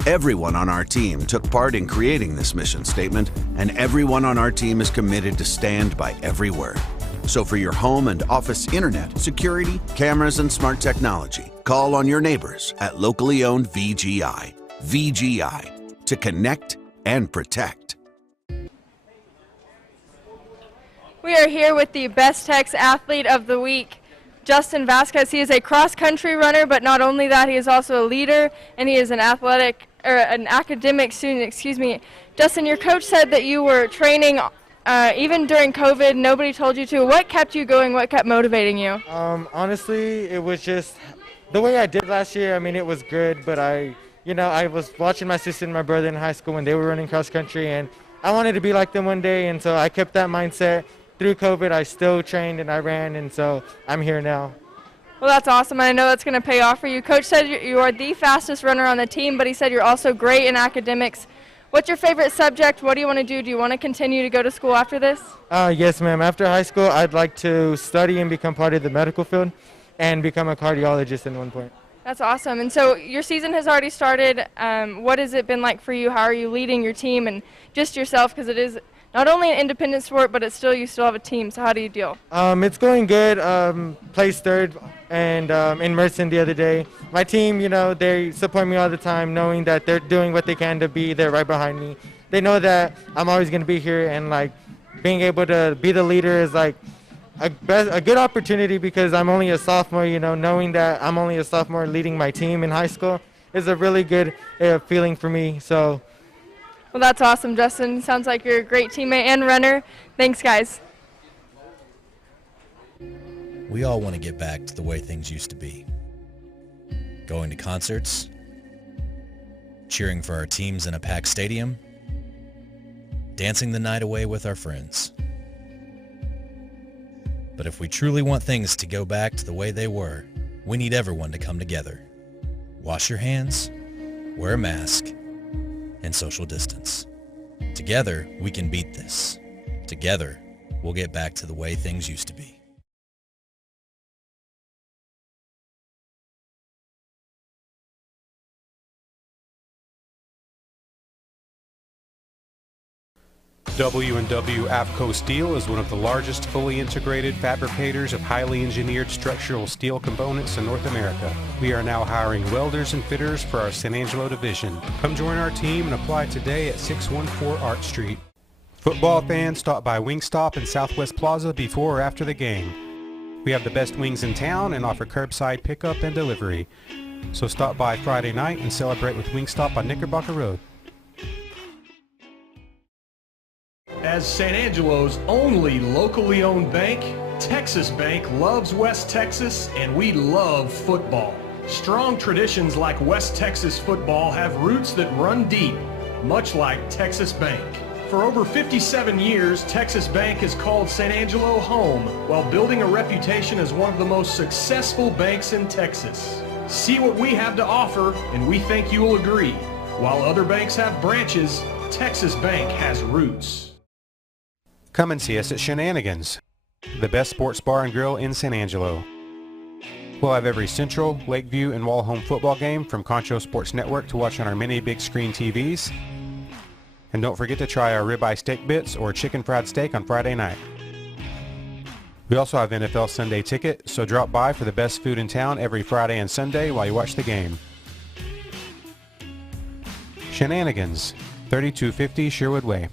Everyone on our team took part in creating this mission statement, and everyone on our team is committed to stand by every word. So for your home and office internet, security, cameras, and smart technology, call on your neighbors at locally owned VGI. VGI, to connect and protect. We are here with the Best Tex Athlete of the Week, Justin Vasquez. He is a cross-country runner, but not only that, he is also a leader, and he is an academic student, Justin, your coach said that you were training even during COVID. Nobody told you to. What kept you going? What kept motivating you? Honestly, it was just the way I did last year. I mean, it was good, but I was watching my sister and my brother in high school when they were running cross-country, and I wanted to be like them one day, and so I kept that mindset. Through COVID, I still trained and I ran, and so I'm here now. Well, that's awesome, and I know that's going to pay off for you. Coach said you are the fastest runner on the team, but he said you're also great in academics. What's your favorite subject? What do you want to do? Do you want to continue to go to school after this? Yes, ma'am. After high school, I'd like to study and become part of the medical field and become a cardiologist at one point. That's awesome. And so your season has already started. What has it been like for you? How are you leading your team and just yourself? Because it is not only an independent sport, but you still have a team. So how do you deal? It's going good. Placed third and in Merson the other day. My team, they support me all the time, knowing that they're doing what they can to be there right behind me. They know that I'm always going to be here, and being able to be the leader is a good opportunity because I'm only a sophomore. Knowing that I'm only a sophomore leading my team in high school is a really good feeling for me. So. Well, that's awesome, Justin. Sounds like you're a great teammate and runner. Thanks, guys. We all want to get back to the way things used to be. Going to concerts, cheering for our teams in a packed stadium, dancing the night away with our friends. But if we truly want things to go back to the way they were, we need everyone to come together. Wash your hands, wear a mask, and social distance. Together, we can beat this. Together, we'll get back to the way things used to be. W&W AFCO Steel is one of the largest fully integrated fabricators of highly engineered structural steel components in North America. We are now hiring welders and fitters for our San Angelo division. Come join our team and apply today at 614 Art Street. Football fans, stop by Wingstop in Southwest Plaza before or after the game. We have the best wings in town and offer curbside pickup and delivery. So stop by Friday night and celebrate with Wingstop on Knickerbocker Road. As San Angelo's only locally owned bank, Texas Bank loves West Texas, and we love football. Strong traditions like West Texas football have roots that run deep, much like Texas Bank. For over 57 years, Texas Bank has called San Angelo home while building a reputation as one of the most successful banks in Texas. See what we have to offer, and we think you will agree. While other banks have branches, Texas Bank has roots. Come and see us at Shenanigans, the best sports bar and grill in San Angelo. We'll have every Central, Lakeview, and Wall-Home football game from Concho Sports Network to watch on our many big screen TVs. And don't forget to try our ribeye steak bits or chicken fried steak on Friday night. We also have NFL Sunday ticket, so drop by for the best food in town every Friday and Sunday while you watch the game. Shenanigans, 3250 Sherwood Way.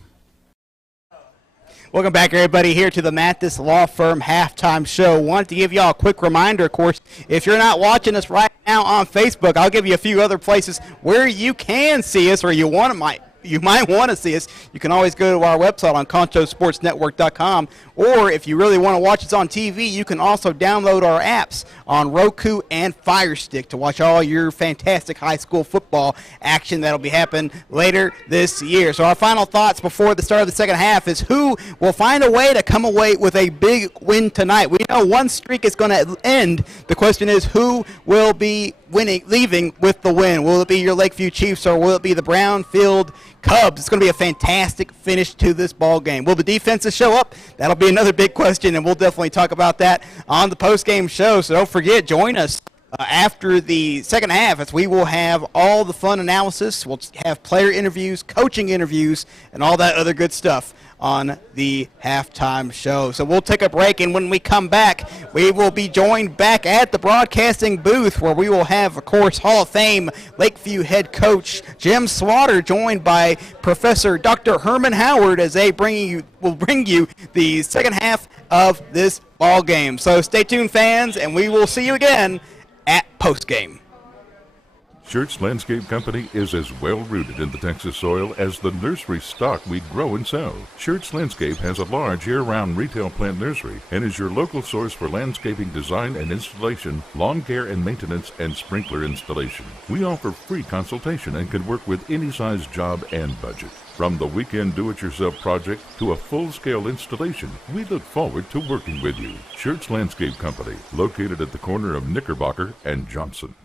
Welcome back, everybody, here to the Mathis Law Firm Halftime Show. Wanted to give y'all a quick reminder, of course, if you're not watching us right now on Facebook, I'll give you a few other places where you can see us or you might want to see us. You can always go to our website on conchosportsnetwork.com, or if you really want to watch us on TV, you can also download our apps on Roku and Fire Stick to watch all your fantastic high school football action that'll be happening later this year. So our final thoughts before the start of the second half is who will find a way to come away with a big win tonight. We know one streak is going to end. The question is who will be leaving with the win. Will it be your Lakeview Chiefs or will it be the Brownfield Cubs? It's going to be a fantastic finish to this ball game. Will the defenses show up? That'll be another big question, and we'll definitely talk about that on the post-game show. So don't forget, join us after the second half, as we will have all the fun analysis. We'll have player interviews, coaching interviews, and all that other good stuff on the halftime show. So we'll take a break, and when we come back, we will be joined back at the broadcasting booth where we will have, of course, Hall of Fame Lakeview head coach Jim Slaughter, joined by Professor Dr. Herman Howard, as they will bring you the second half of this ball game. So stay tuned, fans, and we will see you again at postgame. Schertz Landscape Company is as well rooted in the Texas soil as the nursery stock we grow and sell. Schertz Landscape has a large year-round retail plant nursery and is your local source for landscaping design and installation, lawn care and maintenance, and sprinkler installation. We offer free consultation and can work with any size job and budget. From the weekend do-it-yourself project to a full-scale installation, we look forward to working with you. Schertz Landscape Company, located at the corner of Knickerbocker and Johnson.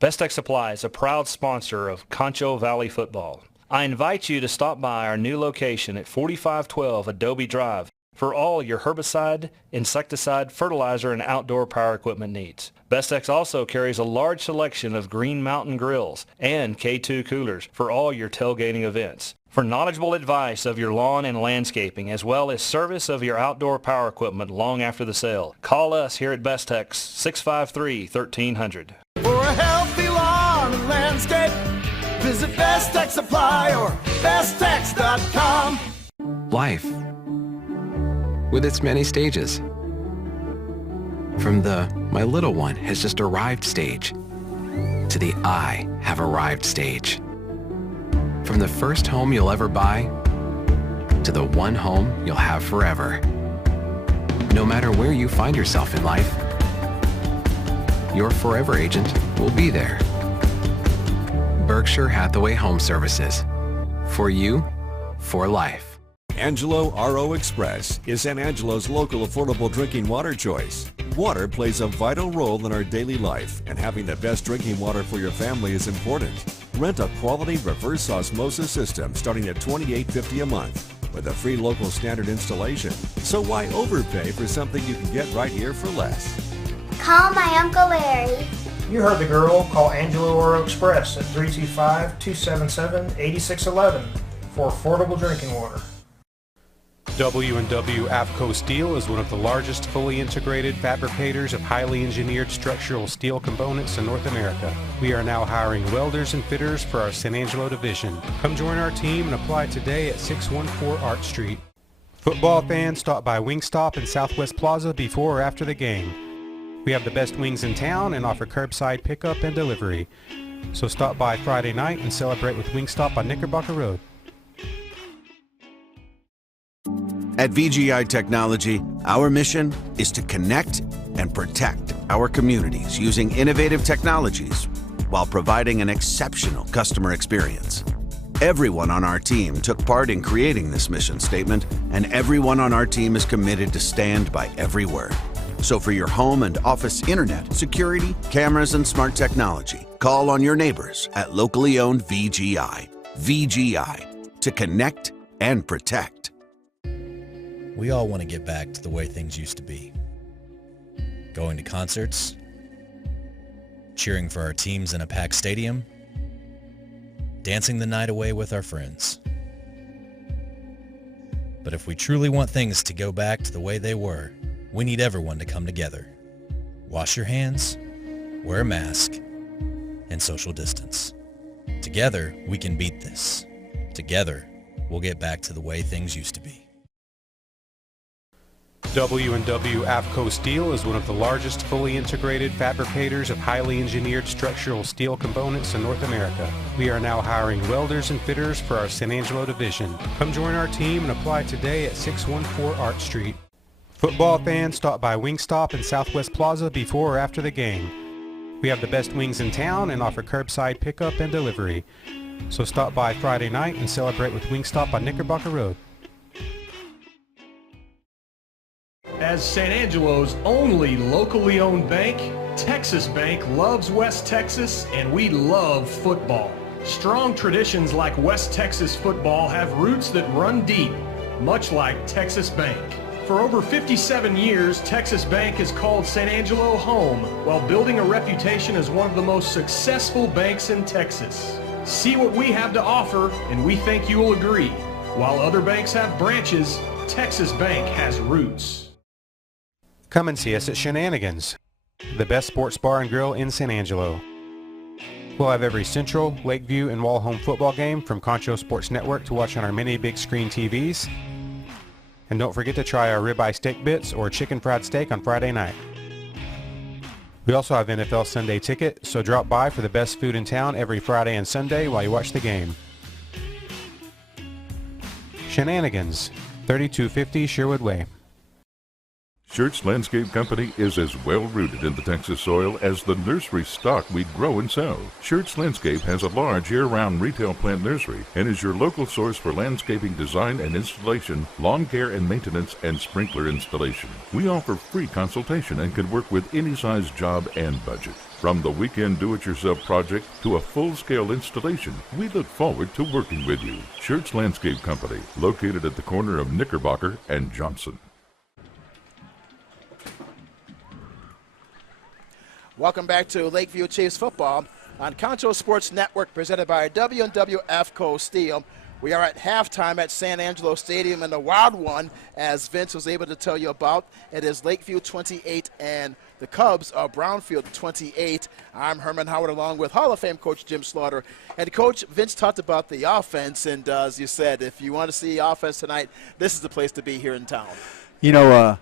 Best Tech Supply is a proud sponsor of Concho Valley Football. I invite you to stop by our new location at 4512 Adobe Drive for all your herbicide, insecticide, fertilizer, and outdoor power equipment needs. Bestex also carries a large selection of Green Mountain grills and K2 coolers for all your tailgating events. For knowledgeable advice of your lawn and landscaping, as well as service of your outdoor power equipment long after the sale, call us here at Bestex, 653-1300. For a healthy lawn and landscape, visit Best Tech Supply or besttech.com. Life, with its many stages. From the "my little one has just arrived" stage to the "I have arrived" stage. From the first home you'll ever buy to the one home you'll have forever. No matter where you find yourself in life, your forever agent will be there. Berkshire Hathaway Home Services. For you, for life. Angelo RO Express is San Angelo's local affordable drinking water choice. Water plays a vital role in our daily life, and having the best drinking water for your family is important. Rent a quality reverse osmosis system starting at $28.50 a month with a free local standard installation. So why overpay for something you can get right here for less? Call my Uncle Larry. You heard the girl. Call Angelo Oro Express at 325-277-8611 for affordable drinking water. W&W AFCO Steel is one of the largest fully integrated fabricators of highly engineered structural steel components in North America. We are now hiring welders and fitters for our San Angelo division. Come join our team and apply today at 614 Art Street. Football fans, stop by Wingstop in Southwest Plaza before or after the game. We have the best wings in town and offer curbside pickup and delivery. So stop by Friday night and celebrate with Wingstop on Knickerbocker Road. At VGI Technology, our mission is to connect and protect our communities using innovative technologies while providing an exceptional customer experience. Everyone on our team took part in creating this mission statement, and everyone on our team is committed to stand by every word. So for your home and office internet, security, cameras, and smart technology, call on your neighbors at locally owned VGI. VGI, to connect and protect. We all want to get back to the way things used to be. Going to concerts, cheering for our teams in a packed stadium, dancing the night away with our friends. But if we truly want things to go back to the way they were, we need everyone to come together. Wash your hands, wear a mask, and social distance. Together, we can beat this. Together, we'll get back to the way things used to be. W&W AFCO Steel is one of the largest fully integrated fabricators of highly engineered structural steel components in North America. We are now hiring welders and fitters for our San Angelo division. Come join our team and apply today at 614 Art Street. Football fans, stop by Wingstop in Southwest Plaza before or after the game. We have the best wings in town and offer curbside pickup and delivery. So stop by Friday night and celebrate with Wingstop on Knickerbocker Road. As San Angelo's only locally owned bank, Texas Bank loves West Texas, and we love football. Strong traditions like West Texas football have roots that run deep, much like Texas Bank. For over 57 years, Texas Bank has called San Angelo home while building a reputation as one of the most successful banks in Texas. See what we have to offer, and we think you will agree. While other banks have branches, Texas Bank has roots. Come and see us at Shenanigans, the best sports bar and grill in San Angelo. We'll have every Central, Lakeview, and Wall home football game from Concho Sports Network to watch on our many big screen TVs. And don't forget to try our ribeye steak bits or chicken fried steak on Friday night. We also have NFL Sunday ticket, so drop by for the best food in town every Friday and Sunday while you watch the game. Shenanigans, 3250 Sherwood Way. Schertz Landscape Company is as well-rooted in the Texas soil as the nursery stock we grow and sell. Schertz Landscape has a large year-round retail plant nursery and is your local source for landscaping design and installation, lawn care and maintenance, and sprinkler installation. We offer free consultation and can work with any size job and budget. From the weekend do-it-yourself project to a full-scale installation, we look forward to working with you. Schertz Landscape Company, located at the corner of Knickerbocker and Johnson. Welcome back to Lakeview Chiefs football on Concho Sports Network, presented by AFCO Steel. We are at halftime at San Angelo Stadium in the wild one, as Vince was able to tell you about. It is Lakeview 28 and the Cubs are Brownfield 28. I'm Herman Howard along with Hall of Fame coach Jim Slaughter. And Coach, Vince talked about the offense, and as you said, if you want to see offense tonight, this is the place to be here in town. You know,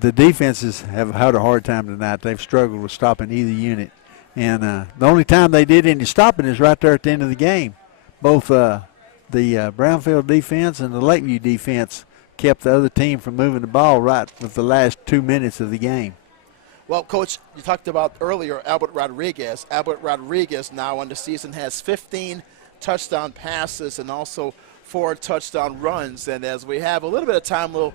the defenses have had a hard time tonight. They've struggled with stopping either unit. And the only time they did any stopping is right there at the end of the game. Both the Brownfield defense and the Lakeview defense kept the other team from moving the ball right with the last 2 minutes of the game. Well, Coach, you talked about earlier Albert Rodriguez. Albert Rodriguez now on the season has 15 touchdown passes and also 4 touchdown runs. And as we have a little bit of time, we'll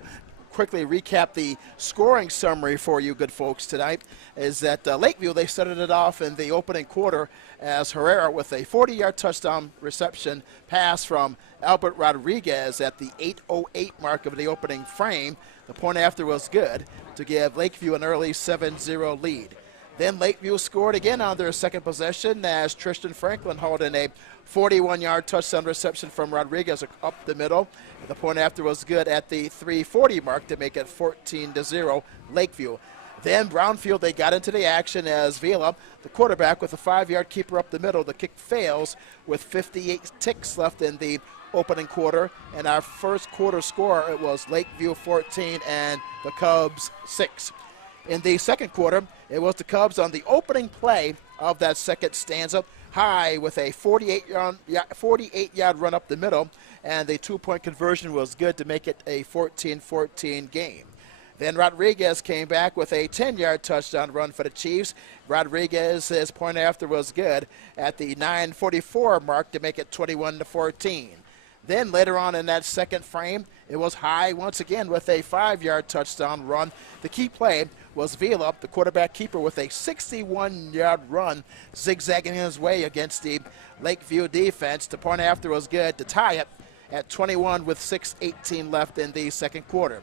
quickly recap the scoring summary for you good folks tonight. Is that Lakeview, they started it off in the opening quarter as Herrera with a 40-yard touchdown reception pass from Albert Rodriguez at the 8:08 mark of the opening frame. The point after was good to give Lakeview an early 7-0 lead. Then Lakeview scored again on their second possession as Tristan Franklin hauled in a 41-yard touchdown reception from Rodriguez up the middle. The point after was good at the 3:40 mark to make it 14-0 Lakeview. Then Brownfield, they got into the action as Vila, the quarterback, with a 5-yard keeper up the middle. The kick fails with 58 ticks left in the opening quarter. And our first quarter score, it was Lakeview 14 and the Cubs 6. In the second quarter, it was the Cubs on the opening play of that second stanza, high with a 48-yard run up the middle, and the 2-point conversion was good to make it a 14-14 game. Then Rodriguez came back with a 10-yard touchdown run for the Chiefs. Rodriguez's point after was good at the 9:44 mark to make it 21-14. Then later on in that second frame, it was high once again with a 5-yard touchdown run. The key play was Vila, the quarterback keeper, with a 61-yard run, zigzagging his way against the Lakeview defense. The point after was good to tie it at 21 with 6:18 left in the second quarter.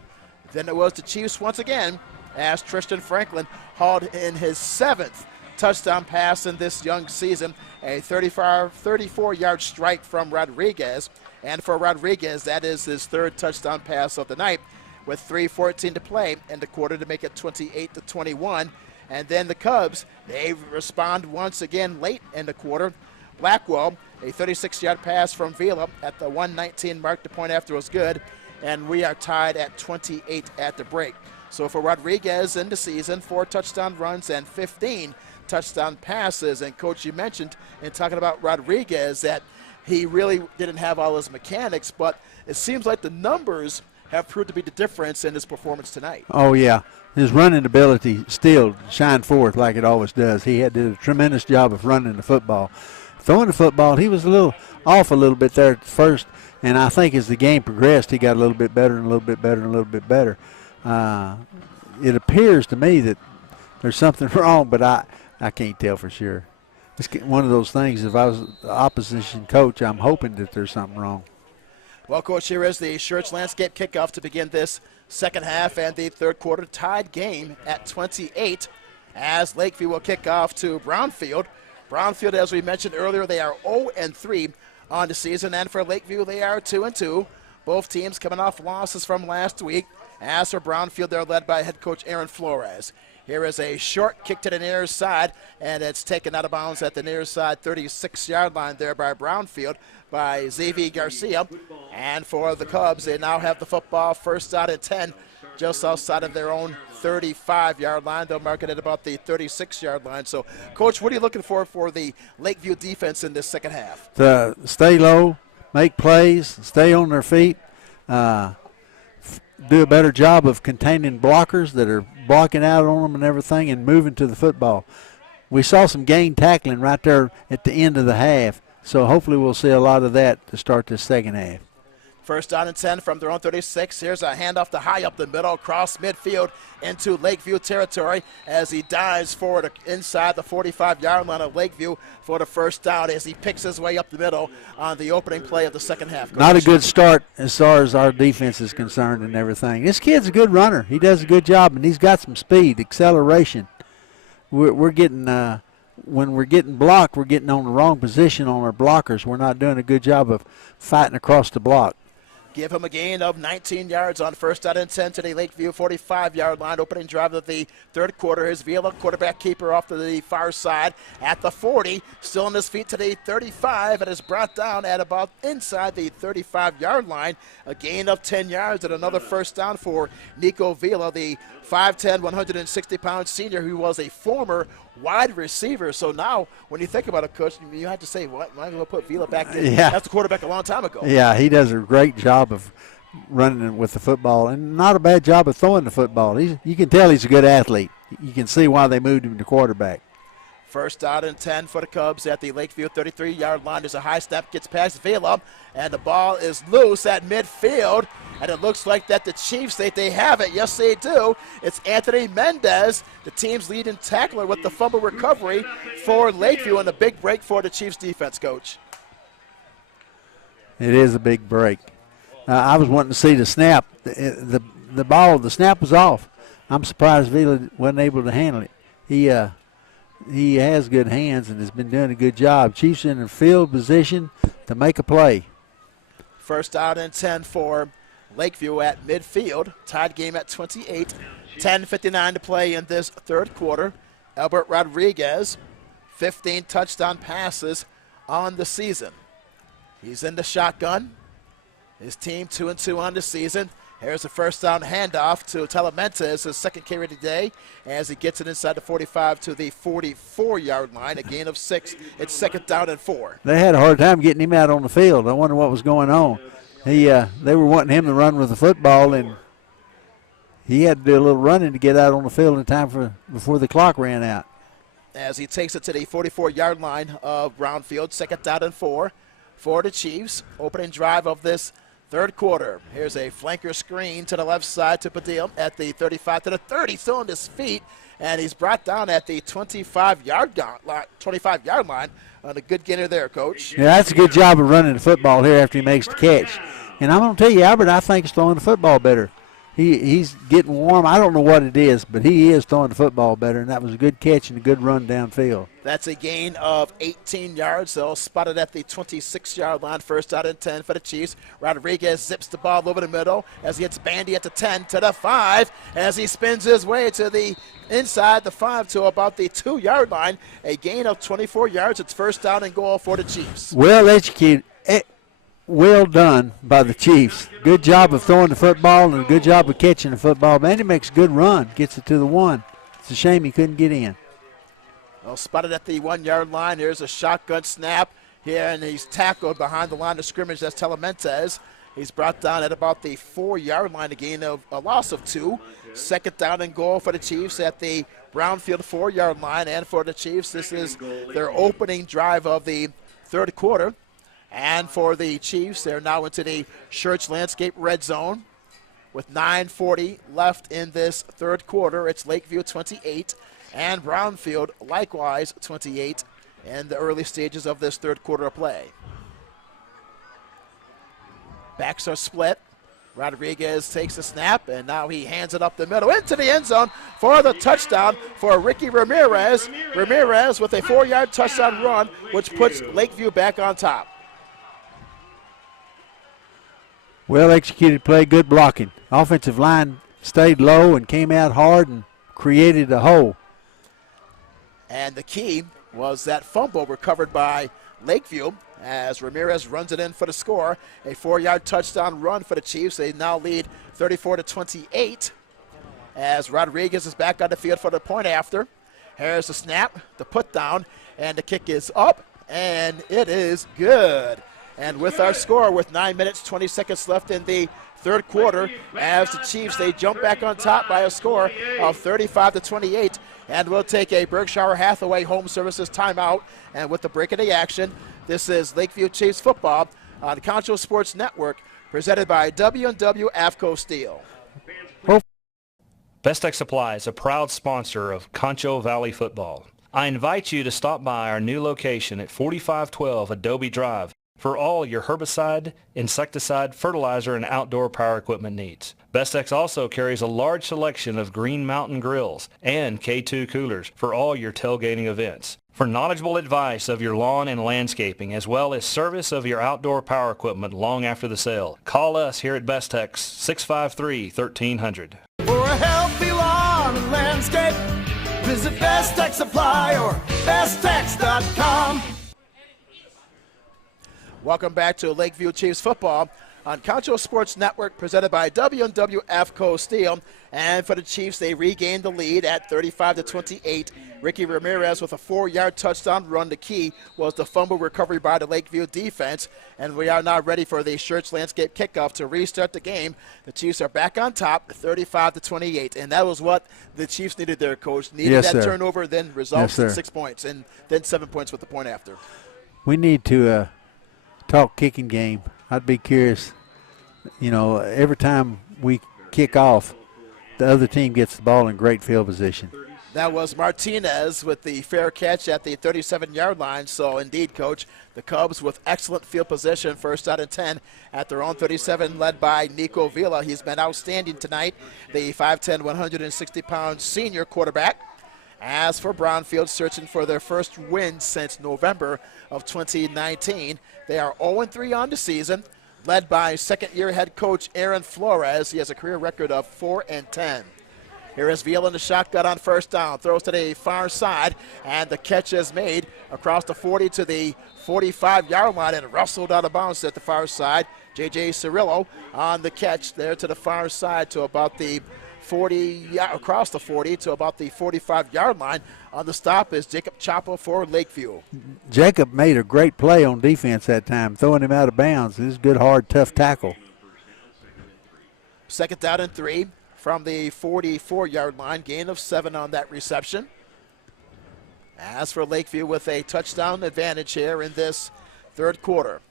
Then it was the Chiefs once again as Tristan Franklin hauled in his 7th touchdown pass in this young season, a 34-yard strike from Rodriguez. And for Rodriguez, that is his 3rd touchdown pass of the night, with 3:14 to play in the quarter to make it 28-21. And then the Cubs, they respond once again late in the quarter. Blackwell, a 36-yard pass from Vila at the 1:19 mark. The point after was good, and we are tied at 28 at the break. So for Rodriguez in the season, 4 touchdown runs and 15 touchdown passes. And Coach, you mentioned in talking about Rodriguez that he really didn't have all his mechanics, but it seems like the numbers have proved to be the difference in his performance tonight. Oh, yeah. His running ability still shined forth like it always does. He did a tremendous job of running the football. Throwing the football, he was a little off a little bit there at first, and I think as the game progressed, he got a little bit better and a little bit better and a little bit better. It appears to me that there's something wrong, but I can't tell for sure. It's one of those things, if I was the opposition coach, I'm hoping that there's something wrong. Well, Coach, here is the Church Landscape kickoff to begin this second half and the third quarter. Tied game at 28 as Lakeview will kick off to Brownfield. Brownfield, as we mentioned earlier, they are 0-3 on the season, and for Lakeview, they are 2-2. Both teams coming off losses from last week. As for Brownfield, they're led by head coach Aaron Flores. Here is a short kick to the near side, and it's taken out of bounds at the near side 36-yard line there by Brownfield by ZV Garcia. And for the Cubs, they now have the football first out and 10 just outside of their own 35-yard line. They'll mark it at about the 36-yard line. So, Coach, what are you looking for the Lakeview defense in this second half? To stay low, make plays, stay on their feet, do a better job of containing blockers that are blocking out on them and everything and moving to the football. We saw some game tackling right there at the end of the half, so hopefully we'll see a lot of that to start this second half. First down and 10 from their own 36. Here's a handoff to high up the middle, across midfield into Lakeview territory as he dives forward inside the 45-yard line of Lakeview for the first down as he picks his way up the middle on the opening play of the second half. Not a good start as far as our defense is concerned and everything. This kid's a good runner. He does a good job, and he's got some speed, acceleration. We're getting when we're getting blocked, we're getting on the wrong position on our blockers. We're not doing a good job of fighting across the block. Give him a gain of 19 yards on first down and 10 to the Lakeview 45-yard line. Opening drive of the third quarter. Here's Vila, quarterback keeper off to the far side at the 40. Still on his feet to the 35 and is brought down at about inside the 35-yard line. A gain of 10 yards and another first down for Nico Vila, the 5'10", 160-pound senior who was a former wide receiver. So now, when you think about it, Coach, you have to say, what? Might as well put Vila back in. Yeah. That's the quarterback a long time ago. Yeah, he does a great job of running with the football and not a bad job of throwing the football. You can tell he's a good athlete. You can see why they moved him to quarterback. First out and 10 for the Cubs at the Lakeview 33-yard line. There's a high step, gets past Vila, and the ball is loose at midfield. And it looks like that the Chiefs, they have it. Yes, they do. It's Anthony Mendez, the team's leading tackler, with the fumble recovery for Lakeview, and a big break for the Chiefs defense, Coach. It is a big break. I was wanting to see the snap. The snap was off. I'm surprised Vila wasn't able to handle it. He has good hands and has been doing a good job. Chiefs in the field position to make a play. First out and 10 for Lakeview at midfield. Tied game at 28. 10:59 to play in this third quarter. Albert Rodriguez, 15 touchdown passes on the season. He's in the shotgun. His team 2-2 on the season. Here's the first down handoff to Telementes, his second carry today, as he gets it inside the 45 to the 44-yard line, a gain of 6. It's second down and 4. They had a hard time getting him out on the field. I wonder what was going on. They were wanting him to run with the football, and he had to do a little running to get out on the field in time before the clock ran out. As he takes it to the 44-yard line of Brownfield, second down and 4 for the Chiefs. Opening drive of this third quarter. Here's a flanker screen to the left side to Padilla at the 35 to the 30, still on his feet, and he's brought down at the 25-yard line on a good gainer there, Coach. Yeah, that's a good job of running the football here after he makes the catch. And I'm going to tell you, Albert, I think he's throwing the football better. He's getting warm. I don't know what it is, but he is throwing the football better, and that was a good catch and a good run downfield. That's a gain of 18 yards. They'll spot it at the 26-yard line. First out and 10 for the Chiefs. Rodriguez zips the ball over the middle as he hits Bandy at the 10 to the 5 as he spins his way to the inside the 5 to about the 2-yard line. A gain of 24 yards. It's first down and goal for the Chiefs. Well executed. Well done by the Chiefs. Good job of throwing the football and a good job of catching the football. Bandy makes a good run, gets it to the 1. It's a shame he couldn't get in. Well, spotted at the 1-yard line. Here's a shotgun snap here, and he's tackled behind the line of scrimmage. That's Telementes. He's brought down at about the 4-yard line, a gain of a loss of 2. Second down and goal for the Chiefs at the Brownfield 4-yard line. And for the Chiefs, this is their opening drive of the third quarter. And for the Chiefs, they're now into the Church Landscape red zone with 9:40 left in this third quarter. It's Lakeview 28 and Brownfield likewise 28 in the early stages of this third quarter of play. Backs are split. Rodriguez takes the snap, and now he hands it up the middle into the end zone for the touchdown for Ricky Ramirez. Ramirez with a 4-yard touchdown run, which puts Lakeview back on top. Well executed play, good blocking. Offensive line stayed low and came out hard and created a hole. And the key was that fumble recovered by Lakeview as Ramirez runs it in for the score. A 4-yard touchdown run for the Chiefs. They now lead 34-28 as Rodriguez is back on the field for the point after. Here's the snap, the put down, and the kick is up, and it is good. And with our score, with 9 minutes, 20 seconds left in the third quarter, as the Chiefs, they jump back on top by a score of 35-28. And we'll take a Berkshire Hathaway Home Services timeout. And with the break of the action, this is Lakeview Chiefs football on Concho Sports Network, presented by W&W AFCO Steel. Best Tech Supply is a proud sponsor of Concho Valley football. I invite you to stop by our new location at 4512 Adobe Drive for all your herbicide, insecticide, fertilizer, and outdoor power equipment needs. Bestex also carries a large selection of Green Mountain grills and K2 coolers for all your tailgating events. For knowledgeable advice of your lawn and landscaping, as well as service of your outdoor power equipment long after the sale, call us here at Bestex, 653-1300. For a healthy lawn and landscape, visit Best Tech Supply or besttech.com. Welcome back to Lakeview Chiefs football on Concho Sports Network, presented by W&W AFCO Steel. And for the Chiefs, they regained the lead at 35-28. Ricky Ramirez with a 4-yard touchdown run. The key was the fumble recovery by the Lakeview defense. And we are now ready for the Schertz Landscape kickoff to restart the game. The Chiefs are back on top, 35-28. And that was what the Chiefs needed there, Coach. Needed that turnover, then results in 6 points, and then 7 points with the point after. We need to talk kicking game. I'd be curious. You know, every time we kick off, the other team gets the ball in great field position. That was Martinez with the fair catch at the 37-yard line. So, indeed, Coach, the Cubs with excellent field position, first out and 10 at their own 37, led by Nico Villa. He's been outstanding tonight, the 5'10", 160-pound senior quarterback. As for Brownfield, searching for their first win since November of 2019. They are 0-3 on the season, led by second-year head coach Aaron Flores. He has a career record of 4-10. Here is Villa in the shotgun on first down. Throws to the far side, and the catch is made across the 40 to the 45-yard line and wrestled out of bounds at the far side. J.J. Cirillo on the catch there to the far side to about the 40, across the 40 to about the 45-yard line. On the stop is Jacob Chapa for Lakeview. Jacob made a great play on defense that time, throwing him out of bounds. This is a good, hard, tough tackle. Second down and 3 from the 44-yard line. Gain of 7 on that reception. As for Lakeview with a touchdown advantage here in this third quarter.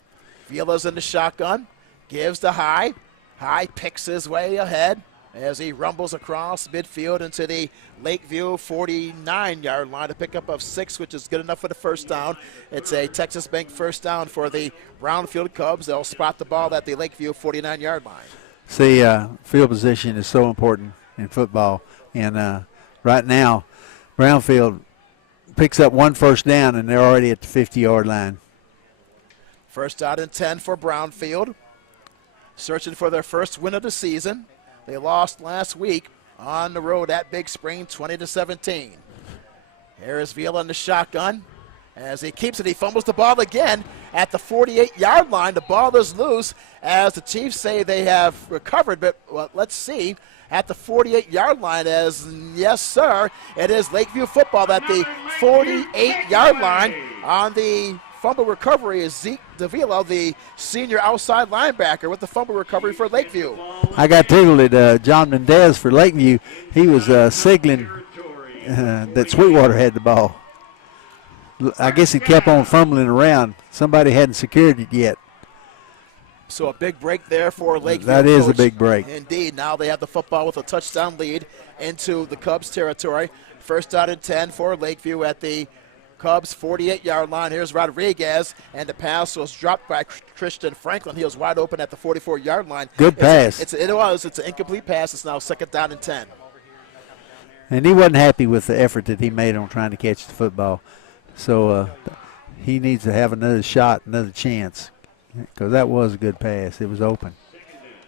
Villa's in the shotgun, gives the high. High picks his way ahead as he rumbles across midfield into the Lakeview 49-yard line. A pickup of 6, which is good enough for the first down. It's a Texas Bank first down for the Brownfield Cubs. They'll spot the ball at the Lakeview 49-yard line. See, field position is so important in football. And right now, Brownfield picks up 1 first down, and they're already at the 50-yard line. First out and 10 for Brownfield. Searching for their first win of the season. They lost last week on the road at Big Spring, 20-17. Here is Villa in the shotgun. As he keeps it, he fumbles the ball again at the 48-yard line. The ball is loose as the Chiefs say they have recovered, but well, let's see at the 48-yard line as, yes, sir, it is Lakeview football at the 48-yard line. On the fumble recovery is Zeke Davila, the senior outside linebacker, with the fumble recovery for Lakeview. I got tickled at John Mendez for Lakeview. He was signaling that Sweetwater had the ball. I guess he kept on fumbling around. Somebody hadn't secured it yet. So a big break there for Lakeview. That is a big break. Indeed. Now they have the football with a touchdown lead into the Cubs territory. First out and 10 for Lakeview at the Cubs 48-yard line. Here's Rodriguez, and the pass was dropped by Christian Franklin. He was wide open at the 44-yard line. Good pass. It's an incomplete pass. It's now 2nd down and 10. And he wasn't happy with the effort that he made on trying to catch the football. So he needs to have another shot, another chance, because that was a good pass. It was open.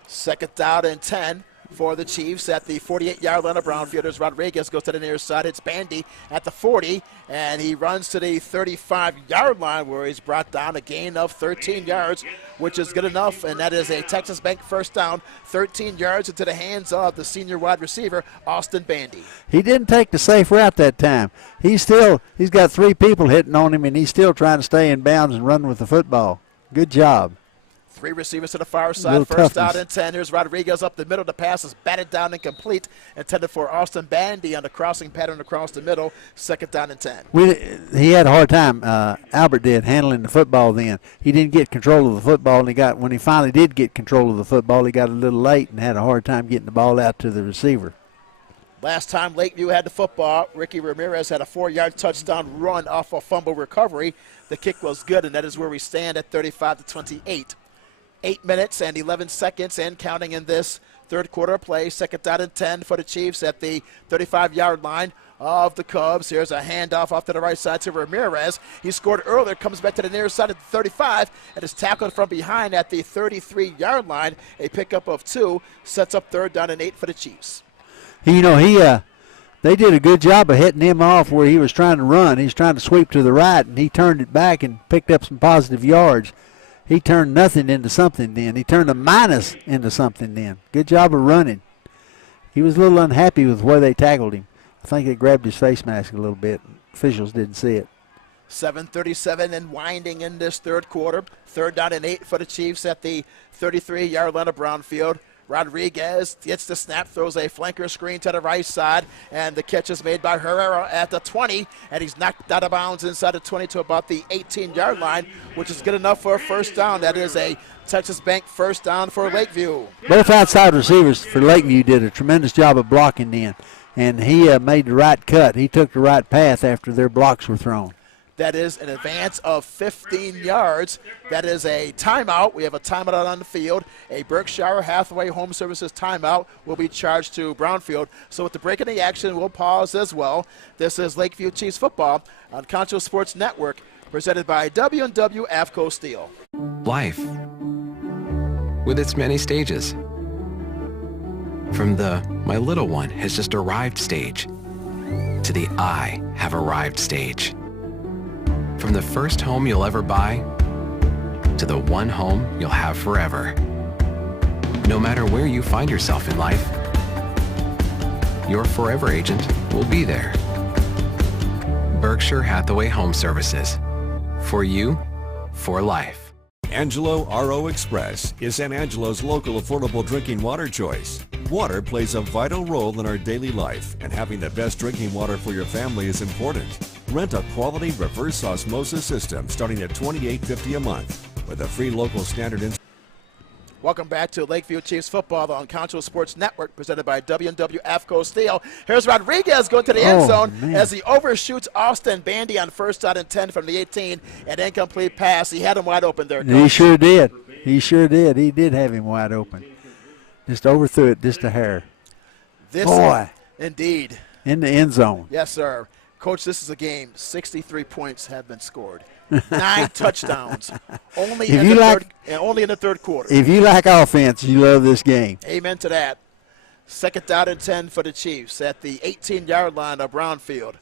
2nd down and 10 for the Chiefs at the 48-yard line of Brownfielders. Rodriguez goes to the near side. It's Bandy at the 40, and he runs to the 35-yard line where he's brought down a gain of 13 yards, which is good enough, and that is a Texas Bank first down, 13 yards into the hands of the senior wide receiver, Austin Bandy. He didn't take the safe route that time. He's got 3 people hitting on him, and he's still trying to stay in bounds and run with the football. Good job. 3 receivers to the far side, first down and 10. Here's Rodriguez up the middle. The pass is batted down and complete, intended for Austin Bandy on the crossing pattern across the middle, 2nd down and 10. He had a hard time, Albert did, handling the football then. He didn't get control of the football, and when he finally did get control of the football, he got a little late and had a hard time getting the ball out to the receiver. Last time Lakeview had the football, Ricky Ramirez had a 4-yard touchdown run off a fumble recovery. The kick was good, and that is where we stand at 35-28. 8 minutes and 11 seconds and counting in this third quarter play. 2nd down and 10 for the Chiefs at the 35-yard line of the Cubs. Here's a handoff off to the right side to Ramirez. He scored earlier, comes back to the near side at the 35, and is tackled from behind at the 33-yard line. A pickup of 2 sets up 3rd down and 8 for the Chiefs. They did a good job of hitting him off where he was trying to run. He's trying to sweep to the right, and he turned it back and picked up some positive yards. He turned nothing into something then. He turned a minus into something then. Good job of running. He was a little unhappy with where they tackled him. I think they grabbed his face mask a little bit. Officials didn't see it. 7:37 and winding in this third quarter. 3rd down and 8 for the Chiefs at the 33-yard line of Brownfield. Rodriguez gets the snap, throws a flanker screen to the right side, and the catch is made by Herrera at the 20, and he's knocked out of bounds inside the 20 to about the 18-yard line, which is good enough for a first down. That is a Texas Bank first down for Lakeview. Both outside receivers for Lakeview did a tremendous job of blocking then, and he made the right cut. He took the right path after their blocks were thrown. That is an advance of 15 yards. That is a timeout. We have a timeout on the field. A Berkshire Hathaway Home Services timeout will be charged to Brownfield. So with the break in the action, we'll pause as well. This is Lakeview Chiefs football on Concho Sports Network, presented by W&W AFCO Steel. Life, with its many stages. From the "my little one has just arrived" stage to the "I have arrived" stage. From the first home you'll ever buy to the one home you'll have forever. No matter where you find yourself in life, your forever agent will be there. Berkshire Hathaway Home Services. For you, for life. Angelo RO Express is San Angelo's local affordable drinking water choice. Water plays a vital role in our daily life, and having the best drinking water for your family is important. Rent a quality reverse osmosis system starting at $28.50 a month with a free local standard. Welcome back to Lakeview Chiefs football on Concho Sports Network, presented by W&W AFCO Steel. Here's Rodriguez going to the end zone as he overshoots Austin Bandy on 1st down and 10 from the 18. An incomplete pass. He had him wide open there, Coach. He sure did. He sure did. He did have him wide open. Just overthrew it just a hair. Indeed. In the end zone. Yes, sir. Coach, this is a game. 63 points have been scored. 9 touchdowns. Only in the third quarter. If you like offense, you love this game. Amen to that. 2nd down and 10 for the Chiefs at the 18-yard line of Brownfield.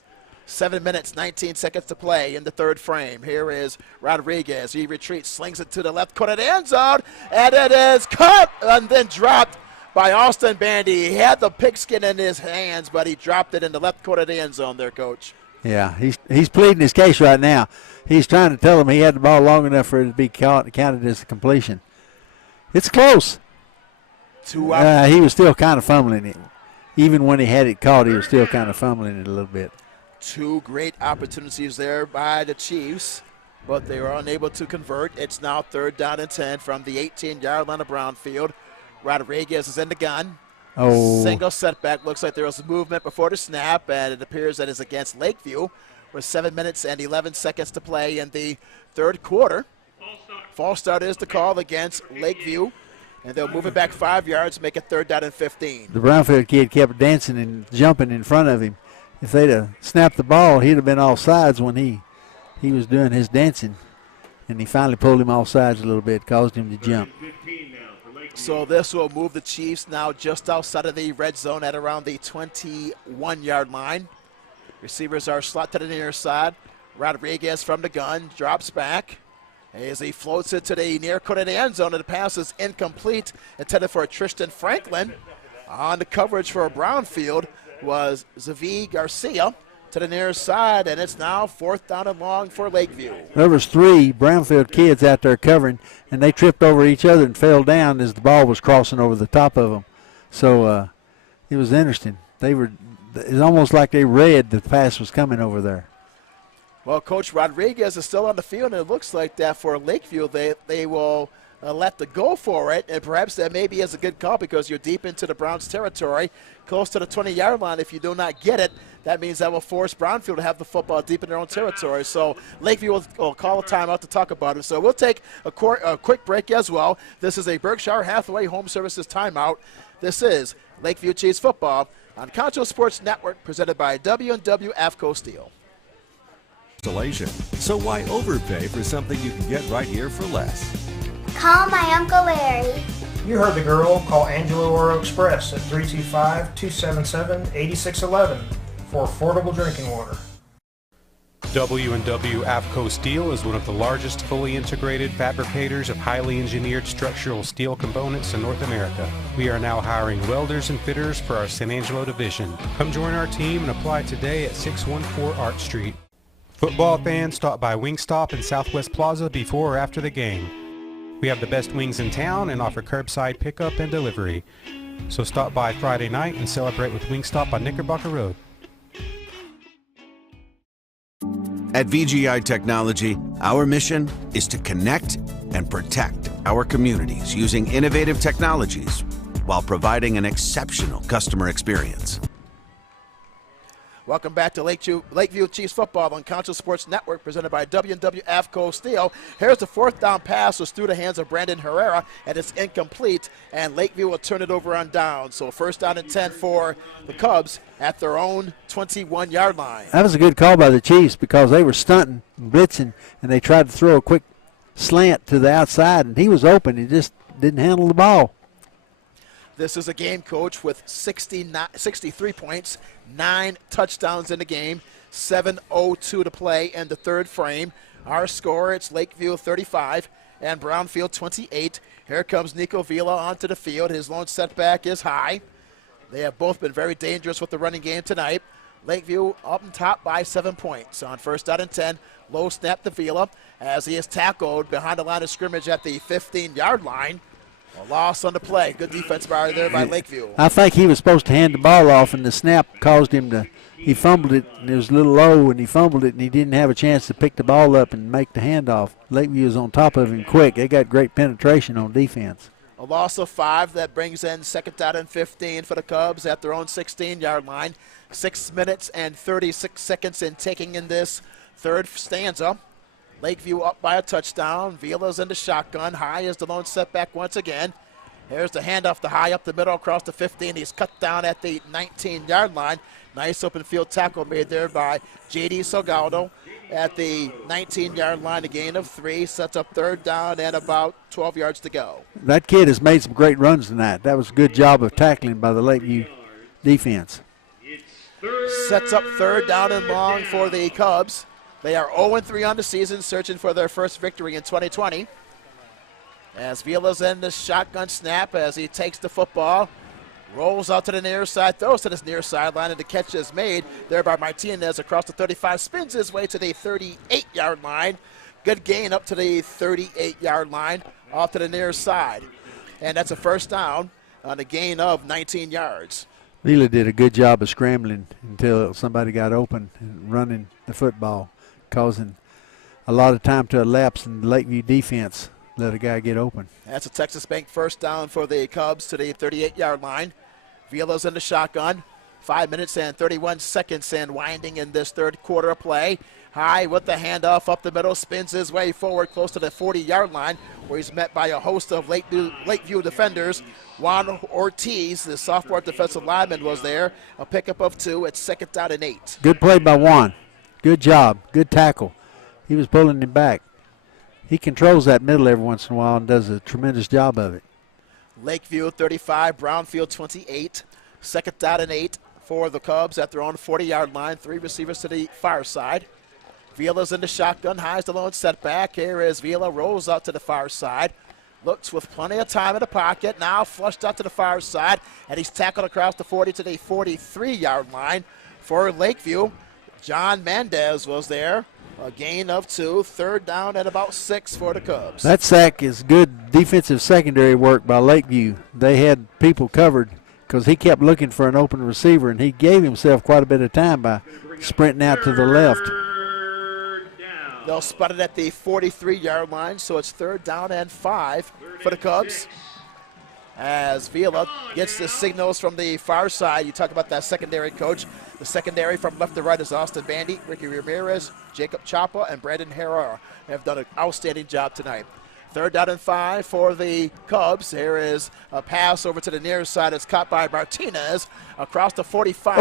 7 minutes, 19 seconds to play in the third frame. Here is Rodriguez. He retreats, slings it to the left corner of the end zone, and it is caught and then dropped by Austin Bandy. He had the pigskin in his hands, but he dropped it in the left corner of the end zone there, Coach. Yeah, he's pleading his case right now. He's trying to tell him he had the ball long enough for it to be counted as a completion. It's close. He was still kind of fumbling it. Even when he had it caught, he was still kind of fumbling it a little bit. 2 great opportunities there by the Chiefs, but they were unable to convert. It's now 3rd down and 10 from the 18-yard line of Brownfield. Rodriguez is in the gun. Single setback. Looks like there was movement before the snap, and it appears that it's against Lakeview. with 7 minutes and 11 seconds to play in the third quarter. False start is the call against Lakeview, and they'll move it back 5 yards, make it 3rd down and 15. The Brownfield kid kept dancing and jumping in front of him. If they'd have snapped the ball, he'd have been off sides when he was doing his dancing. And he finally pulled him off sides a little bit, caused him to jump. So this will move the Chiefs now just outside of the red zone at around the 21-yard line. Receivers are slot to the near side. Rodriguez from the gun drops back as he floats it to the near corner of the end zone, and the pass is incomplete, intended for Tristan Franklin. On the coverage for Brownfield was Zavi Garcia to the near side, and it's now 4th down and long for Lakeview. There was 3 Brownfield kids out there covering, and they tripped over each other and fell down as the ball was crossing over the top of them. So it was interesting. It's almost like they read the pass was coming over there. Well, Coach Rodriguez is still on the field, and it looks like that for Lakeview they will let the go for it, and perhaps that maybe is a good call because you're deep into the Browns territory, close to the 20-yard line. If you do not get it, that means that will force Brownfield to have the football deep in their own territory. So Lakeview will call a timeout to talk about it. So we'll take a quick break as well. This is a Berkshire Hathaway Home Services timeout. This is Lakeview Chiefs football on Concho Sports Network, presented by W&W AFCO Steel. So why overpay for something you can get right here for less? Call my Uncle Larry. You heard the girl. Call Angelo Oro Express at 325-277-8611 for affordable drinking water. W&W AFCO Steel is one of the largest fully integrated fabricators of highly engineered structural steel components in North America. We are now hiring welders and fitters for our San Angelo division. Come join our team and apply today at 614 Art Street. Football fans, stop by Wingstop in Southwest Plaza before or after the game. We have the best wings in town and offer curbside pickup and delivery. So stop by Friday night and celebrate with Wingstop on Knickerbocker Road. At VGI Technology, our mission is to connect and protect our communities using innovative technologies while providing an exceptional customer experience. Welcome back to Lakeview Chiefs football on Concho Sports Network, presented by W&W AFCO Steel. Here's the 4th down pass, was through the hands of Brandon Herrera, and it's incomplete, and Lakeview will turn it over on down. So 1st down and 10 for the Cubs at their own 21-yard line. That was a good call by the Chiefs because they were stunting and blitzing, and they tried to throw a quick slant to the outside, and he was open. He just didn't handle the ball. This is a game coach with 63 points, 9 touchdowns in the game, 7:02 to play in the third frame. Our score, it's Lakeview 35 and Brownfield 28. Here comes Nico Vila onto the field. His lone setback is high. They have both been very dangerous with the running game tonight. Lakeview up on top by 7 points. On 1st down and 10, low snap to Vila as he is tackled behind the line of scrimmage at the 15-yard line. A loss on the play. Good defense by Lakeview. I think he was supposed to hand the ball off, and the snap caused him to – he fumbled it, and it was a little low, and he fumbled it, and he didn't have a chance to pick the ball up and make the handoff. Lakeview was on top of him quick. They got great penetration on defense. A loss of 5. That brings in 2nd down and 15 for the Cubs at their own 16-yard line. 6 minutes and 36 seconds in taking in this third stanza. Lakeview up by a touchdown. Vila's in the shotgun. High is the lone setback once again. Here's the handoff to High up the middle across the 15. He's cut down at the 19-yard line. Nice open field tackle made there by J.D. Salgado at the 19-yard line. A gain of 3. Sets up 3rd down and about 12 yards to go. That kid has made some great runs tonight. That was a good job of tackling by the Lakeview defense. Sets up 3rd down and long for the Cubs. They are 0-3 on the season, searching for their first victory in 2020. As Vila's in the shotgun snap as he takes the football, rolls out to the near side, throws to this near sideline, and the catch is made there by Martinez across the 35, spins his way to the 38-yard line. Good gain up to the 38-yard line, off to the near side. And that's a 1st down on a gain of 19 yards. Vila did a good job of scrambling until somebody got open and running the football, causing a lot of time to elapse in the Lakeview defense. Let a guy get open. That's a Texas Bank 1st down for the Cubs to the 38-yard line. Vila's in the shotgun. 5 minutes and 31 seconds and winding in this third quarter of play. High with the handoff up the middle, spins his way forward close to the 40-yard line, where he's met by a host of Lakeview defenders. Juan Ortiz, the sophomore defensive lineman, was there. A pickup of 2 at 2nd down and 8. Good play by Juan. Good job. Good tackle. He was pulling him back. He controls that middle every once in a while and does a tremendous job of it. Lakeview 35, Brownfield 28. 2nd down and 8 for the Cubs at their own 40-yard line. 3 receivers to the far side. Vila's in the shotgun, highs the lone setback. Here is Vila, rolls out to the far side. Looks with plenty of time in the pocket. Now flushed out to the far side, and he's tackled across the 40 to the 43-yard line for Lakeview. John Mendez was there. A gain of 2, 3rd down and about 6 for the Cubs. That sack is good defensive secondary work by Lakeview. They had people covered because he kept looking for an open receiver, and he gave himself quite a bit of time by sprinting out to the left. They'll spot it at the 43-yard line, so it's 3rd down and 5 for the Cubs. As Vila gets the signals from the far side. You talk about that secondary, Coach. The secondary from left to right is Austin Bandy, Ricky Ramirez, Jacob Chapa, and Brandon Herrera. They have done an outstanding job tonight. 3rd down and 5 for the Cubs. Here is a pass over to the near side. It's caught by Martinez across the 45.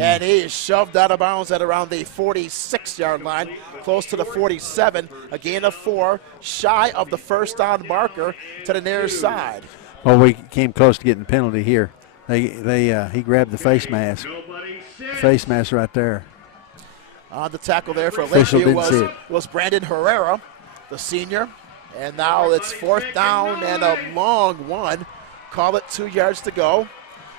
And he is shoved out of bounds at around the 46-yard line, close to the 47. A gain of 4, shy of the 1st down marker to the near side. Well, we came close to getting a penalty here. He grabbed the face mask. Face mask right there. On the tackle there for Lakeview was Brandon Herrera, the senior. And now it's 4th down and a long one. Call it 2 yards to go.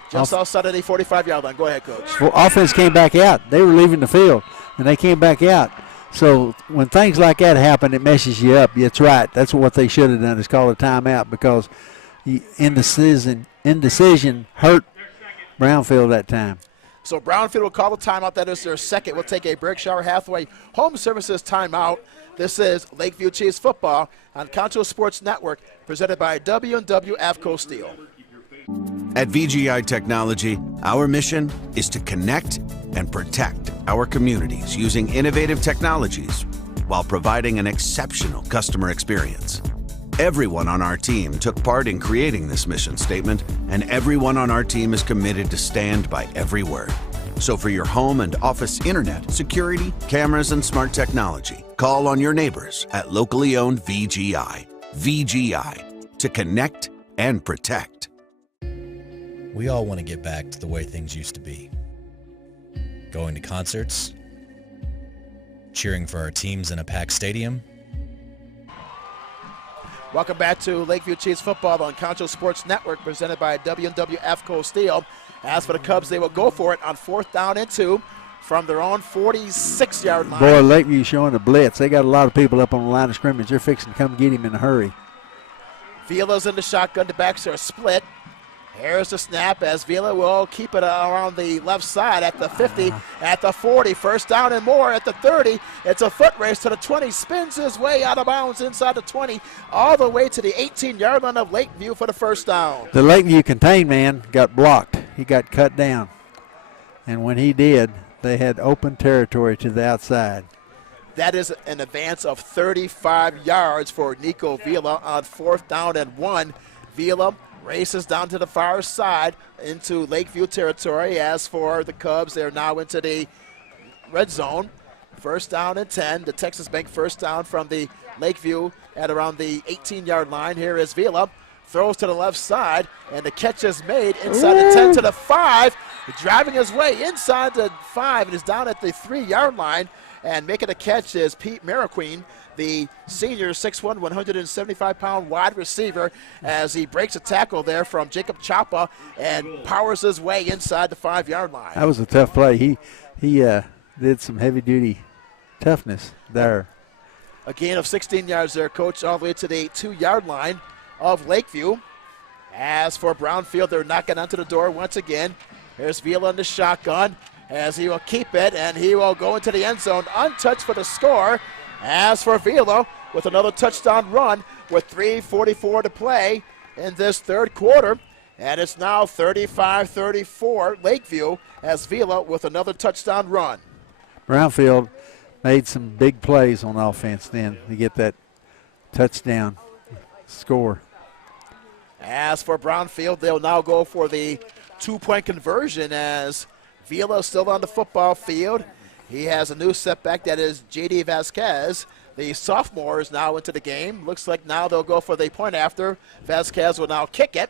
Just outside of the 45-yard line. Go ahead, Coach. Well, offense came back out. They were leaving the field, and they came back out. So when things like that happen, it messes you up. That's right. That's what they should have done, is call a timeout, because indecision hurt Brownfield that time. So Brownfield will call the timeout. That is their second. We'll take a break. Shower Hathaway Home Services timeout. This is Lakeview Chiefs football on Concho Sports Network, presented by W&W AFCO Steel. At VGI Technology, our mission is to connect and protect our communities using innovative technologies while providing an exceptional customer experience. Everyone on our team took part in creating this mission statement, and everyone on our team is committed to stand by every word. So for your home and office internet, security, cameras, and smart technology, call on your neighbors at locally owned VGI. VGI, to connect and protect. We all want to get back to the way things used to be. Going to concerts, cheering for our teams in a packed stadium. Welcome back to Lakeview Chiefs football on Concho Sports Network, presented by W&W AFCO Steel. As for the Cubs, they will go for it on 4th down and 2 from their own 46-yard line. Boy, Lakeview showing a blitz. They got a lot of people up on the line of scrimmage. They're fixing to come get him in a hurry. Vila's in the shotgun. The backs are split. Here's the snap as Vila will keep it around the left side at the 50, at the 40, 1st down and more at the 30. It's a foot race to the 20, spins his way out of bounds inside the 20, all the way to the 18-yard line of Lakeview for the 1st down. The Lakeview contained man got blocked. He got cut down. And when he did, they had open territory to the outside. That is an advance of 35 yards for Nico Vila on 4th down and 1. Vila races down to the far side into Lakeview territory. As for the Cubs, they're now into the red zone. 1st down and 10. The Texas Bank 1st down from the Lakeview at around the 18-yard line. Here is Vila. Throws to the left side, and the catch is made inside the 10 to the 5. Driving his way inside the 5, and is down at the 3-yard line. And making a catch is Pete Mariquin, the senior 6'1", 175-pound wide receiver, as he breaks a tackle there from Jacob Chapa and powers his way inside the 5-yard line. That was a tough play. He did some heavy-duty toughness there. A gain of 16 yards there, Coach, all the way to the 2-yard line of Lakeview. As for Brownfield, they're knocking onto the door once again. Here's Vila in the shotgun as he will keep it, and he will go into the end zone untouched for the score. As for Vila, with another touchdown run with 3:44 to play in this 3rd quarter, And it's now 35-34 Lakeview as Vila with another touchdown run. Brownfield made some big plays on offense then to get that touchdown score. As for Brownfield, they'll now go for the 2-point conversion as Vila is still on the football field. He has a new setback, that is J.D. Vasquez. The sophomore is now into the game. Looks like now they'll go for the point after. Vasquez will now kick it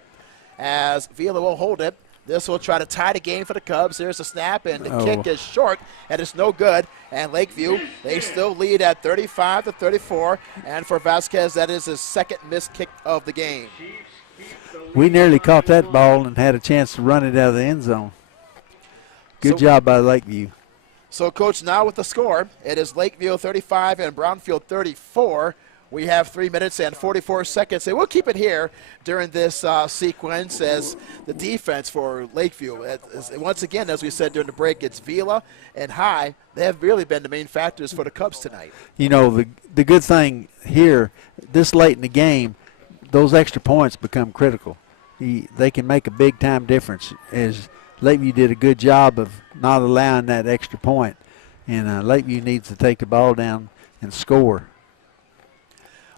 as Vila will hold it. This will try to tie the game for the Cubs. There's a snap, and the kick is short, and it's no good. And Lakeview, they still lead at 35-34. And for Vasquez, that is his second missed kick of the game. We nearly caught that ball and had a chance to run it out of the end zone. Good job by Lakeview. So, Coach, now with the score, it is Lakeview 35 and Brownfield 34. We have 3 minutes and 44 seconds, and we'll keep it here during this sequence as the defense for Lakeview. Once again, as we said during the break, it's Vila and High. They have really been the main factors for the Cubs tonight. You know, the good thing here, this late in the game, those extra points become critical. They can make a big-time difference, as Lakeview did a good job of not allowing that extra point. And Lakeview needs to take the ball down and score.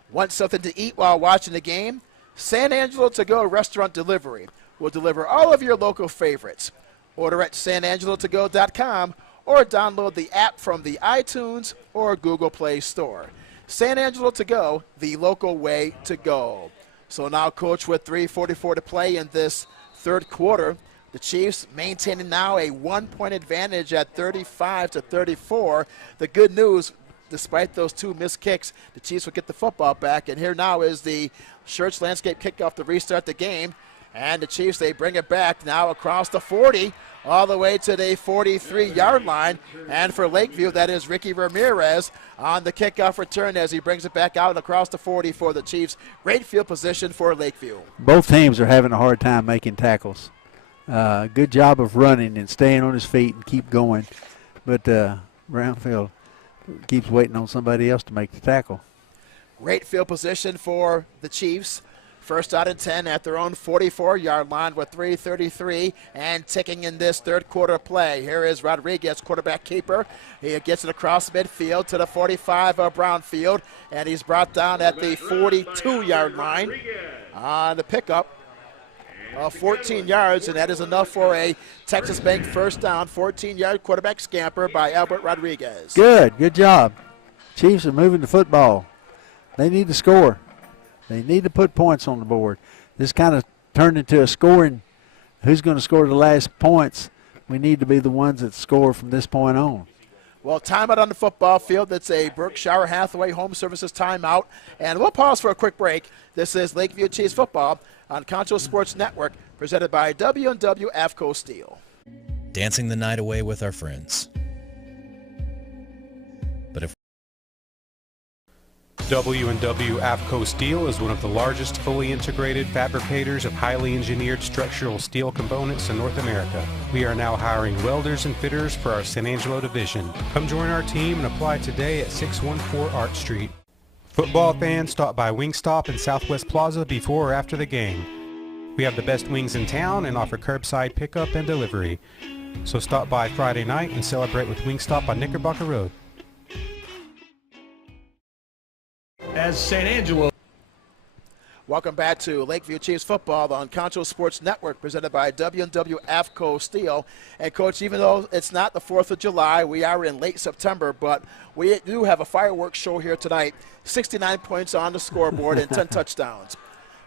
Want something to eat while watching the game? San Angelo To Go Restaurant Delivery will deliver all of your local favorites. Order at sanangelotogo.com or download the app from the iTunes or Google Play Store. San Angelo To Go, the local way to go. So now, Coach, with 3:44 to play in this third quarter, the Chiefs maintaining now a 1-point advantage at 35-34. The good news, despite those 2 missed kicks, the Chiefs will get the football back. And here now is the Schertz Landscape kickoff to restart the game. And the Chiefs, they bring it back now across the 40, all the way to the 43-yard line. And for Lakeview, that is Ricky Ramirez on the kickoff return as he brings it back out and across the 40 for the Chiefs. Great field position for Lakeview. Both teams are having a hard time making tackles. Good job of running and staying on his feet and keep going. But Brownfield keeps waiting on somebody else to make the tackle. Great field position for the Chiefs. First out and 10 at their own 44-yard line with 3:33 and ticking in this third quarter play. Here is Rodriguez, quarterback keeper. He gets it across midfield to the 45 of Brownfield, and he's brought down at the 42-yard line on the pickup. 14 yards, and that is enough for a Texas Bank first down. 14-yard quarterback scamper by Albert Rodriguez. Good job. Chiefs are moving the football. They need to score. They need to put points on the board. This kind of turned into a scoring. Who's going to score the last points? We need to be the ones that score from this point on. Well, timeout on the football field. That's a Berkshire Hathaway Home Services timeout. And we'll pause for a quick break. This is Lakeview Chiefs football on Concho Sports Network, presented by W&W AFCO Steel. Dancing the night away with our friends. But if W&W AFCO Steel is one of the largest fully integrated fabricators of highly engineered structural steel components in North America. We are now hiring welders and fitters for our San Angelo division. Come join our team and apply today at 614 Art Street. Football fans, stop by Wingstop in Southwest Plaza before or after the game. We have the best wings in town and offer curbside pickup and delivery. So stop by Friday night and celebrate with Wingstop on Knickerbocker Road. As San Angelo. Welcome back to Lakeview Chiefs football on Concho Sports Network, presented by W&W AFCO Steel. And, Coach, even though it's not the 4th of July, we are in late September, but we do have a fireworks show here tonight. 69 points on the scoreboard and 10 touchdowns.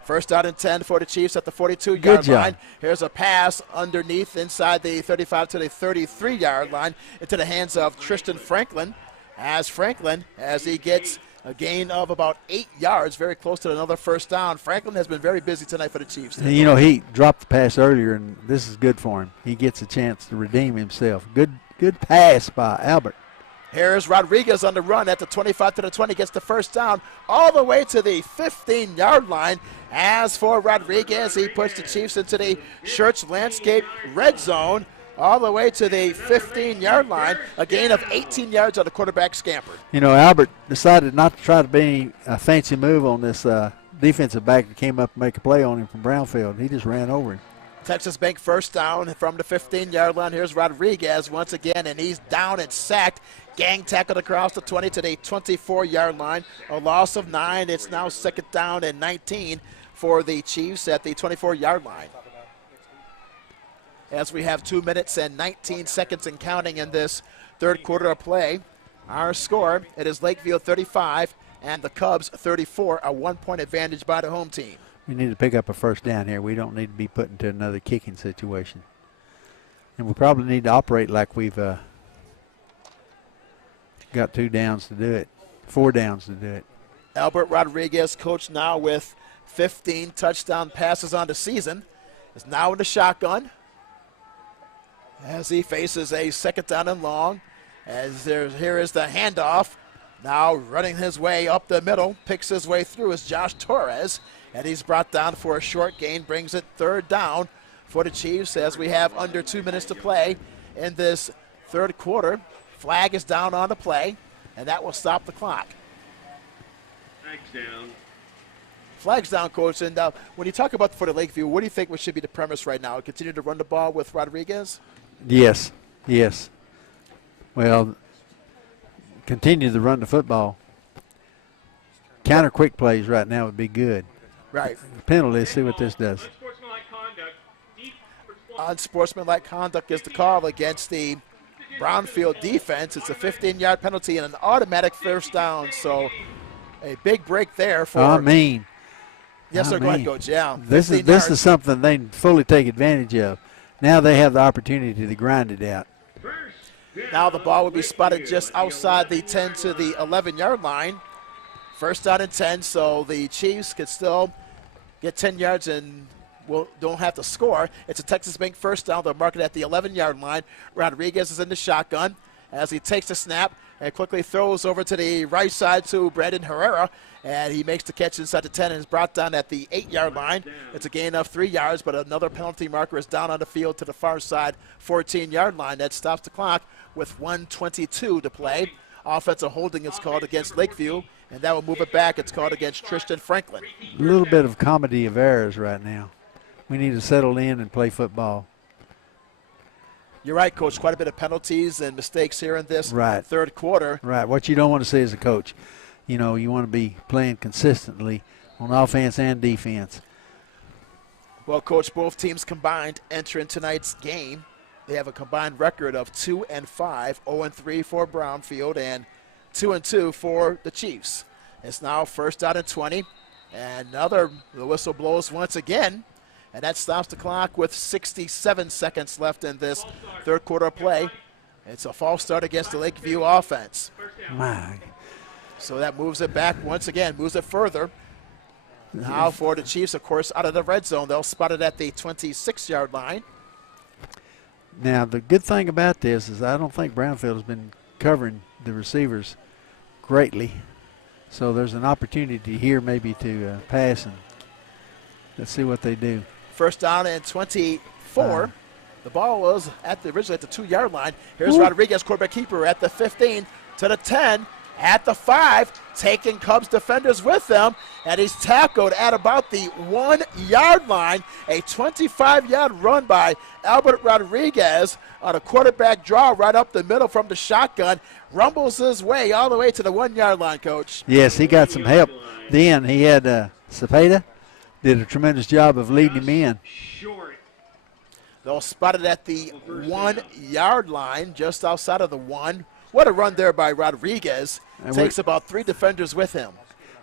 First out and 10 for the Chiefs at the 42-yard line. Here's a pass underneath inside the 35 to the 33-yard line into the hands of Tristan Franklin. As he gets a gain of about 8 yards, very close to another first down. Franklin has been very busy tonight for the Chiefs. You know, he dropped the pass earlier, and this is good for him. He gets a chance to redeem himself. Good pass by Albert. Here's Rodriguez on the run at the 25 to the 20, gets the first down all the way to the 15-yard line. As for Rodriguez, he puts the Chiefs into the Schertz Landscape red zone all the way to the 15-yard line, a gain of 18 yards on the quarterback scamper. You know, Albert decided not to try to be a fancy move on this defensive back that came up and make a play on him from Brownfield. He just ran over him. Texas Bank first down from the 15-yard line. Here's Rodriguez once again, and he's down and sacked. Gang tackled across the 20 to the 24-yard line. A loss of 9. It's now second down and 19 for the Chiefs at the 24-yard line. As we have 2 minutes and 19 seconds and counting in this third quarter of play. Our score, it is Lakeview 35 and the Cubs 34, a 1-point advantage by the home team. We need to pick up a first down here. We don't need to be put into another kicking situation. And we probably need to operate like we've got 2 downs to do it, 4 downs to do it. Albert Rodriguez, coach now with 15 touchdown passes on the season, is now in the shotgun as he faces a second down and long. Here is the handoff. Now running his way up the middle, picks his way through is Josh Torres, and he's brought down for a short gain, brings it third down for the Chiefs as we have under 2 minutes to play in this third quarter. Flag is down on the play, and that will stop the clock. Flag's down. Flag's down, Coach. And when you talk about for the Lakeview, what do you think should be the premise right now? Continue to run the ball with Rodriguez? Yes. Well, continue to run the football. Counter quick plays right now would be good. Right. Penalty, see what this does. Unsportsmanlike conduct is the call against the Brownfield defense. It's a 15-yard penalty and an automatic first down. So a big break there for. Yes, sir. Go ahead, Coach. Yeah. This is something they fully take advantage of. Now they have the opportunity to grind it out. Now the ball will be spotted just outside the 10 to the 11-yard line. First down and 10, so the Chiefs could still get 10 yards and don't have to score. It's a Texas Bank first down. They'll mark it at the 11-yard line. Rodriguez is in the shotgun as he takes the snap and quickly throws over to the right side to Brandon Herrera, and he makes the catch inside the 10 and is brought down at the 8-yard line. It's a gain of 3 yards, but another penalty marker is down on the field to the far side 14-yard line. That stops the clock with 1:22 to play. Offensive holding is called against Lakeview, and that will move it back. It's called against Tristan Franklin. A little bit of comedy of errors right now. We need to settle in and play football. You're right, Coach. Quite a bit of penalties and mistakes here in this third quarter. Right. What you don't want to see as a coach, you want to be playing consistently on offense and defense. Well, Coach, both teams combined entering tonight's game. They have a combined record of 2-5, 0-3 for Brownfield, and 2-2 for the Chiefs. It's now first down and 20, and the whistle blows once again, and that stops the clock with 67 seconds left in this third quarter of play. It's a false start against the Lakeview offense. So that moves it back once again, moves it further. Now for the Chiefs, of course, out of the red zone. They'll spot it at the 26-yard line. Now, the good thing about this is I don't think Brownfield has been covering the receivers greatly. So there's an opportunity here maybe to pass, and let's see what they do. First down and 24. The ball was originally at the 2-yard line. Here's Rodriguez, quarterback keeper, at the 15 to the 10. At the 5, taking Cubs defenders with them, and he's tackled at about the 1-yard line. A 25-yard run by Albert Rodriguez on a quarterback draw right up the middle from the shotgun. Rumbles his way all the way to the 1-yard line, Coach. Yes, he got some help. Then he had Cepeda, did a tremendous job of leading him in. They'll spot it at the 1-yard line, just outside of the 1. What a run there by Rodriguez. Takes about 3 defenders with him.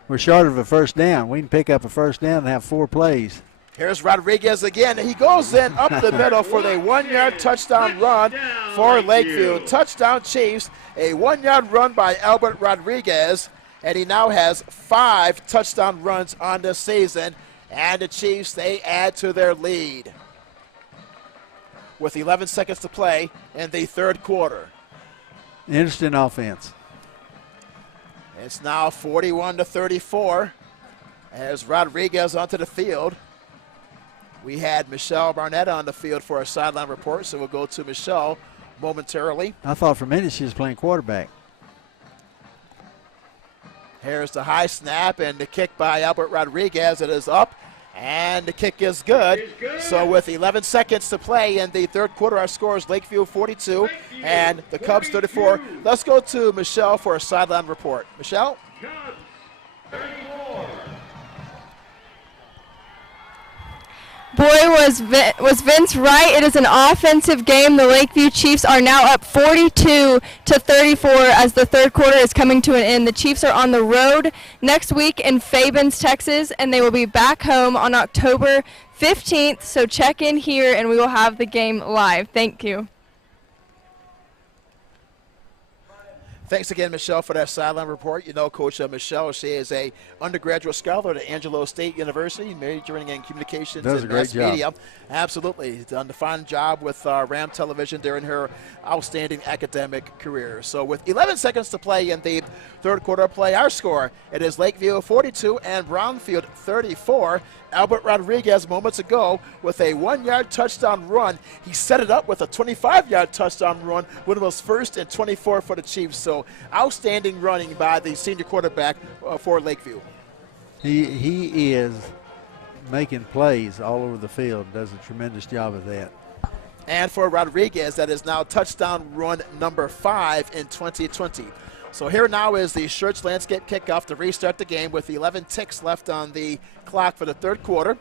We're short of a first down. We can pick up a first down and have 4 plays. Here's Rodriguez again. He goes in up the middle for the 1-yard touchdown run for Lakeview. Touchdown Chiefs. A 1-yard run by Albert Rodriguez. And he now has 5 touchdown runs on the season. And the Chiefs, they add to their lead with 11 seconds to play in the third quarter. Interesting offense. It's now 41-34 as Rodriguez onto the field. We had Michelle Barnett on the field for a sideline report, so we'll go to Michelle momentarily. I thought for a minute she was playing quarterback. Here's the high snap and the kick by Albert Rodriguez. It is up, and the kick is good. So with 11 seconds to play in the third quarter, our score is Lakeview 42 and the Cubs 34. Let's go to Michelle for a sideline report. Michelle? Boy, was Vince right. It is an offensive game. The Lakeview Chiefs are now up 42-34 as the third quarter is coming to an end. The Chiefs are on the road next week in Fabens, Texas, and they will be back home on October 15th. So check in here, and we will have the game live. Thank you. Thanks again, Michelle, for that sideline report. You know, Coach Michelle, she is a undergraduate scholar at Angelo State University, majoring in communications and mass media. Absolutely. Done a fine job with Ram Television during her outstanding academic career. So with 11 seconds to play in the third quarter play, our score, it is Lakeview 42 and Brownfield 34. Albert Rodriguez moments ago with a 1-yard touchdown run. He set it up with a 25-yard touchdown run when it was 1st and 24 for the Chiefs. So outstanding running by the senior quarterback for Lakeview. He is making plays all over the field, does a tremendous job of that. And for Rodriguez, that is now touchdown run number 5 in 2020. So here now is the Church Landscape kickoff to restart the game with 11 ticks left on the clock for the third quarter.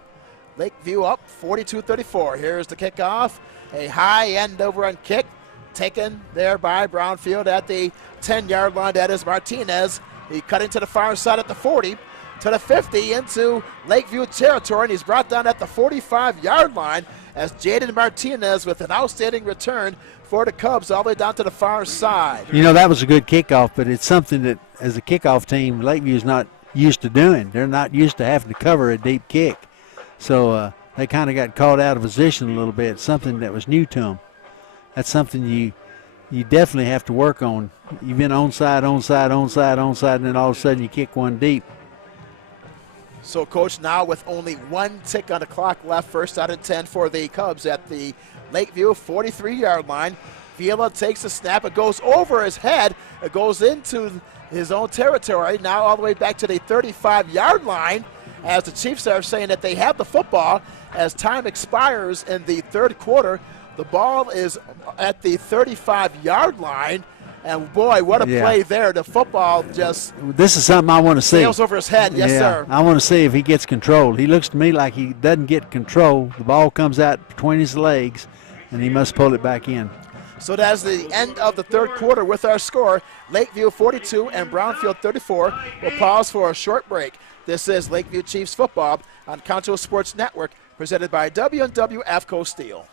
Lakeview up 42-34. Here's the kickoff. A high end overrun kick taken there by Brownfield at the 10-yard line. That is Martinez. He cutting to the far side at the 40, to the 50, into Lakeview territory, and he's brought down at the 45-yard line as Jaden Martinez with an outstanding return for the Cubs all the way down to the far side. You know, that was a good kickoff, but it's something that, as a kickoff team, Lakeview's not used to doing. They're not used to having to cover a deep kick. So they kind of got caught out of position a little bit, something that was new to them. That's something you definitely have to work on. You've been onside, and then all of a sudden you kick one deep. So, Coach, now with only 1 tick on the clock left, 1st out and 10 for the Cubs at the Lakeview 43-yard line. Vila takes a snap. It goes over his head. It goes into his own territory. Now all the way back to the 35-yard line as the Chiefs are saying that they have the football as time expires in the third quarter. The ball is at the 35-yard line. And, boy, what a play there. The football just This is something I want to see. sails over his head. Yes, sir. I want to see if he gets control. He looks to me like he doesn't get control. The ball comes out between his legs, and he must pull it back in. So that's the end of the third quarter with our score. Lakeview 42 and Brownfield 34. We'll pause for a short break. This is Lakeview Chiefs football on Concho Sports Network, presented by W&W AFCO Steel.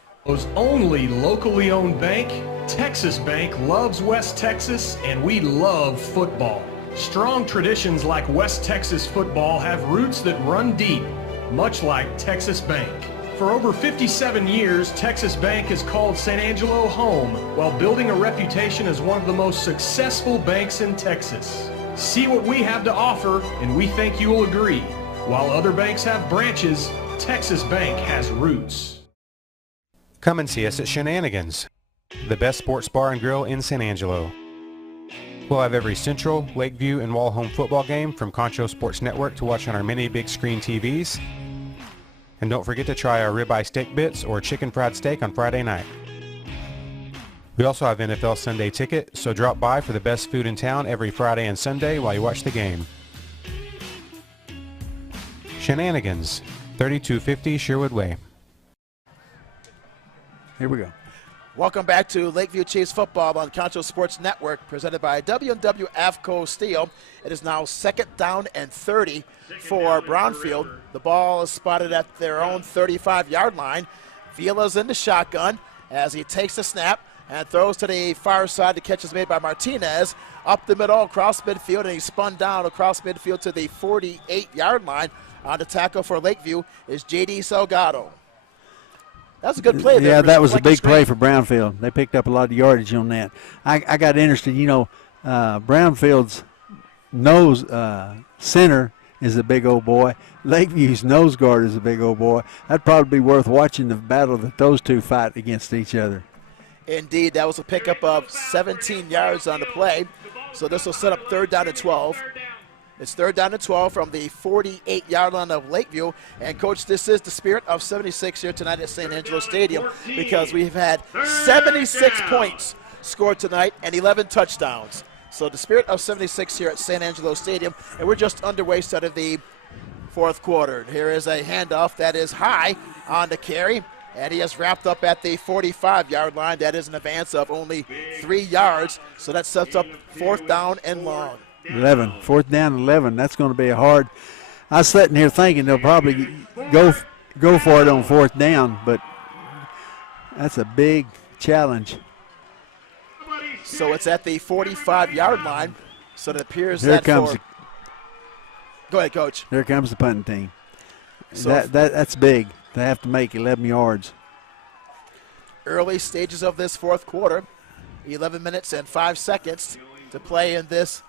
Only locally owned bank, Texas Bank loves West Texas, and we love football. Strong traditions like West Texas football have roots that run deep, much like Texas Bank. For over 57 years, Texas Bank has called San Angelo home while building a reputation as one of the most successful banks in Texas. See what we have to offer, and we think you will agree. While other banks have branches, Texas Bank has roots. Come and see us at Shenanigans, the best sports bar and grill in San Angelo. We'll have every Central, Lakeview, and Wall-Home football game from Concho Sports Network to watch on our many big screen TVs. And don't forget to try our ribeye steak bits or chicken fried steak on Friday night. We also have NFL Sunday ticket, so drop by for the best food in town every Friday and Sunday while you watch the game. Shenanigans, 3250 Sherwood Way. Here we go. Welcome back to Lakeview Chiefs football on Concho Sports Network, presented by W&W AFCO Steel. It is now 2nd down and 30 for Brownfield. The ball is spotted at their own 35-yard line. Vila's in the shotgun as he takes the snap and throws to the far side. The catch is made by Martinez up the middle across midfield, and he spun down across midfield to the 48-yard line. On the tackle for Lakeview is J.D. Salgado. That's a good play there. Yeah, that was a big play for Brownfield. They picked up a lot of yardage on that. I got interested. You know, Brownfield's nose center is a big old boy. Lakeview's nose guard is a big old boy. That'd probably be worth watching the battle that those two fight against each other. Indeed, that was a pickup of 17 yards on the play. So this will set up 3rd down and 12. It's 3rd down and 12 from the 48-yard line of Lakeview. And, Coach, this is the spirit of 76 here tonight at San Angelo Stadium because we've had 76 points scored tonight and 11 touchdowns. So the spirit of 76 here at San Angelo Stadium, and we're just underway out of the 4th quarter. Here is a handoff that is high on the carry, and he has wrapped up at the 45-yard line. That is an advance of only 3 yards, so that sets up 4th down and long. 11, 4th down, 11. That's going to be a hard. I was sitting here thinking they'll probably go for it on 4th down, but that's a big challenge. So it's at the 45-yard line. So it appears Here that comes. Go ahead, Coach. Here comes the punting team. So That's big. They have to make 11 yards. Early stages of this 4th quarter, 11 minutes and 5 seconds to play in this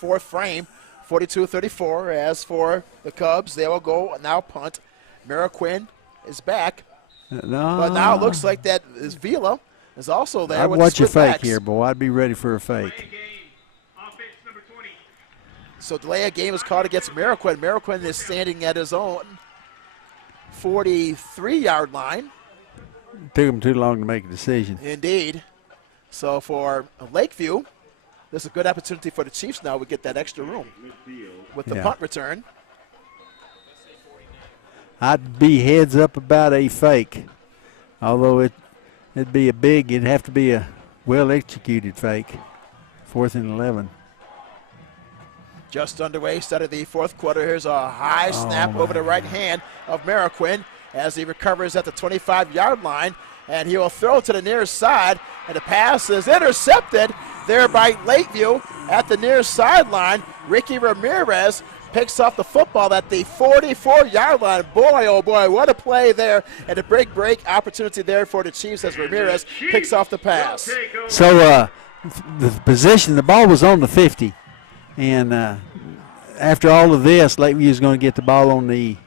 4th frame, 42-34. As for the Cubs, they will go now punt. Mariquin is back. No. But now it looks like that is Vila is also there. I'd with watch the a split fake backs. here, boy. I'd be ready for a fake. So delay of game is called against Mariquin. Mariquin is standing at his own 43-yard line. Took him too long to make a decision. Indeed. So for Lakeview, this is a good opportunity for the Chiefs now. We get that extra room with the punt return. I'd be heads up about a fake, although it'd have to be a well-executed fake. 4th and 11. Just underway, start of the 4th quarter. Here's a high snap over the right hand of Mariquin as he recovers at the 25-yard line, and he will throw to the near side, and the pass is intercepted there by Lakeview at the near sideline. Ricky Ramirez picks off the football at the 44-yard line. Boy, oh boy, what a play there, and a break opportunity there for the Chiefs as Ramirez picks off the pass. So the position, the ball was on the 50. And after all of this, Lakeview is going to get the ball on the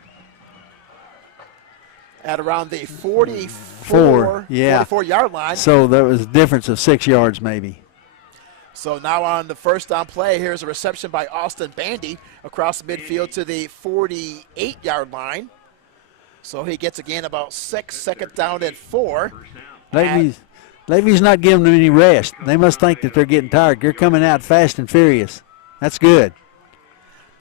at around the 44-yard line. So there was a difference of 6 yards maybe. So now on the 1st down play, here's a reception by Austin Bandy across the midfield to the 48-yard line. So he gets again about 6, 2nd down and 4. Lakevie's not giving them any rest. They must think that they're getting tired. They're coming out fast and furious. That's good.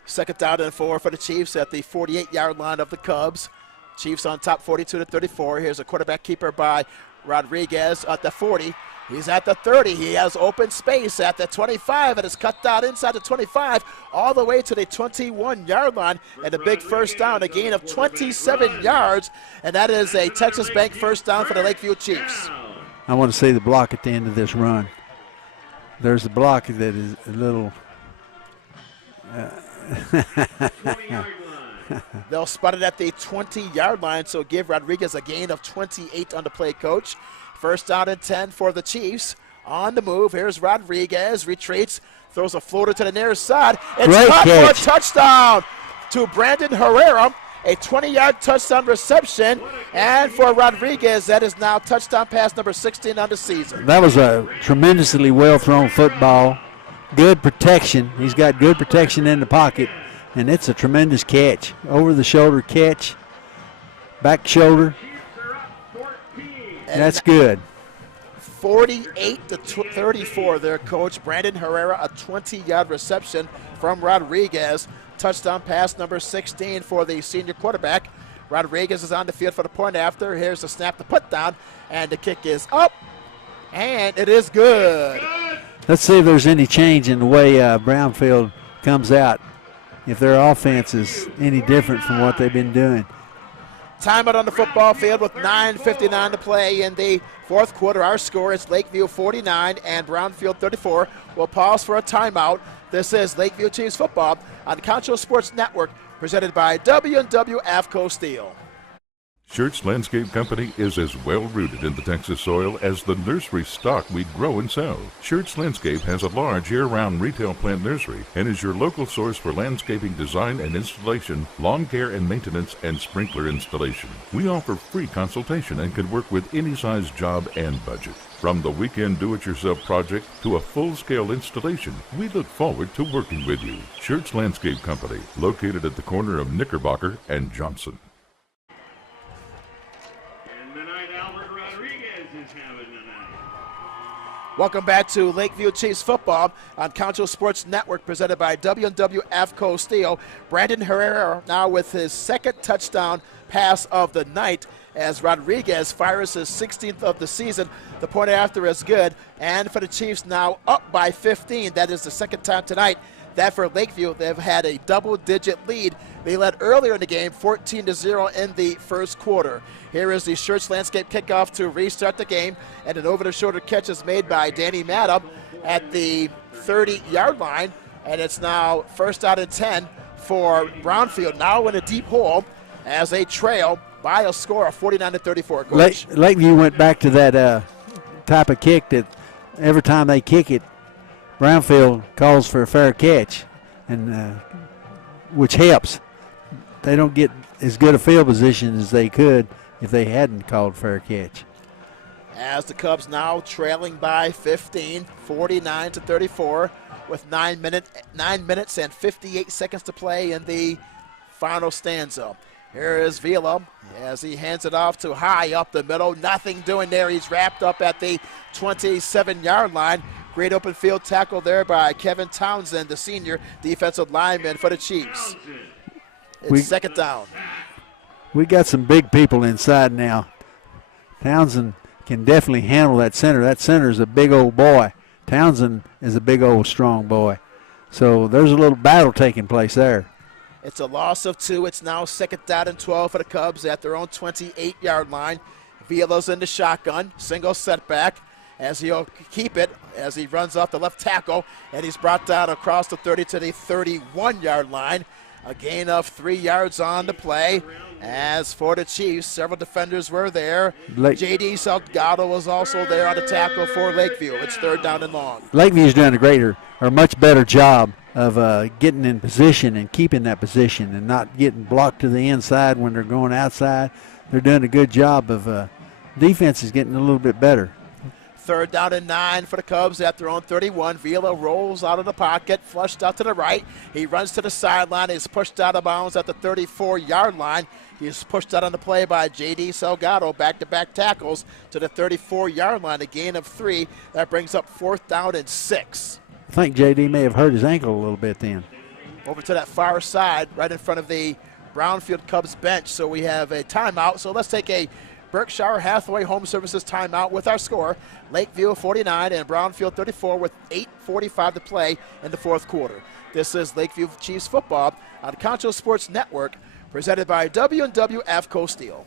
2nd down and 4 for the Chiefs at the 48-yard line of the Cubs. Chiefs on top 42-34. Here's a quarterback keeper by Rodriguez at the 40. He's at the 30. He has open space at the 25 and is cut down inside the 25 all the way to the 21-yard line, and a big 1st down, a gain of 27 yards, and that is a Texas Bank 1st down for the Lakeview Chiefs. I want to see the block at the end of this run. There's a block that is a little They'll spot it at the 20-yard line, so give Rodriguez a gain of 28 on the play, Coach. 1st down and 10 for the Chiefs. On the move, here's Rodriguez, retreats, throws a floater to the near side. It's caught for a touchdown to Brandon Herrera. A 20-yard touchdown reception, and for Rodriguez, that is now touchdown pass number 16 on the season. That was a tremendously well-thrown football. Good protection. He's got good protection in the pocket, and it's a tremendous catch. Over-the-shoulder catch, back shoulder. That's good. 48-34 there, Coach. Brandon Herrera, a 20-yard reception from Rodriguez. Touchdown pass number 16 for the senior quarterback. Rodriguez is on the field for the point after. Here's the snap to put down, and the kick is up, and it is good. Let's see if there's any change in the way Brownfield comes out, if their offense is any different from what they've been doing. Timeout on the football field with 9:59 to play in the 4th quarter. Our score is Lakeview 49 and Brownfield 34. We'll pause for a timeout. This is Lakeview Chiefs football on Concho Sports Network, presented by W&W AFCO Steel. Schertz Landscape Company is as well-rooted in the Texas soil as the nursery stock we grow and sell. Schertz Landscape has a large year-round retail plant nursery and is your local source for landscaping design and installation, lawn care and maintenance, and sprinkler installation. We offer free consultation and can work with any size job and budget. From the weekend do-it-yourself project to a full-scale installation, we look forward to working with you. Schertz Landscape Company, located at the corner of Knickerbocker and Johnson. Welcome back to Lakeview Chiefs football on Concho Sports Network, presented by W&W AFCO Steel. Brandon Herrera now with his second touchdown pass of the night as Rodriguez fires his 16th of the season. The point after is good, and for the Chiefs now up by 15. That is the second time tonight that for Lakeview they've had a double-digit lead. They led earlier in the game 14-0 in the first quarter. Here is the Schertz Landscape kickoff to restart the game, and an over-the-shoulder catch is made by Danny Maddow at the 30-yard line, and it's now first out and 10 for Brownfield, now in a deep hole as they trail by a score of 49-34. Coach. Lakeview went back to that type of kick that every time they kick it, Brownfield calls for a fair catch, and which helps. They don't get as good a field position as they could if they hadn't called fair catch. As the Cubs now trailing by 15, 49-34, with 9 minutes and 58 seconds to play in the final stanza. Here is Vila as he hands it off to High up the middle. Nothing doing there. He's wrapped up at the 27-yard line. Great open field tackle there by Kevin Townsend, the senior defensive lineman for the Chiefs. It's second down. We got some big people inside now. Townsend can definitely handle that center. That center is a big old boy. Townsend is a big old strong boy. So there's a little battle taking place there. It's a loss of 2. It's now second down and 12 for the Cubs at their own 28-yard line. Vila's in the shotgun, single setback as he'll keep it as he runs off the left tackle, and he's brought down across the 30 to the 31-yard line. A gain of 3 yards on the play. As for the Chiefs, several defenders were there. J.D. Salgado was also there on the tackle for Lakeview. It's third down and long. Lakeview's doing a greater or much better job of getting in position and keeping that position and not getting blocked to the inside when they're going outside. They're doing a good job of defense is getting a little bit better. Third down and 9 for the Cubs at their own 31. Vila rolls out of the pocket, flushed out to the right. He runs to the sideline. He's pushed out of bounds at the 34-yard line. He's pushed out on the play by J.D. Salgado. Back-to-back tackles to the 34-yard line. A gain of 3. That brings up fourth down and 6. I think J.D. may have hurt his ankle a little bit then. Over to that far side, right in front of the Brownfield Cubs bench. So we have a timeout. So let's take a Berkshire Hathaway Home Services timeout with our score. Lakeview 49 and Brownfield 34 with 8:45 to play in the fourth quarter. This is Lakeview Chiefs football on Concho Sports Network, presented by W&W AFCO Steel.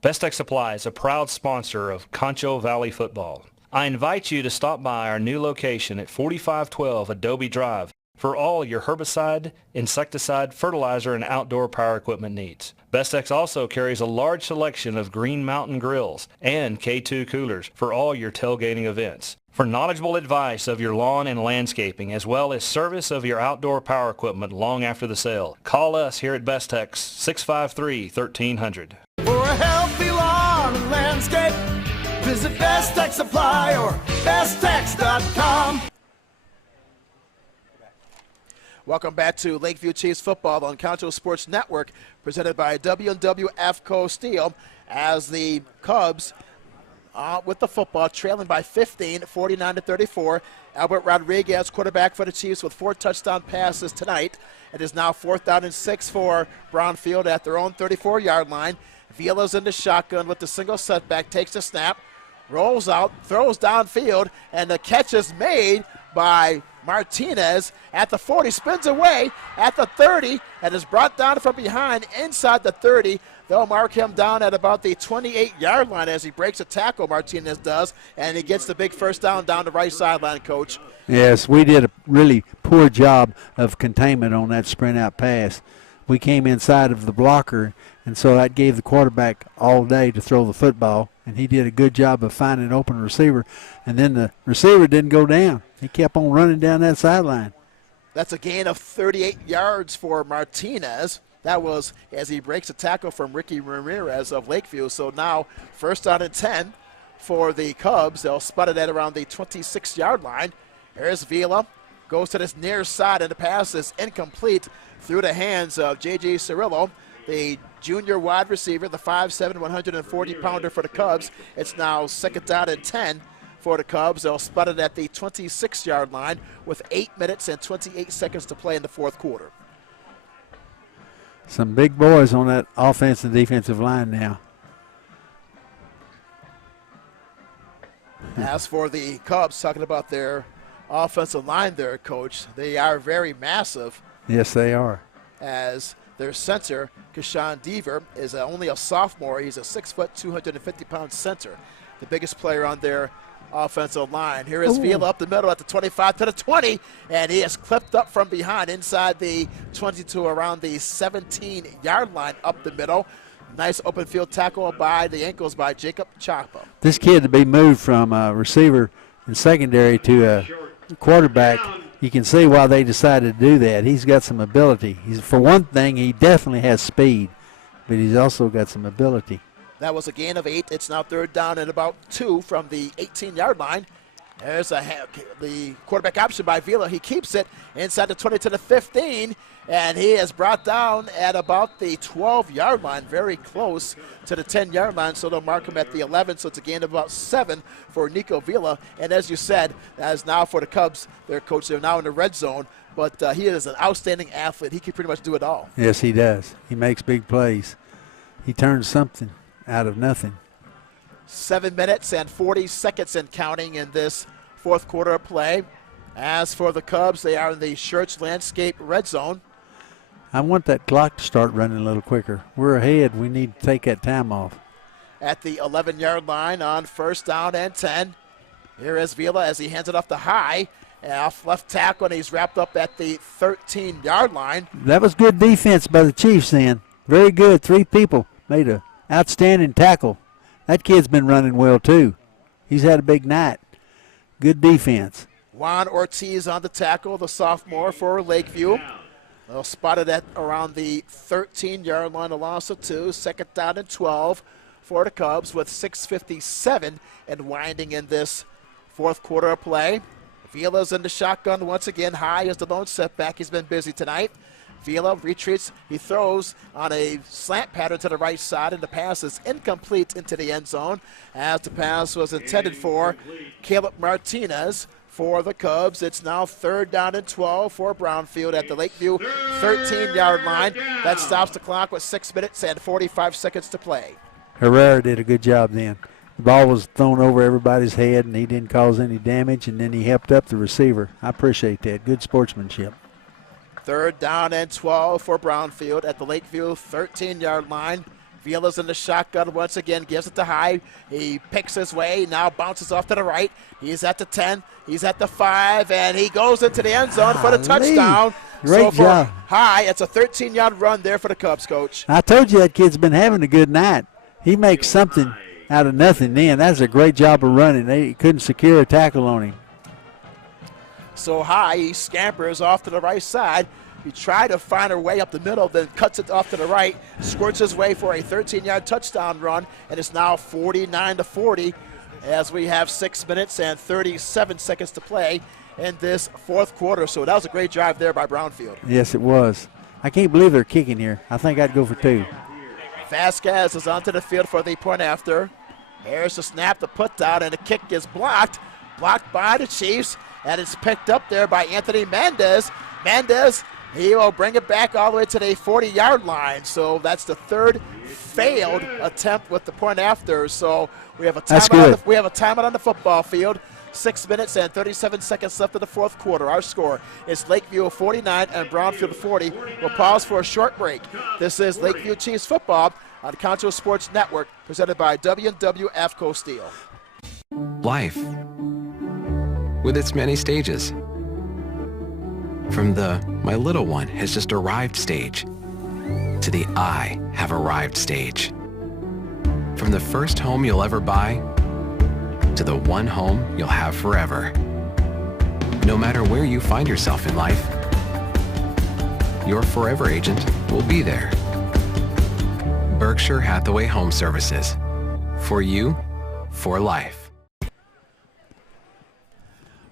Best Tech Supply is a proud sponsor of Concho Valley football. I invite you to stop by our new location at 4512 Adobe Drive for all your herbicide, insecticide, fertilizer, and outdoor power equipment needs. Bestex also carries a large selection of Green Mountain grills and K2 coolers for all your tailgating events. For knowledgeable advice of your lawn and landscaping, as well as service of your outdoor power equipment long after the sale, call us here at Bestex 653-1300. For a healthy lawn and landscape, visit Best Tech Supply or besttech.com. Welcome back to Lakeview Chiefs football on Concho Sports Network, presented by W&W AFCO Steel, as the Cubs with the football trailing by 15, 49-34. Albert Rodriguez, quarterback for the Chiefs, with 4 touchdown passes tonight. It is now fourth down and 6 for Brownfield at their own 34-yard line. Vila's in the shotgun with the single setback, takes the snap, rolls out, throws downfield, and the catch is made by Martinez at the 40, spins away at the 30, and is brought down from behind inside the 30. They'll mark him down at about the 28-yard line as he breaks a tackle, Martinez does, and he gets the big first down the right sideline, Coach. Yes, we did a really poor job of containment on that sprint out pass. we came inside of the blocker, and so that gave the quarterback all day to throw the football, and he did a good job of finding an open receiver, and then the receiver didn't go down. He kept on running down that sideline. That's a gain of 38 yards for Martinez. That was as he breaks a tackle from Ricky Ramirez of Lakeview. So now first down and 10 for the Cubs. They'll spot it at around the 26-yard line. Here's Vila. Goes to this near side, and the pass is incomplete through the hands of J.J. Cirillo, the junior wide receiver, the 5'7", 140-pounder for the Cubs. It's now second down and 10 for the Cubs. They'll spot it at the 26-yard line with 8 minutes and 28 seconds to play in the fourth quarter. Some big boys on that offensive and defensive line now. As for the Cubs, talking about their offensive line there, Coach, they are very massive. Yes, they are. As their center, Kashan Deaver, is only a sophomore. He's a 6', 250-pound center, the biggest player on their offensive line. Here is Vila up the middle at the 25 to the 20, and he has clipped up from behind inside the 20 to around the 17-yard line up the middle. Nice open field tackle by the ankles by Jacob Chapa. This kid to be moved from a receiver in secondary to a quarterback, you can see why they decided to do that. He's got some ability. For one thing, he definitely has speed, but he's also got some ability. That was a gain of 8. It's now third down and about 2 from the 18-yard line. There's the quarterback option by Vila. He keeps it inside the 20 to the 15, and he is brought down at about the 12-yard line, very close to the 10-yard line, so they'll mark him at the 11, so it's a gain of about 7 for Nico Vila. And as you said, as now for the Cubs, their coach, they're now in the red zone, but he is an outstanding athlete. He can pretty much do it all. Yes, he does. He makes big plays. He turns something out of nothing. 7 minutes and 40 seconds and counting in this fourth quarter of play. As for the Cubs, they are in the Schertz Landscape red zone. I want that clock to start running a little quicker. We're ahead. We need to take that time off. At the 11-yard line on first down and 10. Here is Vila as he hands it off to High. Off left tackle, and he's wrapped up at the 13-yard line. That was good defense by the Chiefs then. Very good. 3 people made an outstanding tackle. That kid's been running well, too. He's had a big night. Good defense. Juan Ortiz on the tackle, the sophomore for Lakeview. They'll spot it at around the 13-yard line, a loss of 2. Second down and 12 for the Cubs with 6:57 and winding in this fourth quarter of play. Vila's in the shotgun once again. High is the lone setback. He's been busy tonight. Vila retreats. He throws on a slant pattern to the right side, and the pass is incomplete into the end zone, as the pass was intended for Caleb Martinez for the Cubs. It's now third down and 12 for Brownfield at the Lakeview 13-yard line. That stops the clock with 6 minutes and 45 seconds to play. Herrera did a good job then. The ball was thrown over everybody's head, and he didn't cause any damage, and then he helped up the receiver. I appreciate that. Good sportsmanship. Third down and 12 for Brownfield at the Lakeview 13-yard line. Vila's in the shotgun once again, gives it to High. He picks his way, now bounces off to the right. He's at the 10, he's at the 5, and he goes into the end zone for the touchdown. Great job. High, it's a 13-yard run there for the Cubs, Coach. I told you that kid's been having a good night. He makes something out of nothing then. That's a great job of running. They couldn't secure a tackle on him. So High, he scampers off to the right side. He tried to find her way up the middle, then cuts it off to the right, squirts his way for a 13-yard touchdown run, and it's now 49-40 as we have 6 minutes and 37 seconds to play in this fourth quarter. So that was a great drive there by Brownfield. Yes, it was. I can't believe they're kicking here. I think I'd go for 2. Vasquez is onto the field for the point after. Here's the snap, the put down, and the kick is blocked by the Chiefs, and it's picked up there by Anthony Mendez. Mendez, he will bring it back all the way to the 40-yard line. So that's the third failed attempt with the point after. So we have a timeout on the football field. 6 minutes and 37 seconds left in the fourth quarter. Our score is Lakeview 49 and Brownfield 40. We'll pause for a short break. This is Lakeview Chiefs football on Concho Sports Network, presented by W&W AFCO Steel. Life, with its many stages. From the "my little one has just arrived" stage, to the I have arrived stage. From the first home you'll ever buy to the one home you'll have forever. No matter where you find yourself in life, your forever agent will be there. Berkshire Hathaway Home Services. For you, for life.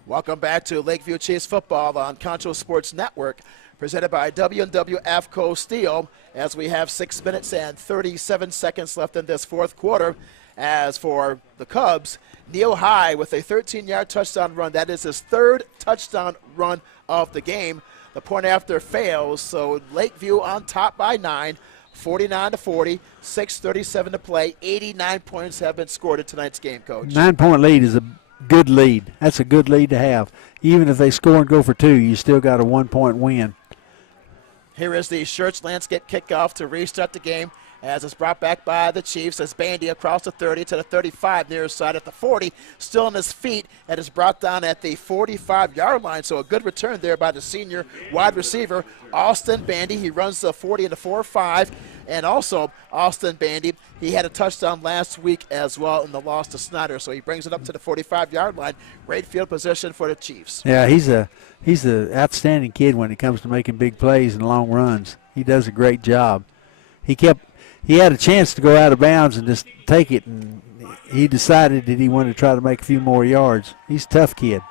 Welcome back to Lakeview Chiefs football on Concho Sports Network, presented by W&W AFCO Steel, as we have 6 minutes and 37 seconds left in this fourth quarter. As for the Cubs, Neil High with a 13-yard touchdown run. That is his third touchdown run of the game. The point after fails, so Lakeview on top by 9. 49-40, 6:37 to play. 89 points have been scored in tonight's game, Coach. 9-point lead is a good lead. That's a good lead to have. Even if they score and go for 2, you still got a 1-point win. Here is the Schertz Landscape kickoff to restart the game, as it's brought back by the Chiefs as Bandy across the 30 to the 35, near side at the 40, still on his feet, and is brought down at the 45-yard line. So a good return there by the senior wide receiver, Austin Bandy. He runs the 40 and the 4-5, and also Austin Bandy, he had a touchdown last week as well in the loss to Snyder, so he brings it up to the 45-yard line. Great field position for the Chiefs. Yeah, he's an outstanding kid when it comes to making big plays and long runs. He does a great job. He had a chance to go out of bounds and just take it, and he decided that he wanted to try to make a few more yards. He's a tough kid.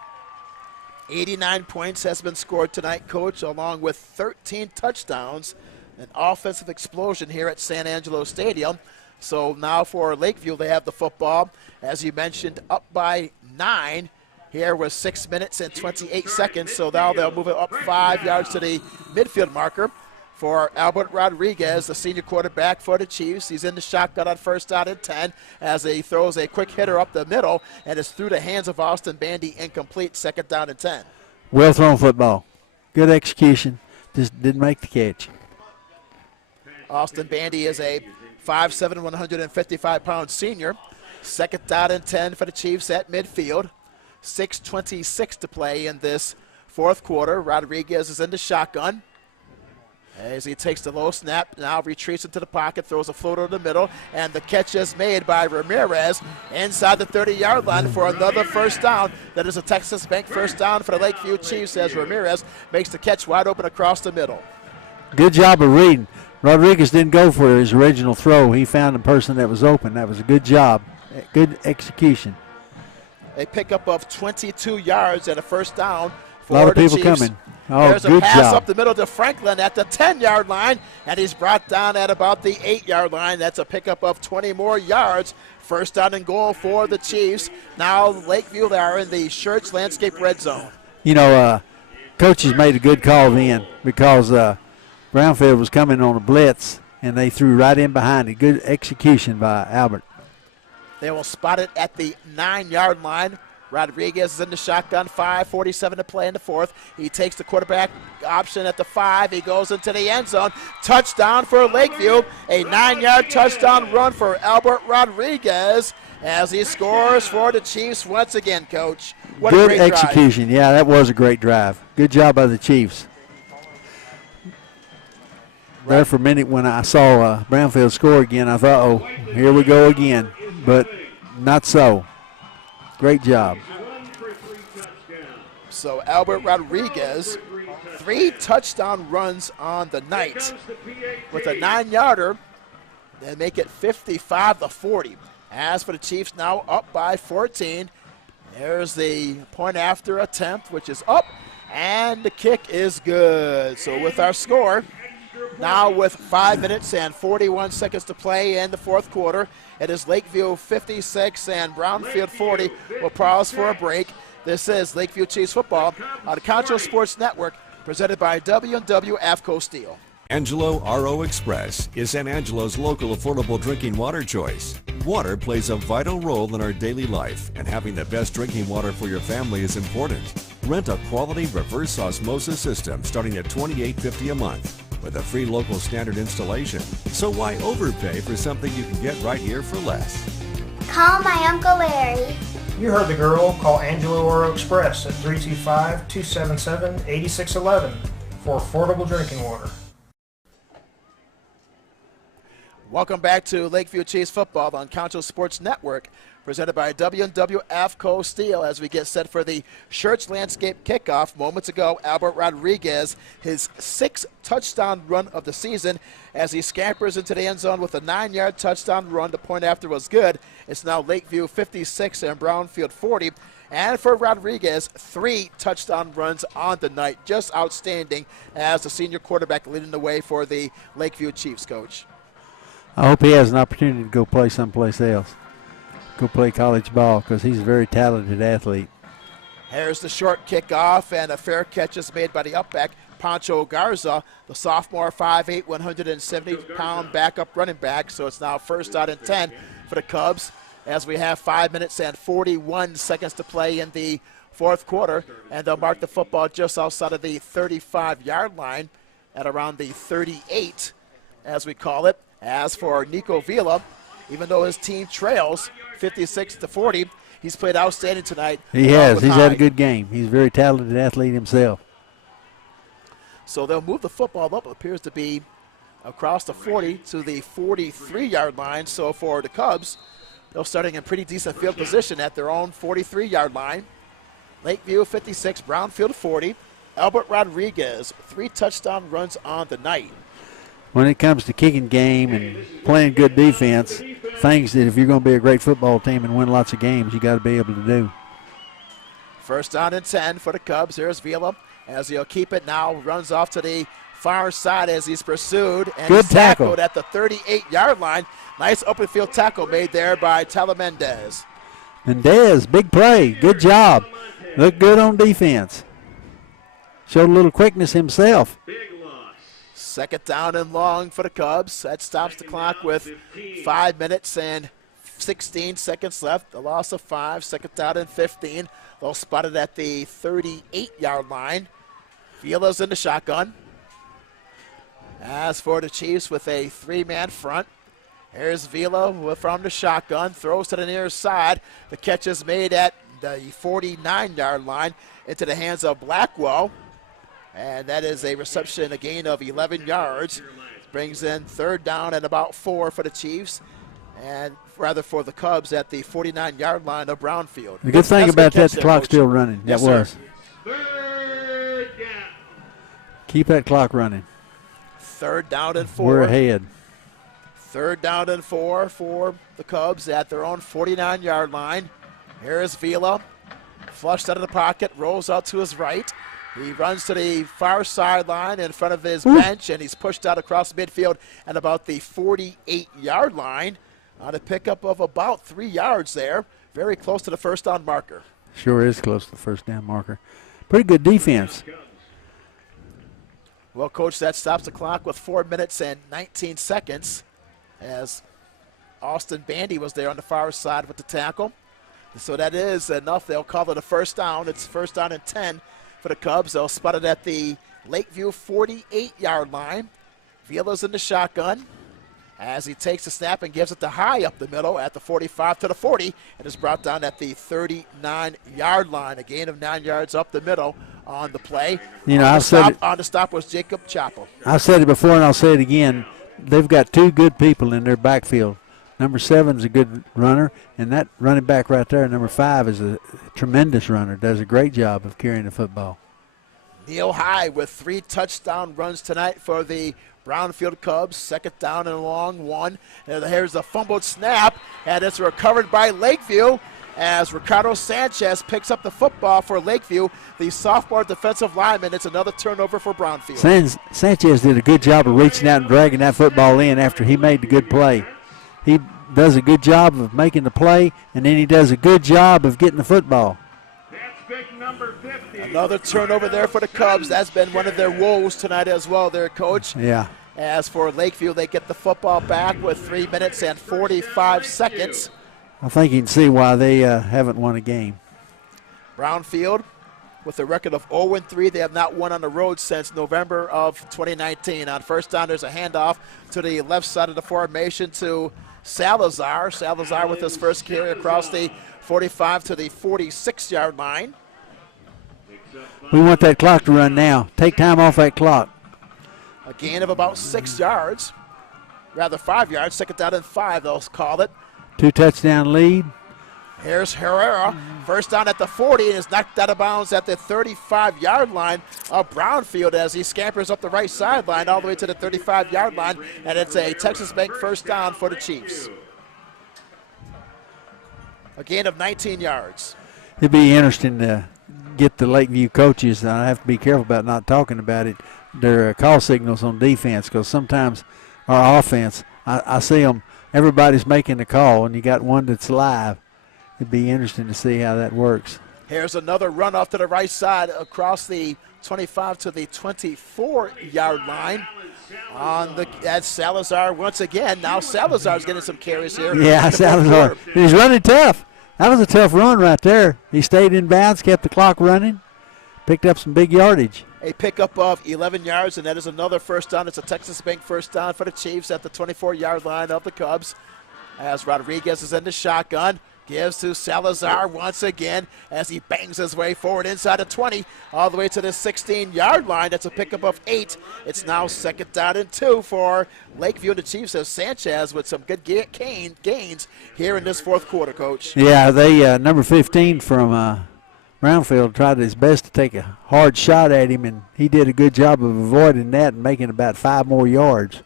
89 points has been scored tonight, Coach, along with 13 touchdowns. An offensive explosion here at San Angelo Stadium. So now for Lakeview, they have the football, as you mentioned, up by 9. Here was 6 minutes and 28 seconds, so now they'll move it up 5 yards to the midfield marker. For Albert Rodriguez, the senior quarterback for the Chiefs. He's in the shotgun on first down and 10 as he throws a quick hitter up the middle, and it's through the hands of Austin Bandy, incomplete, second down and 10. Well thrown football. Good execution. Just didn't make the catch. Austin Bandy is a 5'7", 155-pound senior. Second down and 10 for the Chiefs at midfield. 6:26 to play in this fourth quarter. Rodriguez is in the shotgun as he takes the low snap, now retreats into the pocket, throws a floater in the middle, and the catch is made by Ramirez inside the 30-yard line for another first down. That is a Texas Bank first down for the Lakeview Chiefs as Ramirez makes the catch wide open across the middle. Good job of reading. Rodriguez didn't go for his original throw. He found the person that was open. That was a good job. Good execution. A pickup of 22 yards and a first down for a lot of the people Chiefs. Coming. Oh, There's a good pass job. up the middle to Franklin at the 10-yard line, and he's brought down at about the 8-yard line. That's a pickup of 20 more yards. First down and goal for the Chiefs. Now Lakeview, they are in the Schertz Landscape red zone. You know, coaches made a good call then because Brownfield was coming on a blitz, and they threw right in behind it. Good execution by Albert. They will spot it at the 9-yard line. Rodriguez is in the shotgun, 5:47 to play in the fourth. He takes the quarterback option at the 5. He goes into the end zone. Touchdown for Lakeview. A 9-yard touchdown run for Albert Rodriguez as he scores for the Chiefs once again, Coach. What Good a great execution. drive. Yeah, that was a great drive. Good job by the Chiefs. There for a minute when I saw Brownfield score again, I thought, oh, here we go again. But not so. Great job. So Albert Rodriguez, 3 touchdown runs on the night with a 9-yarder. They make it 55-40. As for the Chiefs, now up by 14. There's the point after attempt, which is up, and the kick is good. So with our score, now with 5 minutes and 41 seconds to play in the fourth quarter, it is Lakeview 56 and Brownfield 40. We'll pause for a break. This is Lakeview Chiefs football on the Concho Sports Network, presented by W&W AFCO Steel. Angelo RO Express is San Angelo's local affordable drinking water choice. Water plays a vital role in our daily life, and having the best drinking water for your family is important. Rent a quality reverse osmosis system starting at $28.50 a month with a free local standard installation. So why overpay for something you can get right here for less? Call my Uncle Larry. You heard the girl. Call Angelo Oro Express at 325-277-8611 for affordable drinking water. Welcome back to Lakeview Chiefs football on Concho Sports Network, presented by W&W AFCO Steel as we get set for the Church Landscape kickoff. Moments ago, Albert Rodriguez, his 6th touchdown run of the season, as he scampers into the end zone with a 9-yard touchdown run. The point after was good. It's now Lakeview 56 and Brownfield 40. And for Rodriguez, 3 touchdown runs on the night. Just outstanding as the senior quarterback leading the way for the Lakeview Chiefs, Coach. I hope he has an opportunity to go play someplace else. Go play college ball because he's a very talented athlete. Here's the short kickoff, and a fair catch is made by the upback, Concho Garza, the sophomore 5'8", 170-pound backup running back. So it's now 1st down and 10 for the Cubs as we have 5 minutes and 41 seconds to play in the 4th quarter. And they'll mark the football just outside of the 35-yard line at around the 38, as we call it. As for Nico Vila, even though his team trails 56-40, he's played outstanding tonight. He has. He's had a good game. He's a very talented athlete himself. So they'll move the football up. It appears to be across the 40 to the 43-yard line. So for the Cubs, they're starting in pretty decent field position at their own 43-yard line. Lakeview 56, Brownfield 40. Albert Rodriguez, 3 touchdown runs on the night. When it comes to kicking game and playing good defense, things that if you're going to be a great football team and win lots of games, you got to be able to do. 1st down and 10 for the Cubs. Here's Vila as he'll keep it now. Runs off to the far side as he's pursued. And good he's tackle. Tackled at the 38-yard line. Nice open field tackle made there by Tyler Mendez. Mendez, big play. Good job. Looked good on defense. Showed a little quickness himself. 2nd down and long for the Cubs. That stops the clock with 5 minutes and 16 seconds left. A loss of 5. 2nd down and 15. They'll spot it at the 38-yard line. Vila's in the shotgun. As for the Chiefs with a 3-man front, here's Vila from the shotgun. Throws to the near side. The catch is made at the 49-yard line into the hands of Blackwell. And that is a reception, a gain of 11 yards. Brings in 3rd down and about 4 for the Chiefs. And rather for the Cubs at the 49-yard line of Brownfield. The good thing about that, the clock's still running. Yes, that was. Third down. Keep that clock running. 3rd down and 4. We're ahead. 3rd down and 4 for the Cubs at their own 49-yard line. Here's Vila. Flushed out of the pocket, rolls out to his right. He runs to the far sideline in front of his bench, and he's pushed out across midfield at about the 48-yard line on a pickup of about 3 yards there. Very close to the 1st down marker. Sure is close to the 1st down marker. Pretty good defense. Well, Coach, that stops the clock with 4 minutes and 19 seconds as Austin Bandy was there on the far side with the tackle. So that is enough. They'll call it a 1st down. It's 1st down and 10 for the Cubs. They'll spot it at the Lakeview 48-yard line. Vila's in the shotgun as he takes the snap and gives it to high up the middle at the 45 to the 40 and is brought down at the 39-yard line. A gain of 9 yards up the middle on the play. You know, On the stop was Jacob Chappell. I've said it before and I'll say it again. They've got 2 good people in their backfield. Number 7 is a good runner, and that running back right there, number 5, is a tremendous runner. Does a great job of carrying the football. Neil High with 3 touchdown runs tonight for the Brownfield Cubs. 2nd down and long 1. And here's a fumbled snap, and it's recovered by Lakeview as Ricardo Sanchez picks up the football for Lakeview, the sophomore defensive lineman. It's another turnover for Brownfield. Sanchez did a good job of reaching out and dragging that football in after he made the good play. He does a good job of making the play, and then he does a good job of getting the football. That's pick number 50. Another turnover there for the Cubs. That's been one of their woes tonight as well there, Coach. Yeah. As for Lakeview, they get the football back with 3 minutes and 45 seconds. I think you can see why they haven't won a game. Brownfield with a record of 0-3. They have not won on the road since November of 2019. On 1st down, there's a handoff to the left side of the formation to Salazar. Salazar with his first carry across the 45 to the 46-yard line. We want that clock to run now. Take time off that clock. A gain of about 6 yards. rather 5 yards. Second down and 5, they'll call it. 2-touchdown lead. Here's Herrera, first down at the 40, and is knocked out of bounds at the 35-yard line of Brownfield as he scampers up the right sideline all the way to the 35-yard line, and it's a Texas Bank first down for the Chiefs. A gain of 19 yards. It'd be interesting to get the Lakeview coaches, and I have to be careful about not talking about it, their call signals on defense, because sometimes our offense, I see them, everybody's making the call, and you got one that's live. It'd be interesting to see how that works. Here's another run off to the right side across the 25 to the 24-yard line. That's Salazar once again. Now Salazar's getting some carries here. Yeah, Salazar. He's running tough. That was a tough run right there. He stayed in bounds, kept the clock running, picked up some big yardage. A pickup of 11 yards, and that is another first down. It's a Texas Bank first down for the Chiefs at the 24-yard line of the Cubs. As Rodriguez is in the shotgun. Gives to Salazar once again as he bangs his way forward inside the 20, all the way to the 16-yard line. That's a pickup of 8. It's now second down and 2 for Lakeview. The Chiefs have Sanchez with some good gains here in this fourth quarter, Coach. Yeah, they number 15 from Brownfield tried his best to take a hard shot at him, and he did a good job of avoiding that and making about 5 more yards.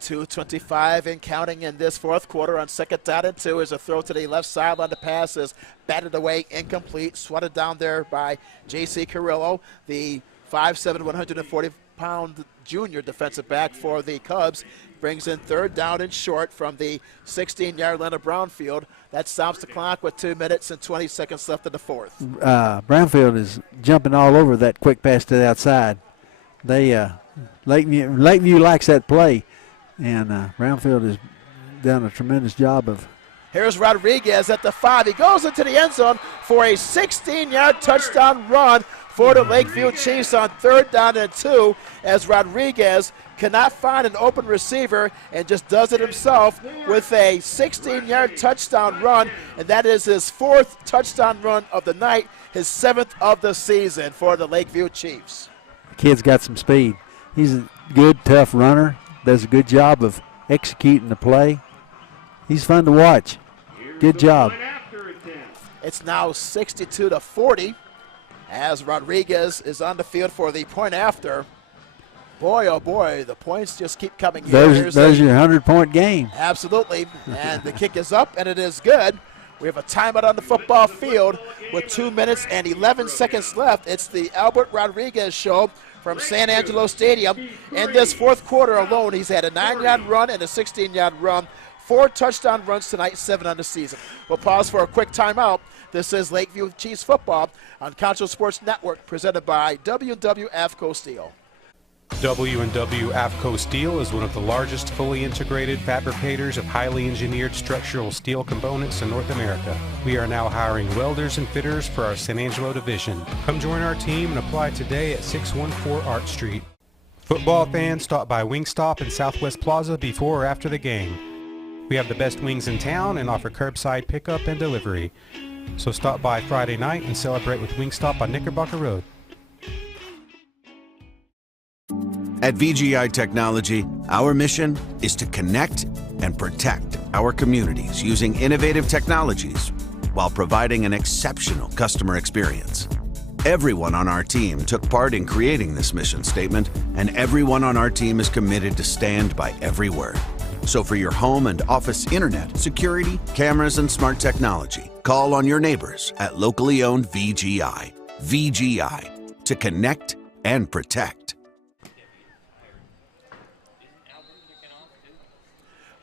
2:25 and counting in this fourth quarter. On second down and 2 is a throw to the left sideline. The pass is batted away, incomplete, swatted down there by J.C. Carrillo, the 5'7", 140-pound junior defensive back for the Cubs. Brings in third down and short from the 16-yard line of Brownfield. That stops the clock with 2 minutes and 20 seconds left in the fourth. Brownfield is jumping all over that quick pass to the outside. They Lakeview likes that play. And Brownfield has done a tremendous job of. Here's Rodriguez at the 5. He goes into the end zone for a 16-yard touchdown run for the Lakeview Chiefs on third down and 2 as Rodriguez cannot find an open receiver and just does it himself with a 16-yard touchdown run, and that is his 4th touchdown run of the night, his 7th of the season for the Lakeview Chiefs. The kid's got some speed. He's a good, tough runner. Does a good job of executing the play. He's fun to watch. Good job. It's now 62-40 as Rodriguez is on the field for the point after. Boy, oh boy, the points just keep coming in. There's your 100-point game. Absolutely, and the kick is up, and it is good. We have a timeout on the football field with 2 minutes and 11 seconds left. It's the Albert Rodriguez Show from San Angelo Stadium. In this fourth quarter alone, he's had a 9-yard run and a 16-yard run. 4 touchdown runs tonight, 7 on the season. We'll pause for a quick timeout. This is Lakeview Chiefs football on Concho Sports Network, presented by W&W AFCO Steel. W&W AFCO Steel is one of the largest fully integrated fabricators of highly engineered structural steel components in North America. We are now hiring welders and fitters for our San Angelo division. Come join our team and apply today at 614 Art Street. Football fans, stop by Wingstop in Southwest Plaza before or after the game. We have the best wings in town and offer curbside pickup and delivery. So stop by Friday night and celebrate with Wingstop on Knickerbocker Road. At VGI Technology, our mission is to connect and protect our communities using innovative technologies while providing an exceptional customer experience. Everyone on our team took part in creating this mission statement, and everyone on our team is committed to stand by every word. So for your home and office internet, security, cameras, and smart technology, call on your neighbors at locally owned VGI. VGI, to connect and protect.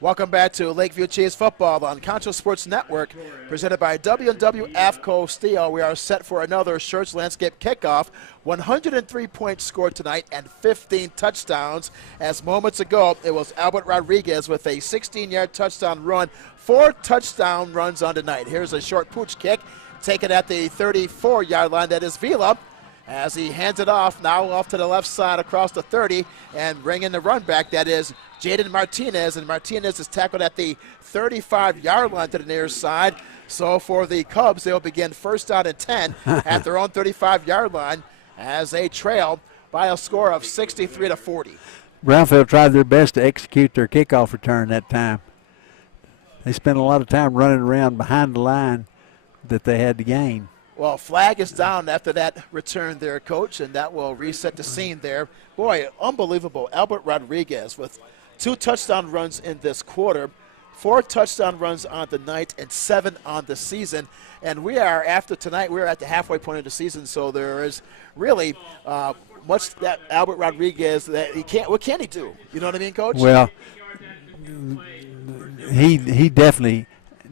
Welcome back to Lakeview Chiefs football on Concho Sports Network, presented by W&W AFCO Steel. We are set for another Schertz Landscape kickoff. 103 points scored tonight and 15 touchdowns. As moments ago, it was Albert Rodriguez with a 16-yard touchdown run. 4 touchdown runs on tonight. Here's a short pooch kick taken at the 34-yard line. That is Vila, as he hands it off, now off to the left side across the 30 and bringing the run back. That is Jaden Martinez, and Martinez is tackled at the 35-yard line to the near side. So for the Cubs, they'll begin first down and 10 at their own 35-yard line as they trail by a score of 63-40. Brownfield tried their best to execute their kickoff return that time. They spent a lot of time running around behind the line that they had to gain. Well, flag is down after that return there, Coach, and that will reset the scene there. Boy, unbelievable. Albert Rodriguez with 2 touchdown runs in this quarter, 4 touchdown runs on the night, and 7 on the season. And we are, after tonight, we're at the halfway point of the season, so there is really much that Albert Rodriguez that he can't. What can he do? You know what I mean, Coach? Well, he definitely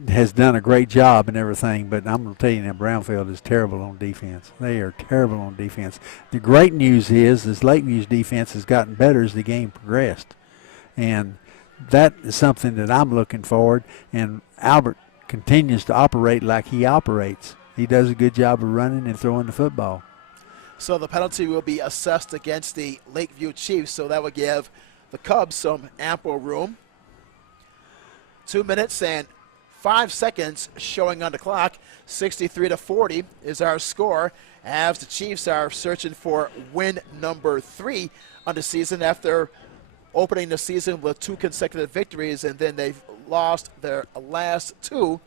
has done a great job and everything, but I'm going to tell you now, Brownfield is terrible on defense. They are terrible on defense. The great news is Lakeview's defense has gotten better as the game progressed, and that is something that I'm looking forward. And Albert continues to operate like he operates. He does a good job of running and throwing the football. So the penalty will be assessed against the Lakeview Chiefs, so that would give the Cubs some ample room. 2 minutes and 5 seconds showing on the clock. 63-40 is our score, as the Chiefs are searching for win number 3 on the season after opening the season with 2 consecutive victories, and then they've lost their last 2,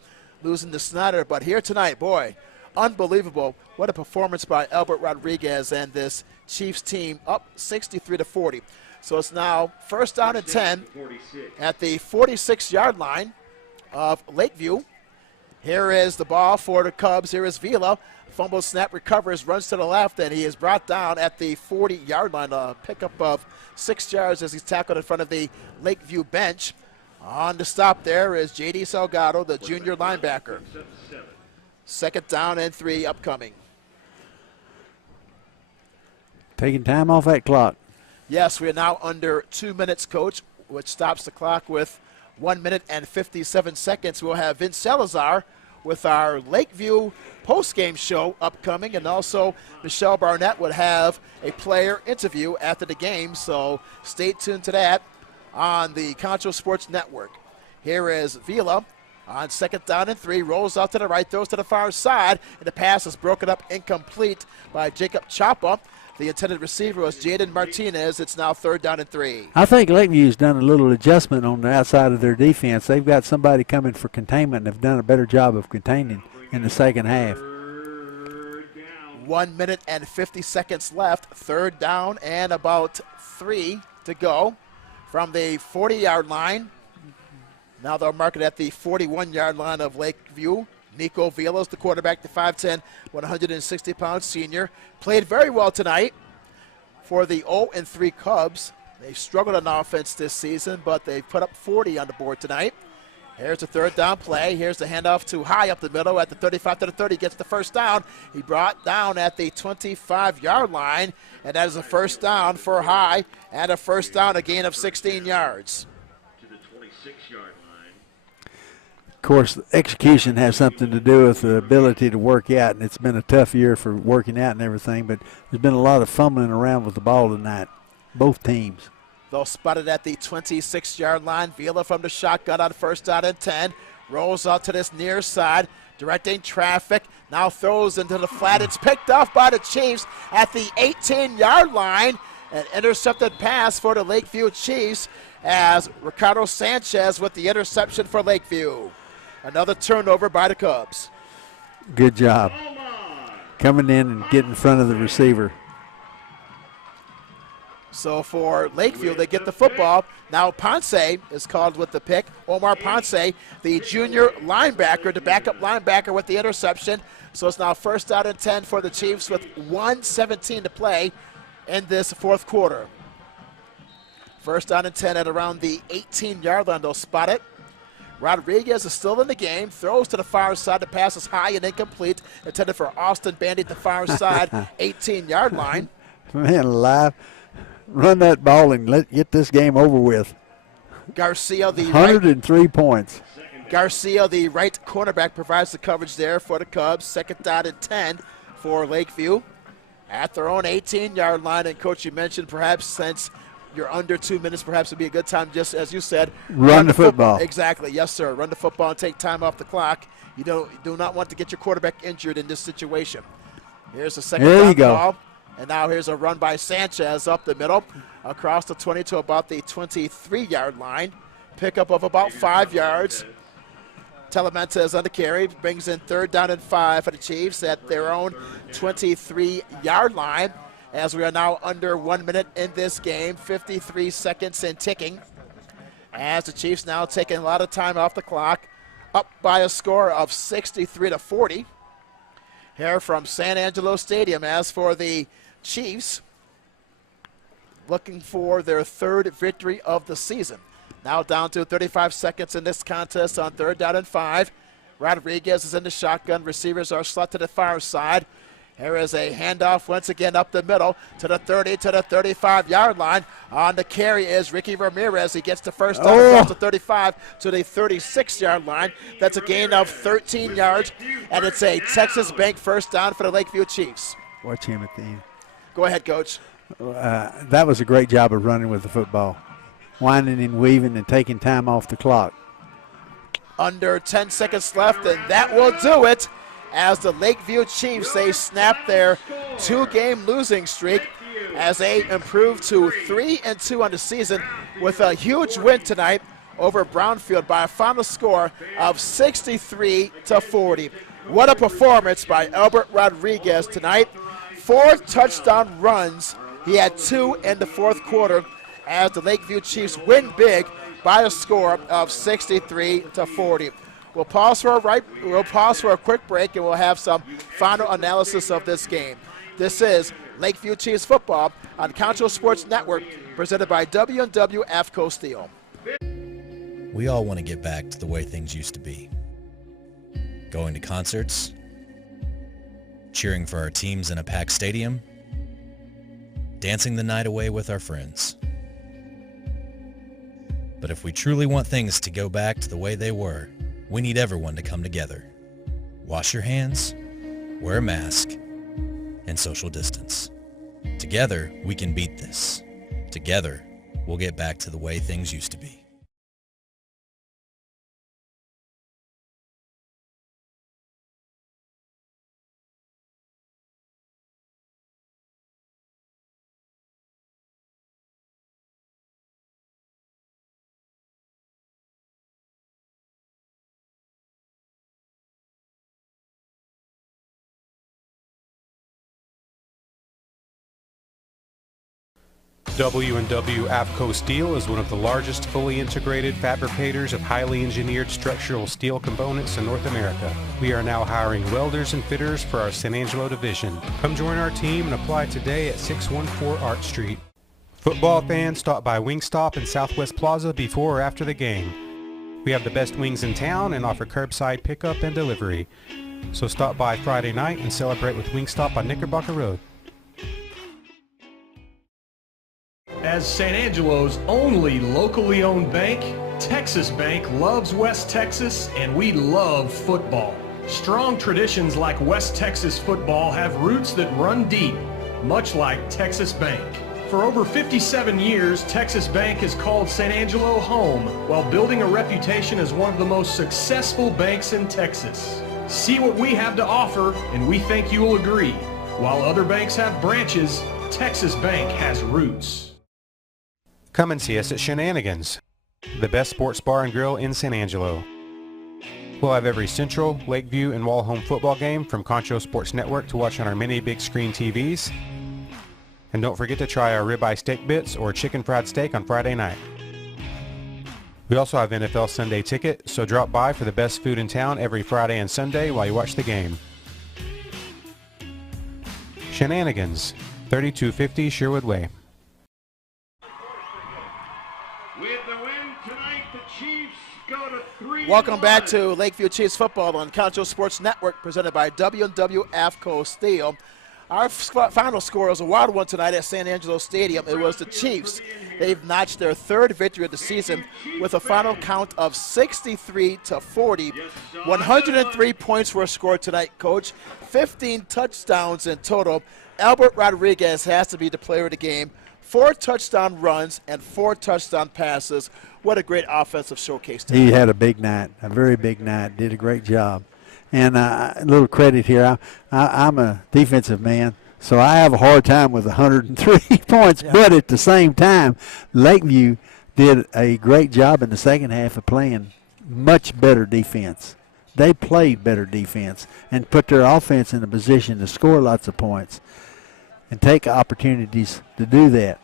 losing to Snyder. But here tonight, boy, unbelievable. What a performance by Albert Rodriguez and this Chiefs team, up 63-40. So it's now first down and 10 at the 46-yard line of Lakeview. Here is the ball for the Cubs. Here is Vila. Fumble snap, recovers, runs to the left, and he is brought down at the 40-yard line. A pickup of 6 yards as he's tackled in front of the Lakeview bench. On the stop there is J.D. Salgado, the junior linebacker. Second down and 3 upcoming. Taking time off that clock. Yes, we are now under 2 minutes, Coach, which stops the clock with 1 minute and 57 seconds. We'll have Vince Salazar with our Lakeview post-game show upcoming, and also Michelle Barnett would have a player interview after the game, so stay tuned to that on the Concho Sports Network. Here is Vila on second down and 3, rolls out to the right, throws to the far side, and the pass is broken up incomplete by Jacob Chapa. The intended receiver was Jaden Martinez. It's now third down and 3. I think Lakeview's done a little adjustment on the outside of their defense. They've got somebody coming for containment and have done a better job of containing in the second half. 1 minute and 50 seconds left. Third down and about 3 to go from the 40-yard line. Now they'll mark it at the 41-yard line of Lakeview. Nico Vilas, the quarterback, the 5'10", 160-pound senior. Played very well tonight for the 0-3 Cubs. They've struggled on offense this season, but they've put up 40 on the board tonight. Here's the third down play. Here's the handoff to High up the middle at the 35 to the 30. Gets the first down. He brought down at the 25-yard line, and that is a first down for High, and a first down, a gain of 16 yards. To the 26-yard line. Of course, execution has something to do with the ability to work out, and it's been a tough year for working out and everything, but there's been a lot of fumbling around with the ball tonight, both teams. They'll spot it at the 26-yard line. Vila from the shotgun on first down and 10. Rolls out to this near side, directing traffic. Now throws into the flat. It's picked off by the Chiefs at the 18-yard line. An intercepted pass for the Lakeview Chiefs as Ricardo Sanchez with the interception for Lakeview. Another turnover by the Cubs. Good job. Coming in and getting in front of the receiver. So for Lakeview, they get the football. Now Ponce is called with the pick. Omar Ponce, the junior linebacker, the backup linebacker with the interception. So it's now first down and 10 for the Chiefs with 1:17 to play in this fourth quarter. First down and 10 at around the 18-yard line. They'll spot it. Rodriguez is still in the game. Throws to the far side. The pass is high and incomplete. Intended for Austin Bandy at the far side, 18-yard line. Man alive. Run that ball and get this game over with. Garcia, the 103 points. Garcia, the right cornerback, provides the coverage there for the Cubs. Second down and 10 for Lakeview. At their own 18-yard line. And, Coach, you mentioned perhaps since you're under 2 minutes, perhaps it'd be a good time, just as you said. Run the football. Exactly. Yes, sir. Run the football and take time off the clock. You do not want to get your quarterback injured in this situation. Here's the second down ball. And now here's a run by Sanchez up the middle, across the 20 to about the 23-yard line. Pickup of about 5 yards. Telementez on the carry, brings in 3rd down and 5 for the Chiefs at their own 23-yard line, as we are now under 1 minute in this game, 53 seconds and ticking. As the Chiefs now taking a lot of time off the clock, up by a score of 63-40. Here from San Angelo Stadium. As for the Chiefs, looking for their 3rd victory of the season. Now down to 35 seconds in this contest on 3rd down and 5. Rodriguez is in the shotgun. Receivers are slot to the far side. Here is a handoff once again up the middle to the 30 to the 35-yard line. On the carry is Ricky Ramirez. He gets the first down across the 35 to the 36-yard line. That's a gain of 13 yards, and it's a Texas Bank first down for the Lakeview Chiefs. Watch him at the end. Go ahead, Coach. That was a great job of running with the football. Winding and weaving and taking time off the clock. Under 10 seconds left, and that will do it. As the Lakeview Chiefs, they snap their 2-game losing streak as they improve to 3-2 on the season with a huge win tonight over Brownfield by a final score of 63-40. What a performance by Albert Rodriguez tonight. 4 touchdown runs. He had 2 in the 4th quarter as the Lakeview Chiefs win big by a score of 63-40. We'll pause for a quick break, and we'll have some final analysis of this game. This is Lakeview Chiefs football on Concho Sports Network, presented by W&W AFCO Steel. We all want to get back to the way things used to be. Going to concerts, cheering for our teams in a packed stadium, dancing the night away with our friends. But if we truly want things to go back to the way they were, we need everyone to come together. Wash your hands, wear a mask, and social distance. Together, we can beat this. Together, we'll get back to the way things used to be. W&W AFCO Steel is one of the largest fully integrated fabricators of highly engineered structural steel components in North America. We are now hiring welders and fitters for our San Angelo division. Come join our team and apply today at 614 Art Street. Football fans, stop by Wingstop in Southwest Plaza before or after the game. We have the best wings in town and offer curbside pickup and delivery. So stop by Friday night and celebrate with Wingstop on Knickerbocker Road. As San Angelo's only locally owned bank, Texas Bank loves West Texas, and we love football. Strong traditions like West Texas football have roots that run deep, much like Texas Bank. For over 57 years, Texas Bank has called San Angelo home while building a reputation as one of the most successful banks in Texas. See what we have to offer, and we think you will agree. While other banks have branches, Texas Bank has roots. Come and see us at Shenanigans, the best sports bar and grill in San Angelo. We'll have every Central, Lakeview, and Wall-Home football game from Concho Sports Network to watch on our many big screen TVs. And don't forget to try our ribeye steak bits or chicken fried steak on Friday night. We also have NFL Sunday ticket, so drop by for the best food in town every Friday and Sunday while you watch the game. Shenanigans, 3250 Sherwood Way. Welcome back to Lakeview Chiefs football on Concho Sports Network, presented by W&W AFCO Steel. Our final score was a wild one tonight at San Angelo Stadium. It was the Chiefs. They've notched their 3rd victory of the season with a final count of 63-40. 103 points were scored tonight, Coach. 15 touchdowns in total. Albert Rodriguez has to be the player of the game. 4 touchdown runs and 4 touchdown passes. What a great offensive showcase tonight. He had a big night, a very big night. Did a great job. And a little credit here. I'm a defensive man. So I have a hard time with 103 points. Yeah. But at the same time, Lakeview did a great job in the second half of playing much better defense. They played better defense and put their offense in a position to score lots of points and take opportunities to do that.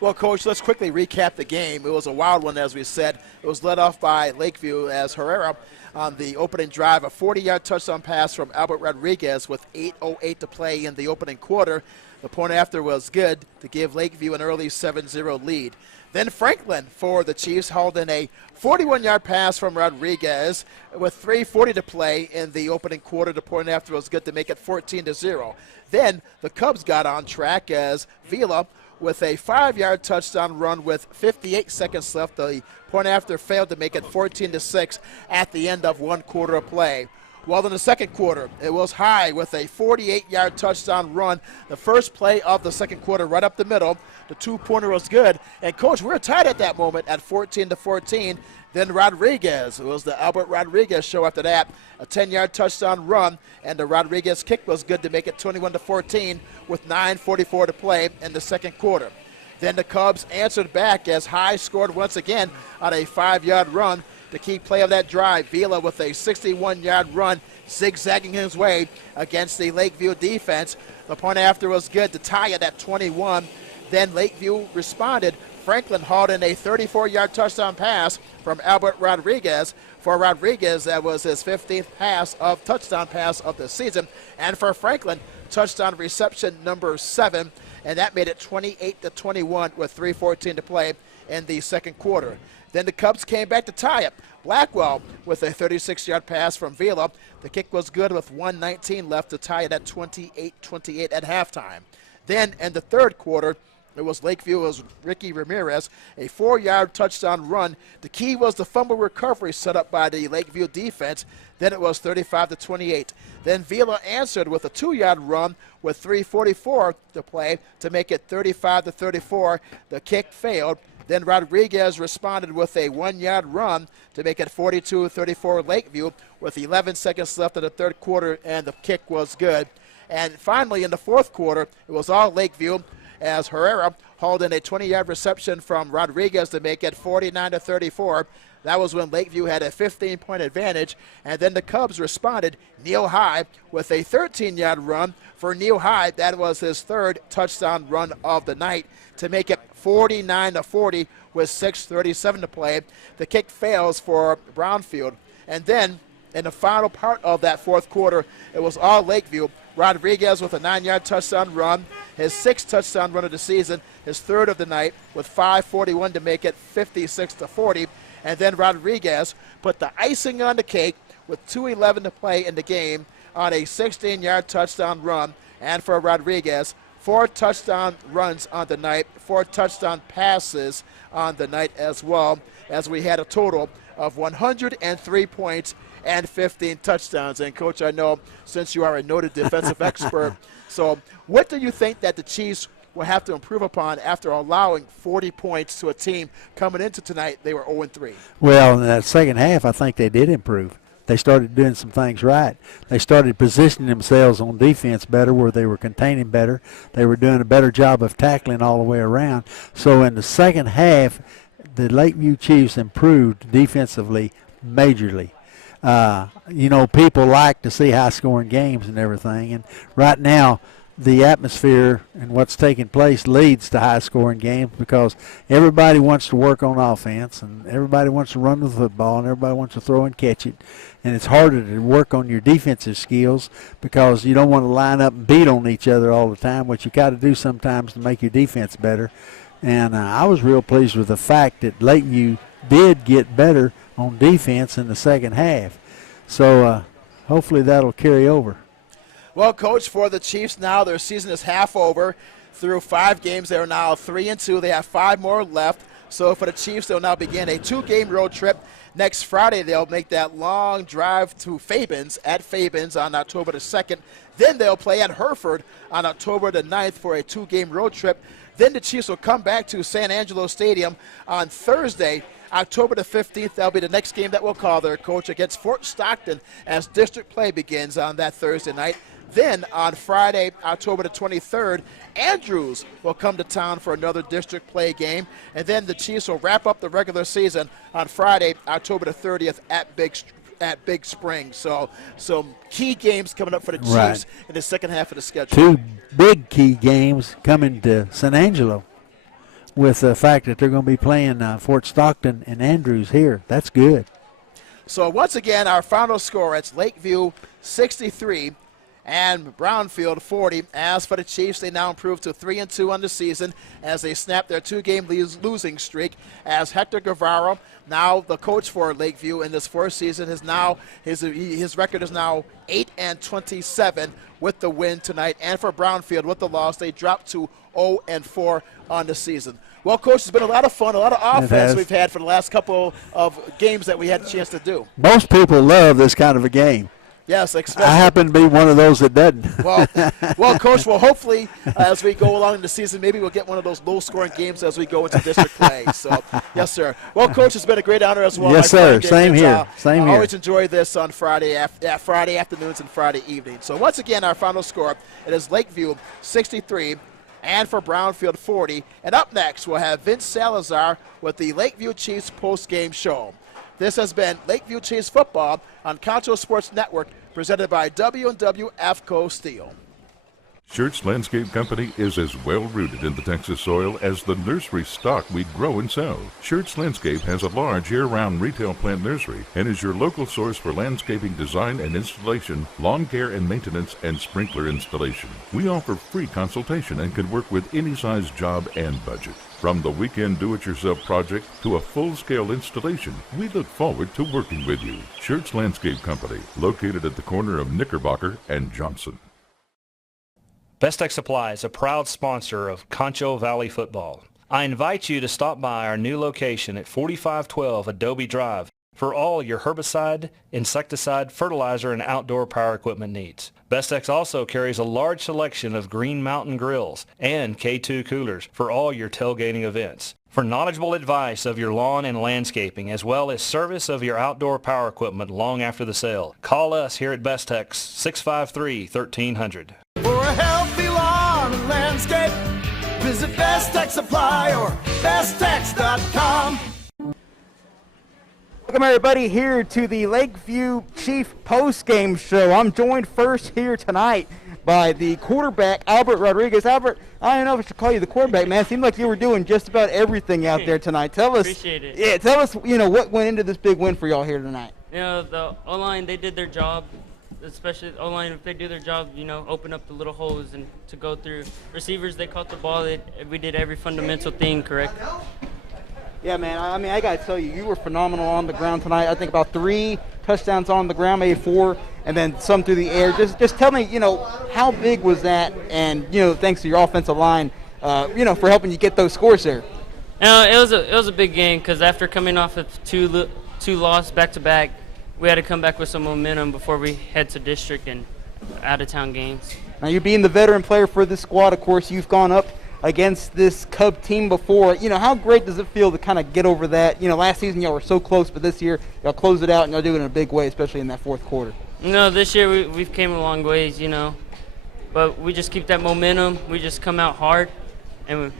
Well, Coach, let's quickly recap the game. It was a wild one, as we said. It was led off by Lakeview as Herrera on the opening drive, a 40-yard touchdown pass from Albert Rodriguez with 8:08 to play in the opening quarter. The point after was good to give Lakeview an early 7-0 lead. Then Franklin for the Chiefs hauled in a 41-yard pass from Rodriguez with 3:40 to play in the opening quarter. The point after was good to make it 14-0. Then the Cubs got on track as Vila with a 5-yard touchdown run with 58 seconds left. The point after failed to make it 14-6 at the end of one quarter of play. Well, in the second quarter, it was High with a 48-yard touchdown run. The first play of the second quarter right up the middle. The two-pointer was good. And, Coach, we were tied at that moment at 14-14. Then Rodriguez, it was the Albert Rodriguez show after that, a 10-yard touchdown run, and the Rodriguez kick was good to make it 21-14 with 9:44 to play in the second quarter. Then the Cubs answered back as High scored once again on a 5-yard run. The key play of that drive, Vila with a 61-yard run, zigzagging his way against the Lakeview defense. The point after was good to tie it at 21. Then Lakeview responded. Franklin hauled in a 34-yard touchdown pass from Albert Rodriguez. For Rodriguez, that was his 15th touchdown pass of the season. And for Franklin, touchdown reception number 7, and that made it 28-21 with 3:14 to play in the second quarter. Then the Cubs came back to tie it. Blackwell with a 36-yard pass from Vila. The kick was good with 1:19 left to tie it at 28-28 at halftime. Then in the third quarter, it was Lakeview, it was Ricky Ramirez, a 4-yard touchdown run. The key was the fumble recovery set up by the Lakeview defense. Then it was 35-28. Then Vila answered with a 2-yard run with 3:44 to play to make it 35-34. The kick failed. Then Rodriguez responded with a 1-yard run to make it 42-34 Lakeview with 11 seconds left in the third quarter, and the kick was good. And finally, in the fourth quarter, it was all Lakeview as Herrera hauled in a 20-yard reception from Rodriguez to make it 49-34. That was when Lakeview had a 15-point advantage, and then the Cubs responded. Neil High with a 13-yard run. For Neil High, that was his third touchdown run of the night to make it 49-40 with 6:37 to play. The kick fails for Brownfield. And then in the final part of that fourth quarter, it was all Lakeview. Rodriguez with a 9-yard touchdown run, his 6th touchdown run of the season, his third of the night, with 5:41 to make it 56-40. And then Rodriguez put the icing on the cake with 2:11 to play in the game on a 16-yard touchdown run. And for Rodriguez, 4 touchdown runs on the night, 4 touchdown passes on the night as well, as we had a total of 103 points and 15 touchdowns. And, Coach, I know since you are a noted defensive expert, so what do you think that the Chiefs will have to improve upon after allowing 40 points to a team coming into tonight? They were 0-3. Well, in that second half, I think they did improve. They started doing some things right. They started positioning themselves on defense better, where they were containing better. They were doing a better job of tackling all the way around. So in the second half, the Lakeview Chiefs improved defensively majorly. People like to see high-scoring games and everything, and right now the atmosphere and what's taking place leads to high-scoring games because everybody wants to work on offense and everybody wants to run the football and everybody wants to throw and catch it, and it's harder to work on your defensive skills because you don't want to line up and beat on each other all the time, which you got to do sometimes to make your defense better. And I was real pleased with the fact that Lakeview did get better on defense in the second half. So hopefully that'll carry over. Well, Coach, for the Chiefs now, their season is half over. Through 5 games, they are now 3-2. They have 5 more left. So for the Chiefs, they'll now begin a 2-game road trip. Next Friday, they'll make that long drive to Fabens at Fabens on October the 2nd. Then they'll play at Hereford on October the 9th for a 2-game road trip. Then the Chiefs will come back to San Angelo Stadium on Thursday, October the 15th. That'll be the next game that we'll call their Coach against Fort Stockton as district play begins on that Thursday night. Then on Friday, October the 23rd, Andrews will come to town for another district play game. And then the Chiefs will wrap up the regular season on Friday, October the 30th at Big Spring. So some key games coming up for the Chiefs in the second half of the schedule. 2 big key games coming to San Angelo with the fact that they're going to be playing Fort Stockton and Andrews here. That's good. So once again, our final score, it's Lakeview 63 and Brownfield 40. As for the Chiefs, they now improve to 3-2 on the season as they snap their 2-game losing streak, as Hector Guevara, now the coach for Lakeview in this first season, is now his record is now 8-27 with the win tonight. And for Brownfield, with the loss, they dropped to 0-4 on the season. Well, Coach, it's been a lot of fun, a lot of offense we've had for the last couple of games that we had a chance to do. Most people love this kind of a game. Yes, especially. I happen to be one of those that doesn't. Well, Coach, hopefully as we go along in the season, maybe we'll get one of those low-scoring games as we go into district play. So, yes, sir. Well, Coach, it's been a great honor as well. Yes, sir. Same here. Same here. I always enjoy this on Friday afternoons and Friday evenings. So, once again, our final score, it is Lakeview 63 and for Brownfield 40. And up next, we'll have Vince Salazar with the Lakeview Chiefs post-game show. This has been Lakeview Chiefs football on Concho Sports Network, presented by W&W AFCO Steel. Schertz Landscape Company is as well rooted in the Texas soil as the nursery stock we grow and sell. Schertz Landscape has a large year-round retail plant nursery and is your local source for landscaping design and installation, lawn care and maintenance, and sprinkler installation. We offer free consultation and can work with any size job and budget. From the weekend do-it-yourself project to a full-scale installation, we look forward to working with you. Schertz Landscape Company, located at the corner of Knickerbocker and Johnson. Best Tech Supply is a proud sponsor of Concho Valley Football. I invite you to stop by our new location at 4512 Adobe Drive for all your herbicide, insecticide, fertilizer, and outdoor power equipment needs. Best X also carries a large selection of Green Mountain grills and K2 coolers for all your tailgating events. For knowledgeable advice of your lawn and landscaping, as well as service of your outdoor power equipment long after the sale, call us here at Best Tech's 653-1300. For a healthy lawn and landscape, visit Best Tech Supply or besttech.com. Welcome everybody here to the Lakeview Chief post-game show. I'm joined first here tonight by the quarterback, Albert Rodriguez. Albert, I don't know if I should call you the quarterback, man. It seemed like you were doing just about everything out there tonight. Tell us, appreciate it. Yeah, tell us, what went into this big win for y'all here tonight. The O-line, they did their job. Especially the O-line, if they do their job, open up the little holes and to go through. Receivers, they caught the ball. We did every fundamental thing correct. Yeah, man. I got to tell you, you were phenomenal on the ground tonight. I think about 3 touchdowns on the ground, maybe 4, and then some through the air. Just tell me, how big was that? And, thanks to your offensive line, for helping you get those scores there. It was a big game because after coming off of two losses back-to-back, we had to come back with some momentum before we head to district and out-of-town games. Now, you being the veteran player for this squad, of course, you've gone up against this Cub team before. How great does it feel to kind of get over that? Last season y'all were so close, but this year y'all closed it out and y'all do it in a big way, especially in that fourth quarter. This year we've came a long ways, but we just keep that momentum. We just come out hard and we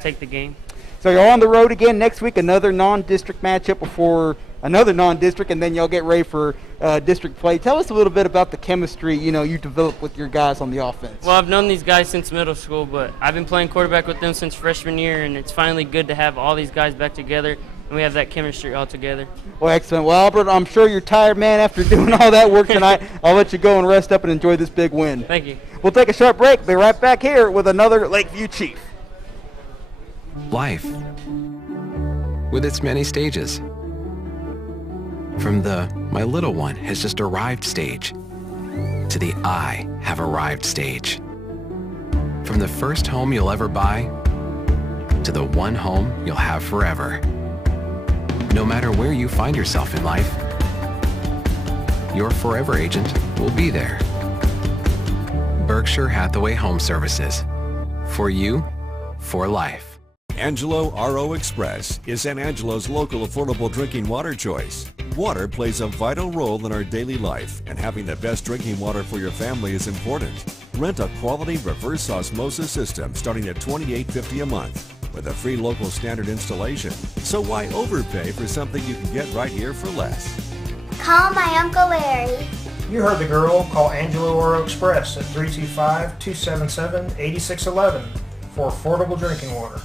take the game. So you're on the road again next week, another non-district matchup before another non-district, and then y'all get ready for district play. Tell us a little bit about the chemistry, you develop with your guys on the offense. Well, I've known these guys since middle school, but I've been playing quarterback with them since freshman year, and it's finally good to have all these guys back together, and we have that chemistry all together. Well, excellent. Well, Albert, I'm sure you're tired, man, after doing all that work tonight. I'll let you go and rest up and enjoy this big win. Thank you. We'll take a short break. Be right back here with another Lakeview Chief. Life, with its many stages. From the "my little one has just arrived" stage to the "I have arrived" stage. From the first home you'll ever buy to the one home you'll have forever. No matter where you find yourself in life, your forever agent will be there. Berkshire Hathaway Home Services. For you, for life. Angelo RO Express is San Angelo's local affordable drinking water choice. Water plays a vital role in our daily life, and having the best drinking water for your family is important. Rent a quality reverse osmosis system starting at $28.50 a month with a free local standard installation. So why overpay for something you can get right here for less? Call my Uncle Larry. You heard the girl. Call Angelo Oro Express at 325-277-8611 for affordable drinking water.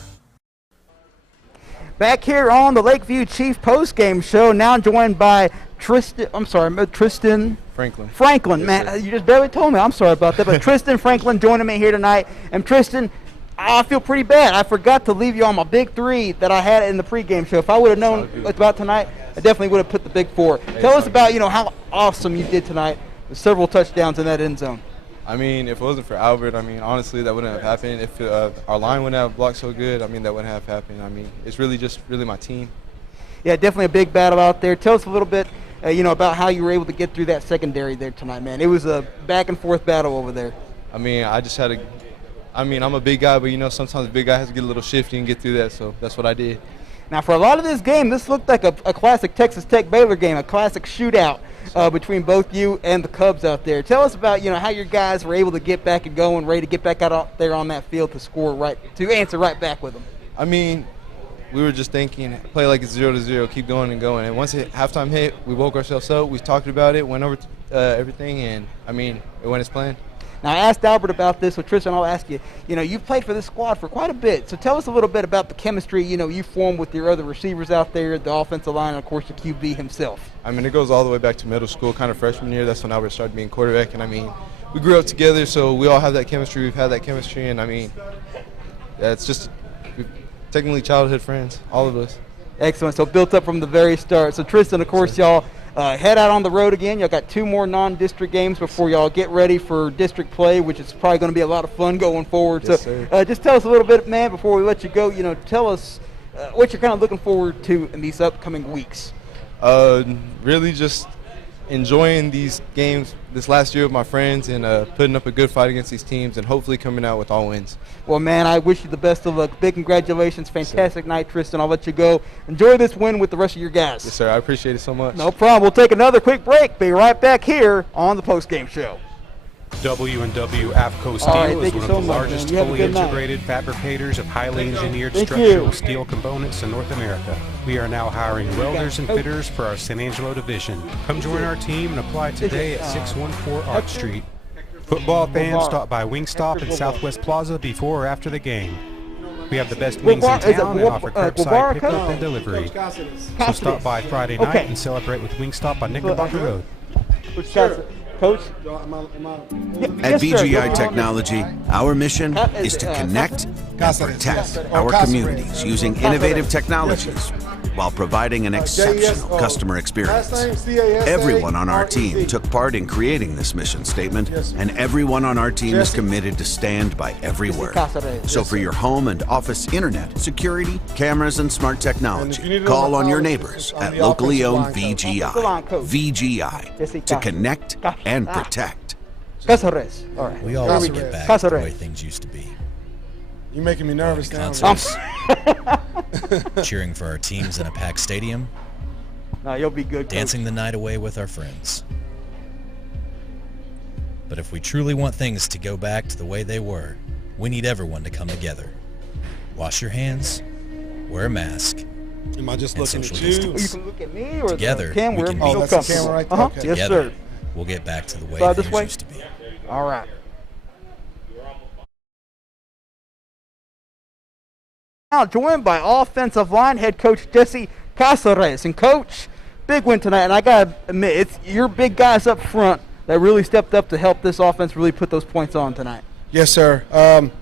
Back here on the Lakeview Chief postgame show, now joined by Tristan Franklin. Franklin, Yes, man, sir. you just barely told me. I'm sorry about that. But Tristan Franklin joining me here tonight. And Tristan, I feel pretty bad. I forgot to leave you on my big three that I had in the pregame show. If I would have known about tonight, I definitely would have put the big four. Tell us about, how awesome you did tonight with several touchdowns in that end zone. I mean, if it wasn't for Albert, honestly, that wouldn't have happened. If our line wouldn't have blocked so good, that wouldn't have happened. It's really just my team. Yeah, definitely a big battle out there. Tell us a little bit, about how you were able to get through that secondary there tonight, man. It was a back-and-forth battle over there. I just had I'm a big guy, but, sometimes a big guy has to get a little shifty and get through that, so that's what I did. Now, for a lot of this game, this looked like a classic Texas Tech-Baylor game, a classic shootout between both you and the Cubs out there. Tell us about, how your guys were able to get back and going, ready to get back out there on that field to answer right back with them. We were just thinking, play like it's 0-0, keep going and going. And once halftime hit, we woke ourselves up. We talked about it, went over everything, and, it went as planned. Now, I asked Albert about this, so Tristan, I'll ask you. You've played for this squad for quite a bit, so tell us a little bit about the chemistry, you formed with your other receivers out there, the offensive line, and, of course, the QB himself. It goes all the way back to middle school, kind of freshman year. That's when Albert started being quarterback, and, we grew up together, so we all have that chemistry. We've had that chemistry, and, it's just technically childhood friends, all of us. Excellent. So built up from the very start. So, Tristan, of course, y'all head out on the road again. Y'all got 2 more non-district games before y'all get ready for district play, which is probably going to be a lot of fun going forward. Yes, so just tell us a little bit, man, before we let you go. Tell us what you're kind of looking forward to in these upcoming weeks. Really just enjoying these games this last year with my friends and putting up a good fight against these teams and hopefully coming out with all wins. Well, man, I wish you the best of luck. Big congratulations. Fantastic night, Tristan. I'll let you go. Enjoy this win with the rest of your guys. Yes, sir. I appreciate it so much. No problem. We'll take another quick break. Be right back here on the postgame show. W&W AFCO Steel is one of the largest fully integrated fabricators of highly engineered structural steel components in North America. We are now hiring welders and fitters for our San Angelo division. Come join our team and apply today at 614 Art Street. Football fans, stop by Wingstop and Southwest Plaza before or after the game. We have the best wings in town and offer curbside pickup and delivery. So stop by Friday night and celebrate with Wingstop on Knickerbocker Road. Coach? At VGI Technology, our mission is to connect and protect our communities using innovative technologies while providing an exceptional customer experience. Everyone on our team took part in creating this mission statement, and everyone on our team is committed to stand by every word. So for your home and office internet, security, cameras, and smart technology, call on your neighbors at locally owned VGI. VGI, to connect and protect. We always get back to the way things used to be. You're making me nervous now. Cheering for our teams in a packed stadium. No, you'll be good. Dancing the night away with our friends. But if we truly want things to go back to the way they were, we need everyone to come together. Wash your hands, wear a mask, Am I just and looking social at you? distance. You can look at me or Together, the camera. we can Oh, be that's the camera right there? Okay. Yes, Together, sir. we'll get back to the way This things way? used to be. All right. Now joined by offensive line head coach Jesse Casares. And coach, big win tonight, and I gotta admit, it's your big guys up front that really stepped up to help this offense really put those points on tonight. Yes, sir.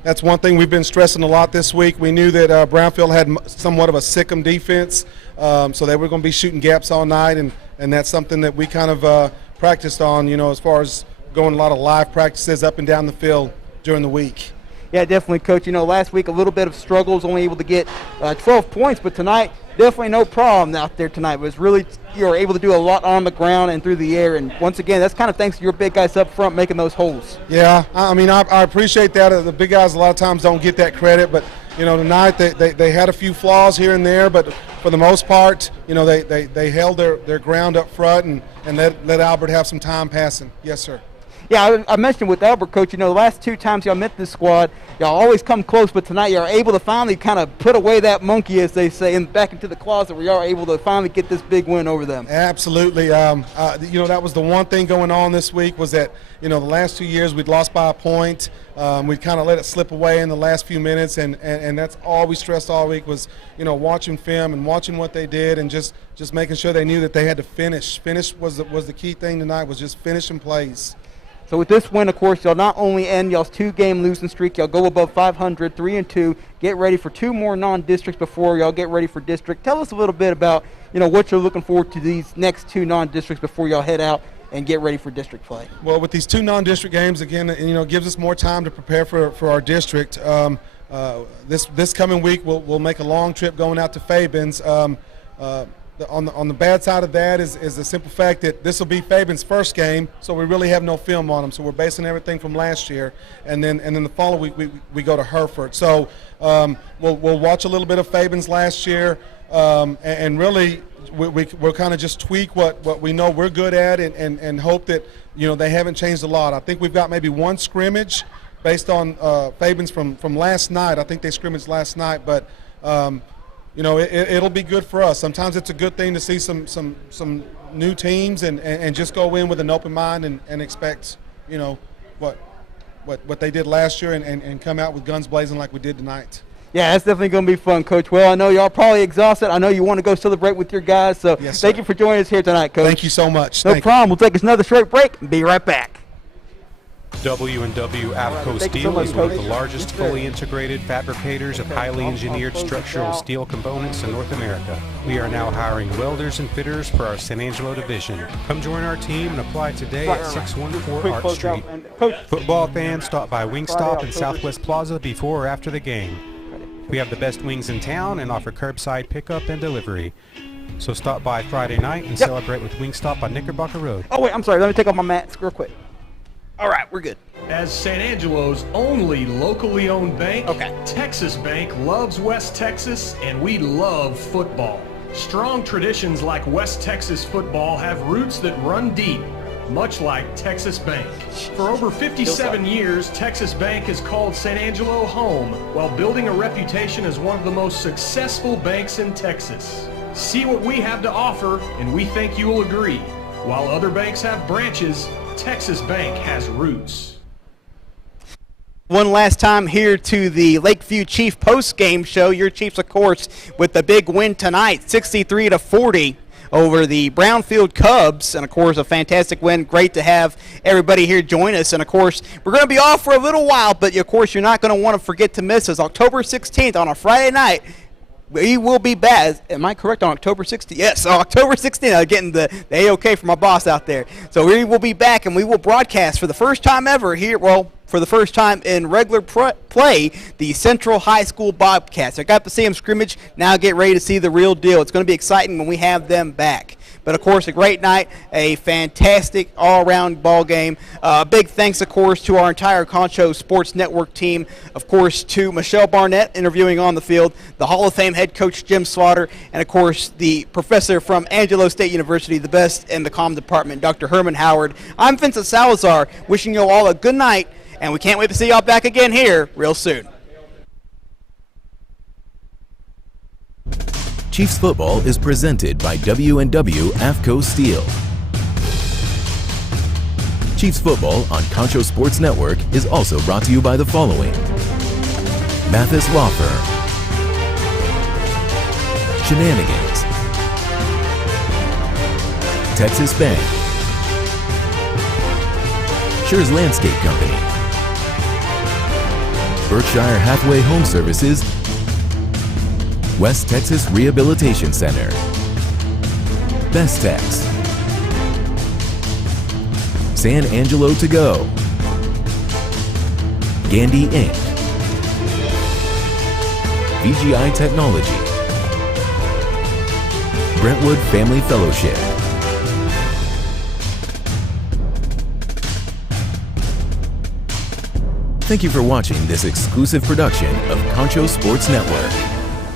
That's one thing we've been stressing a lot this week. We knew that Brownfield had somewhat of a sick 'em defense, so they were going to be shooting gaps all night, and that's something that we kind of practiced on, as far as going a lot of live practices up and down the field during the week. Yeah, definitely, Coach. Last week a little bit of struggles, only able to get 12 points, but tonight definitely no problem out there tonight. It was really, you were able to do a lot on the ground and through the air, and once again, that's kind of thanks to your big guys up front making those holes. Yeah, I appreciate that. The big guys a lot of times don't get that credit, but tonight they had a few flaws here and there, but for the most part, they held their ground up front and let Albert have some time passing. Yes, sir. Yeah, I mentioned with Albert, Coach, the last 2 times y'all met this squad, y'all always come close, but tonight y'all are able to finally kind of put away that monkey, as they say, and back into the closet where y'all are able to finally get this big win over them. Absolutely. That was the one thing going on this week was that, the last 2 years we'd lost by a point. We kind of let it slip away in the last few minutes, and that's all we stressed all week was, watching film and watching what they did and just making sure they knew that they had to finish. Finish was the key thing tonight, was just finishing plays. So with this win, of course, y'all not only end y'all's 2-game losing streak, y'all go above 500, 3-2, get ready for 2 more non-districts before y'all get ready for district. Tell us a little bit about, what you're looking forward to these next 2 non-districts before y'all head out and get ready for district play. Well, with these 2 non-district games, again, gives us more time to prepare for our district. This coming week, we'll make a long trip going out to Fabens. On the bad side of that is the simple fact that this will be Fabens' first game, so we really have no film on them. So we're basing everything from last year, and then the following week we go to Hereford. So we'll watch a little bit of Fabens last year, and really we'll kind of just tweak what we know we're good at, and hope that they haven't changed a lot. I think we've got maybe 1 scrimmage based on Fabens from last night. I think they scrimmaged last night, but. It'll be good for us. Sometimes it's a good thing to see some new teams and just go in with an open mind and expect, what they did last year and come out with guns blazing like we did tonight. Yeah, that's definitely going to be fun, Coach. Well, I know y'all probably exhausted. I know you want to go celebrate with your guys, so yes, thank you for joining us here tonight, Coach. Thank you so much. No problem. We'll take us another short break and be right back. W&W AFCO Steel is one of the largest fully integrated fabricators of highly engineered structural steel components in North America. We are now hiring welders and fitters for our San Angelo division. Come join our team and apply today at 614 Art Street. Football fans, stop by Wingstop in Southwest Plaza before or after the game. We have the best wings in town and offer curbside pickup and delivery. So stop by Friday night and celebrate with Wingstop on Knickerbocker Road. Oh, wait, I'm sorry. Let me take off my mask real quick. All right, we're good. As San Angelo's only locally owned bank, Texas Bank loves West Texas, and we love football. Strong traditions like West Texas football have roots that run deep, much like Texas Bank. For over 57 years, Texas Bank has called San Angelo home while building a reputation as one of the most successful banks in Texas. See what we have to offer, and we think you will agree. While other banks have branches, Texas Bank has roots. One last time here to the Lakeview Chief post-game show. Your Chiefs, of course, with the big win tonight, 63-40 over the Brownfield Cubs. And, of course, a fantastic win. Great to have everybody here join us. And, of course, we're going to be off for a little while, but, of course, you're not going to want to forget to miss us. October 16th on a Friday night. We will be back. Am I correct on October 16th? Yes, so October 16th. I'm getting the A-OK from my boss out there. So we will be back, and we will broadcast for the first time ever here, for the first time in regular play, the Central High School Bobcats. I got to see them scrimmage. Now get ready to see the real deal. It's going to be exciting when we have them back. But, of course, a great night, a fantastic all-around ball game. Big thanks, of course, to our entire Concho Sports Network team. Of course, to Michelle Barnett interviewing on the field, the Hall of Fame head coach Jim Slaughter, and, of course, the professor from Angelo State University, the best in the comm department, Dr. Herman Howard. I'm Vincent Salazar, wishing you all a good night, and we can't wait to see y'all back again here real soon. Chiefs football is presented by W&W AFCO Steel. Chiefs football on Concho Sports Network is also brought to you by the following: Mathis Law Firm, Shenanigans, Texas Bank, Schurz Landscape Company, Berkshire Hathaway Home Services, West Texas Rehabilitation Center, Best Tex, San Angelo To Go, GANDY Inc., VGI Technology, Brentwood Family Fellowship, Thank you for watching this exclusive production of Concho Sports Network.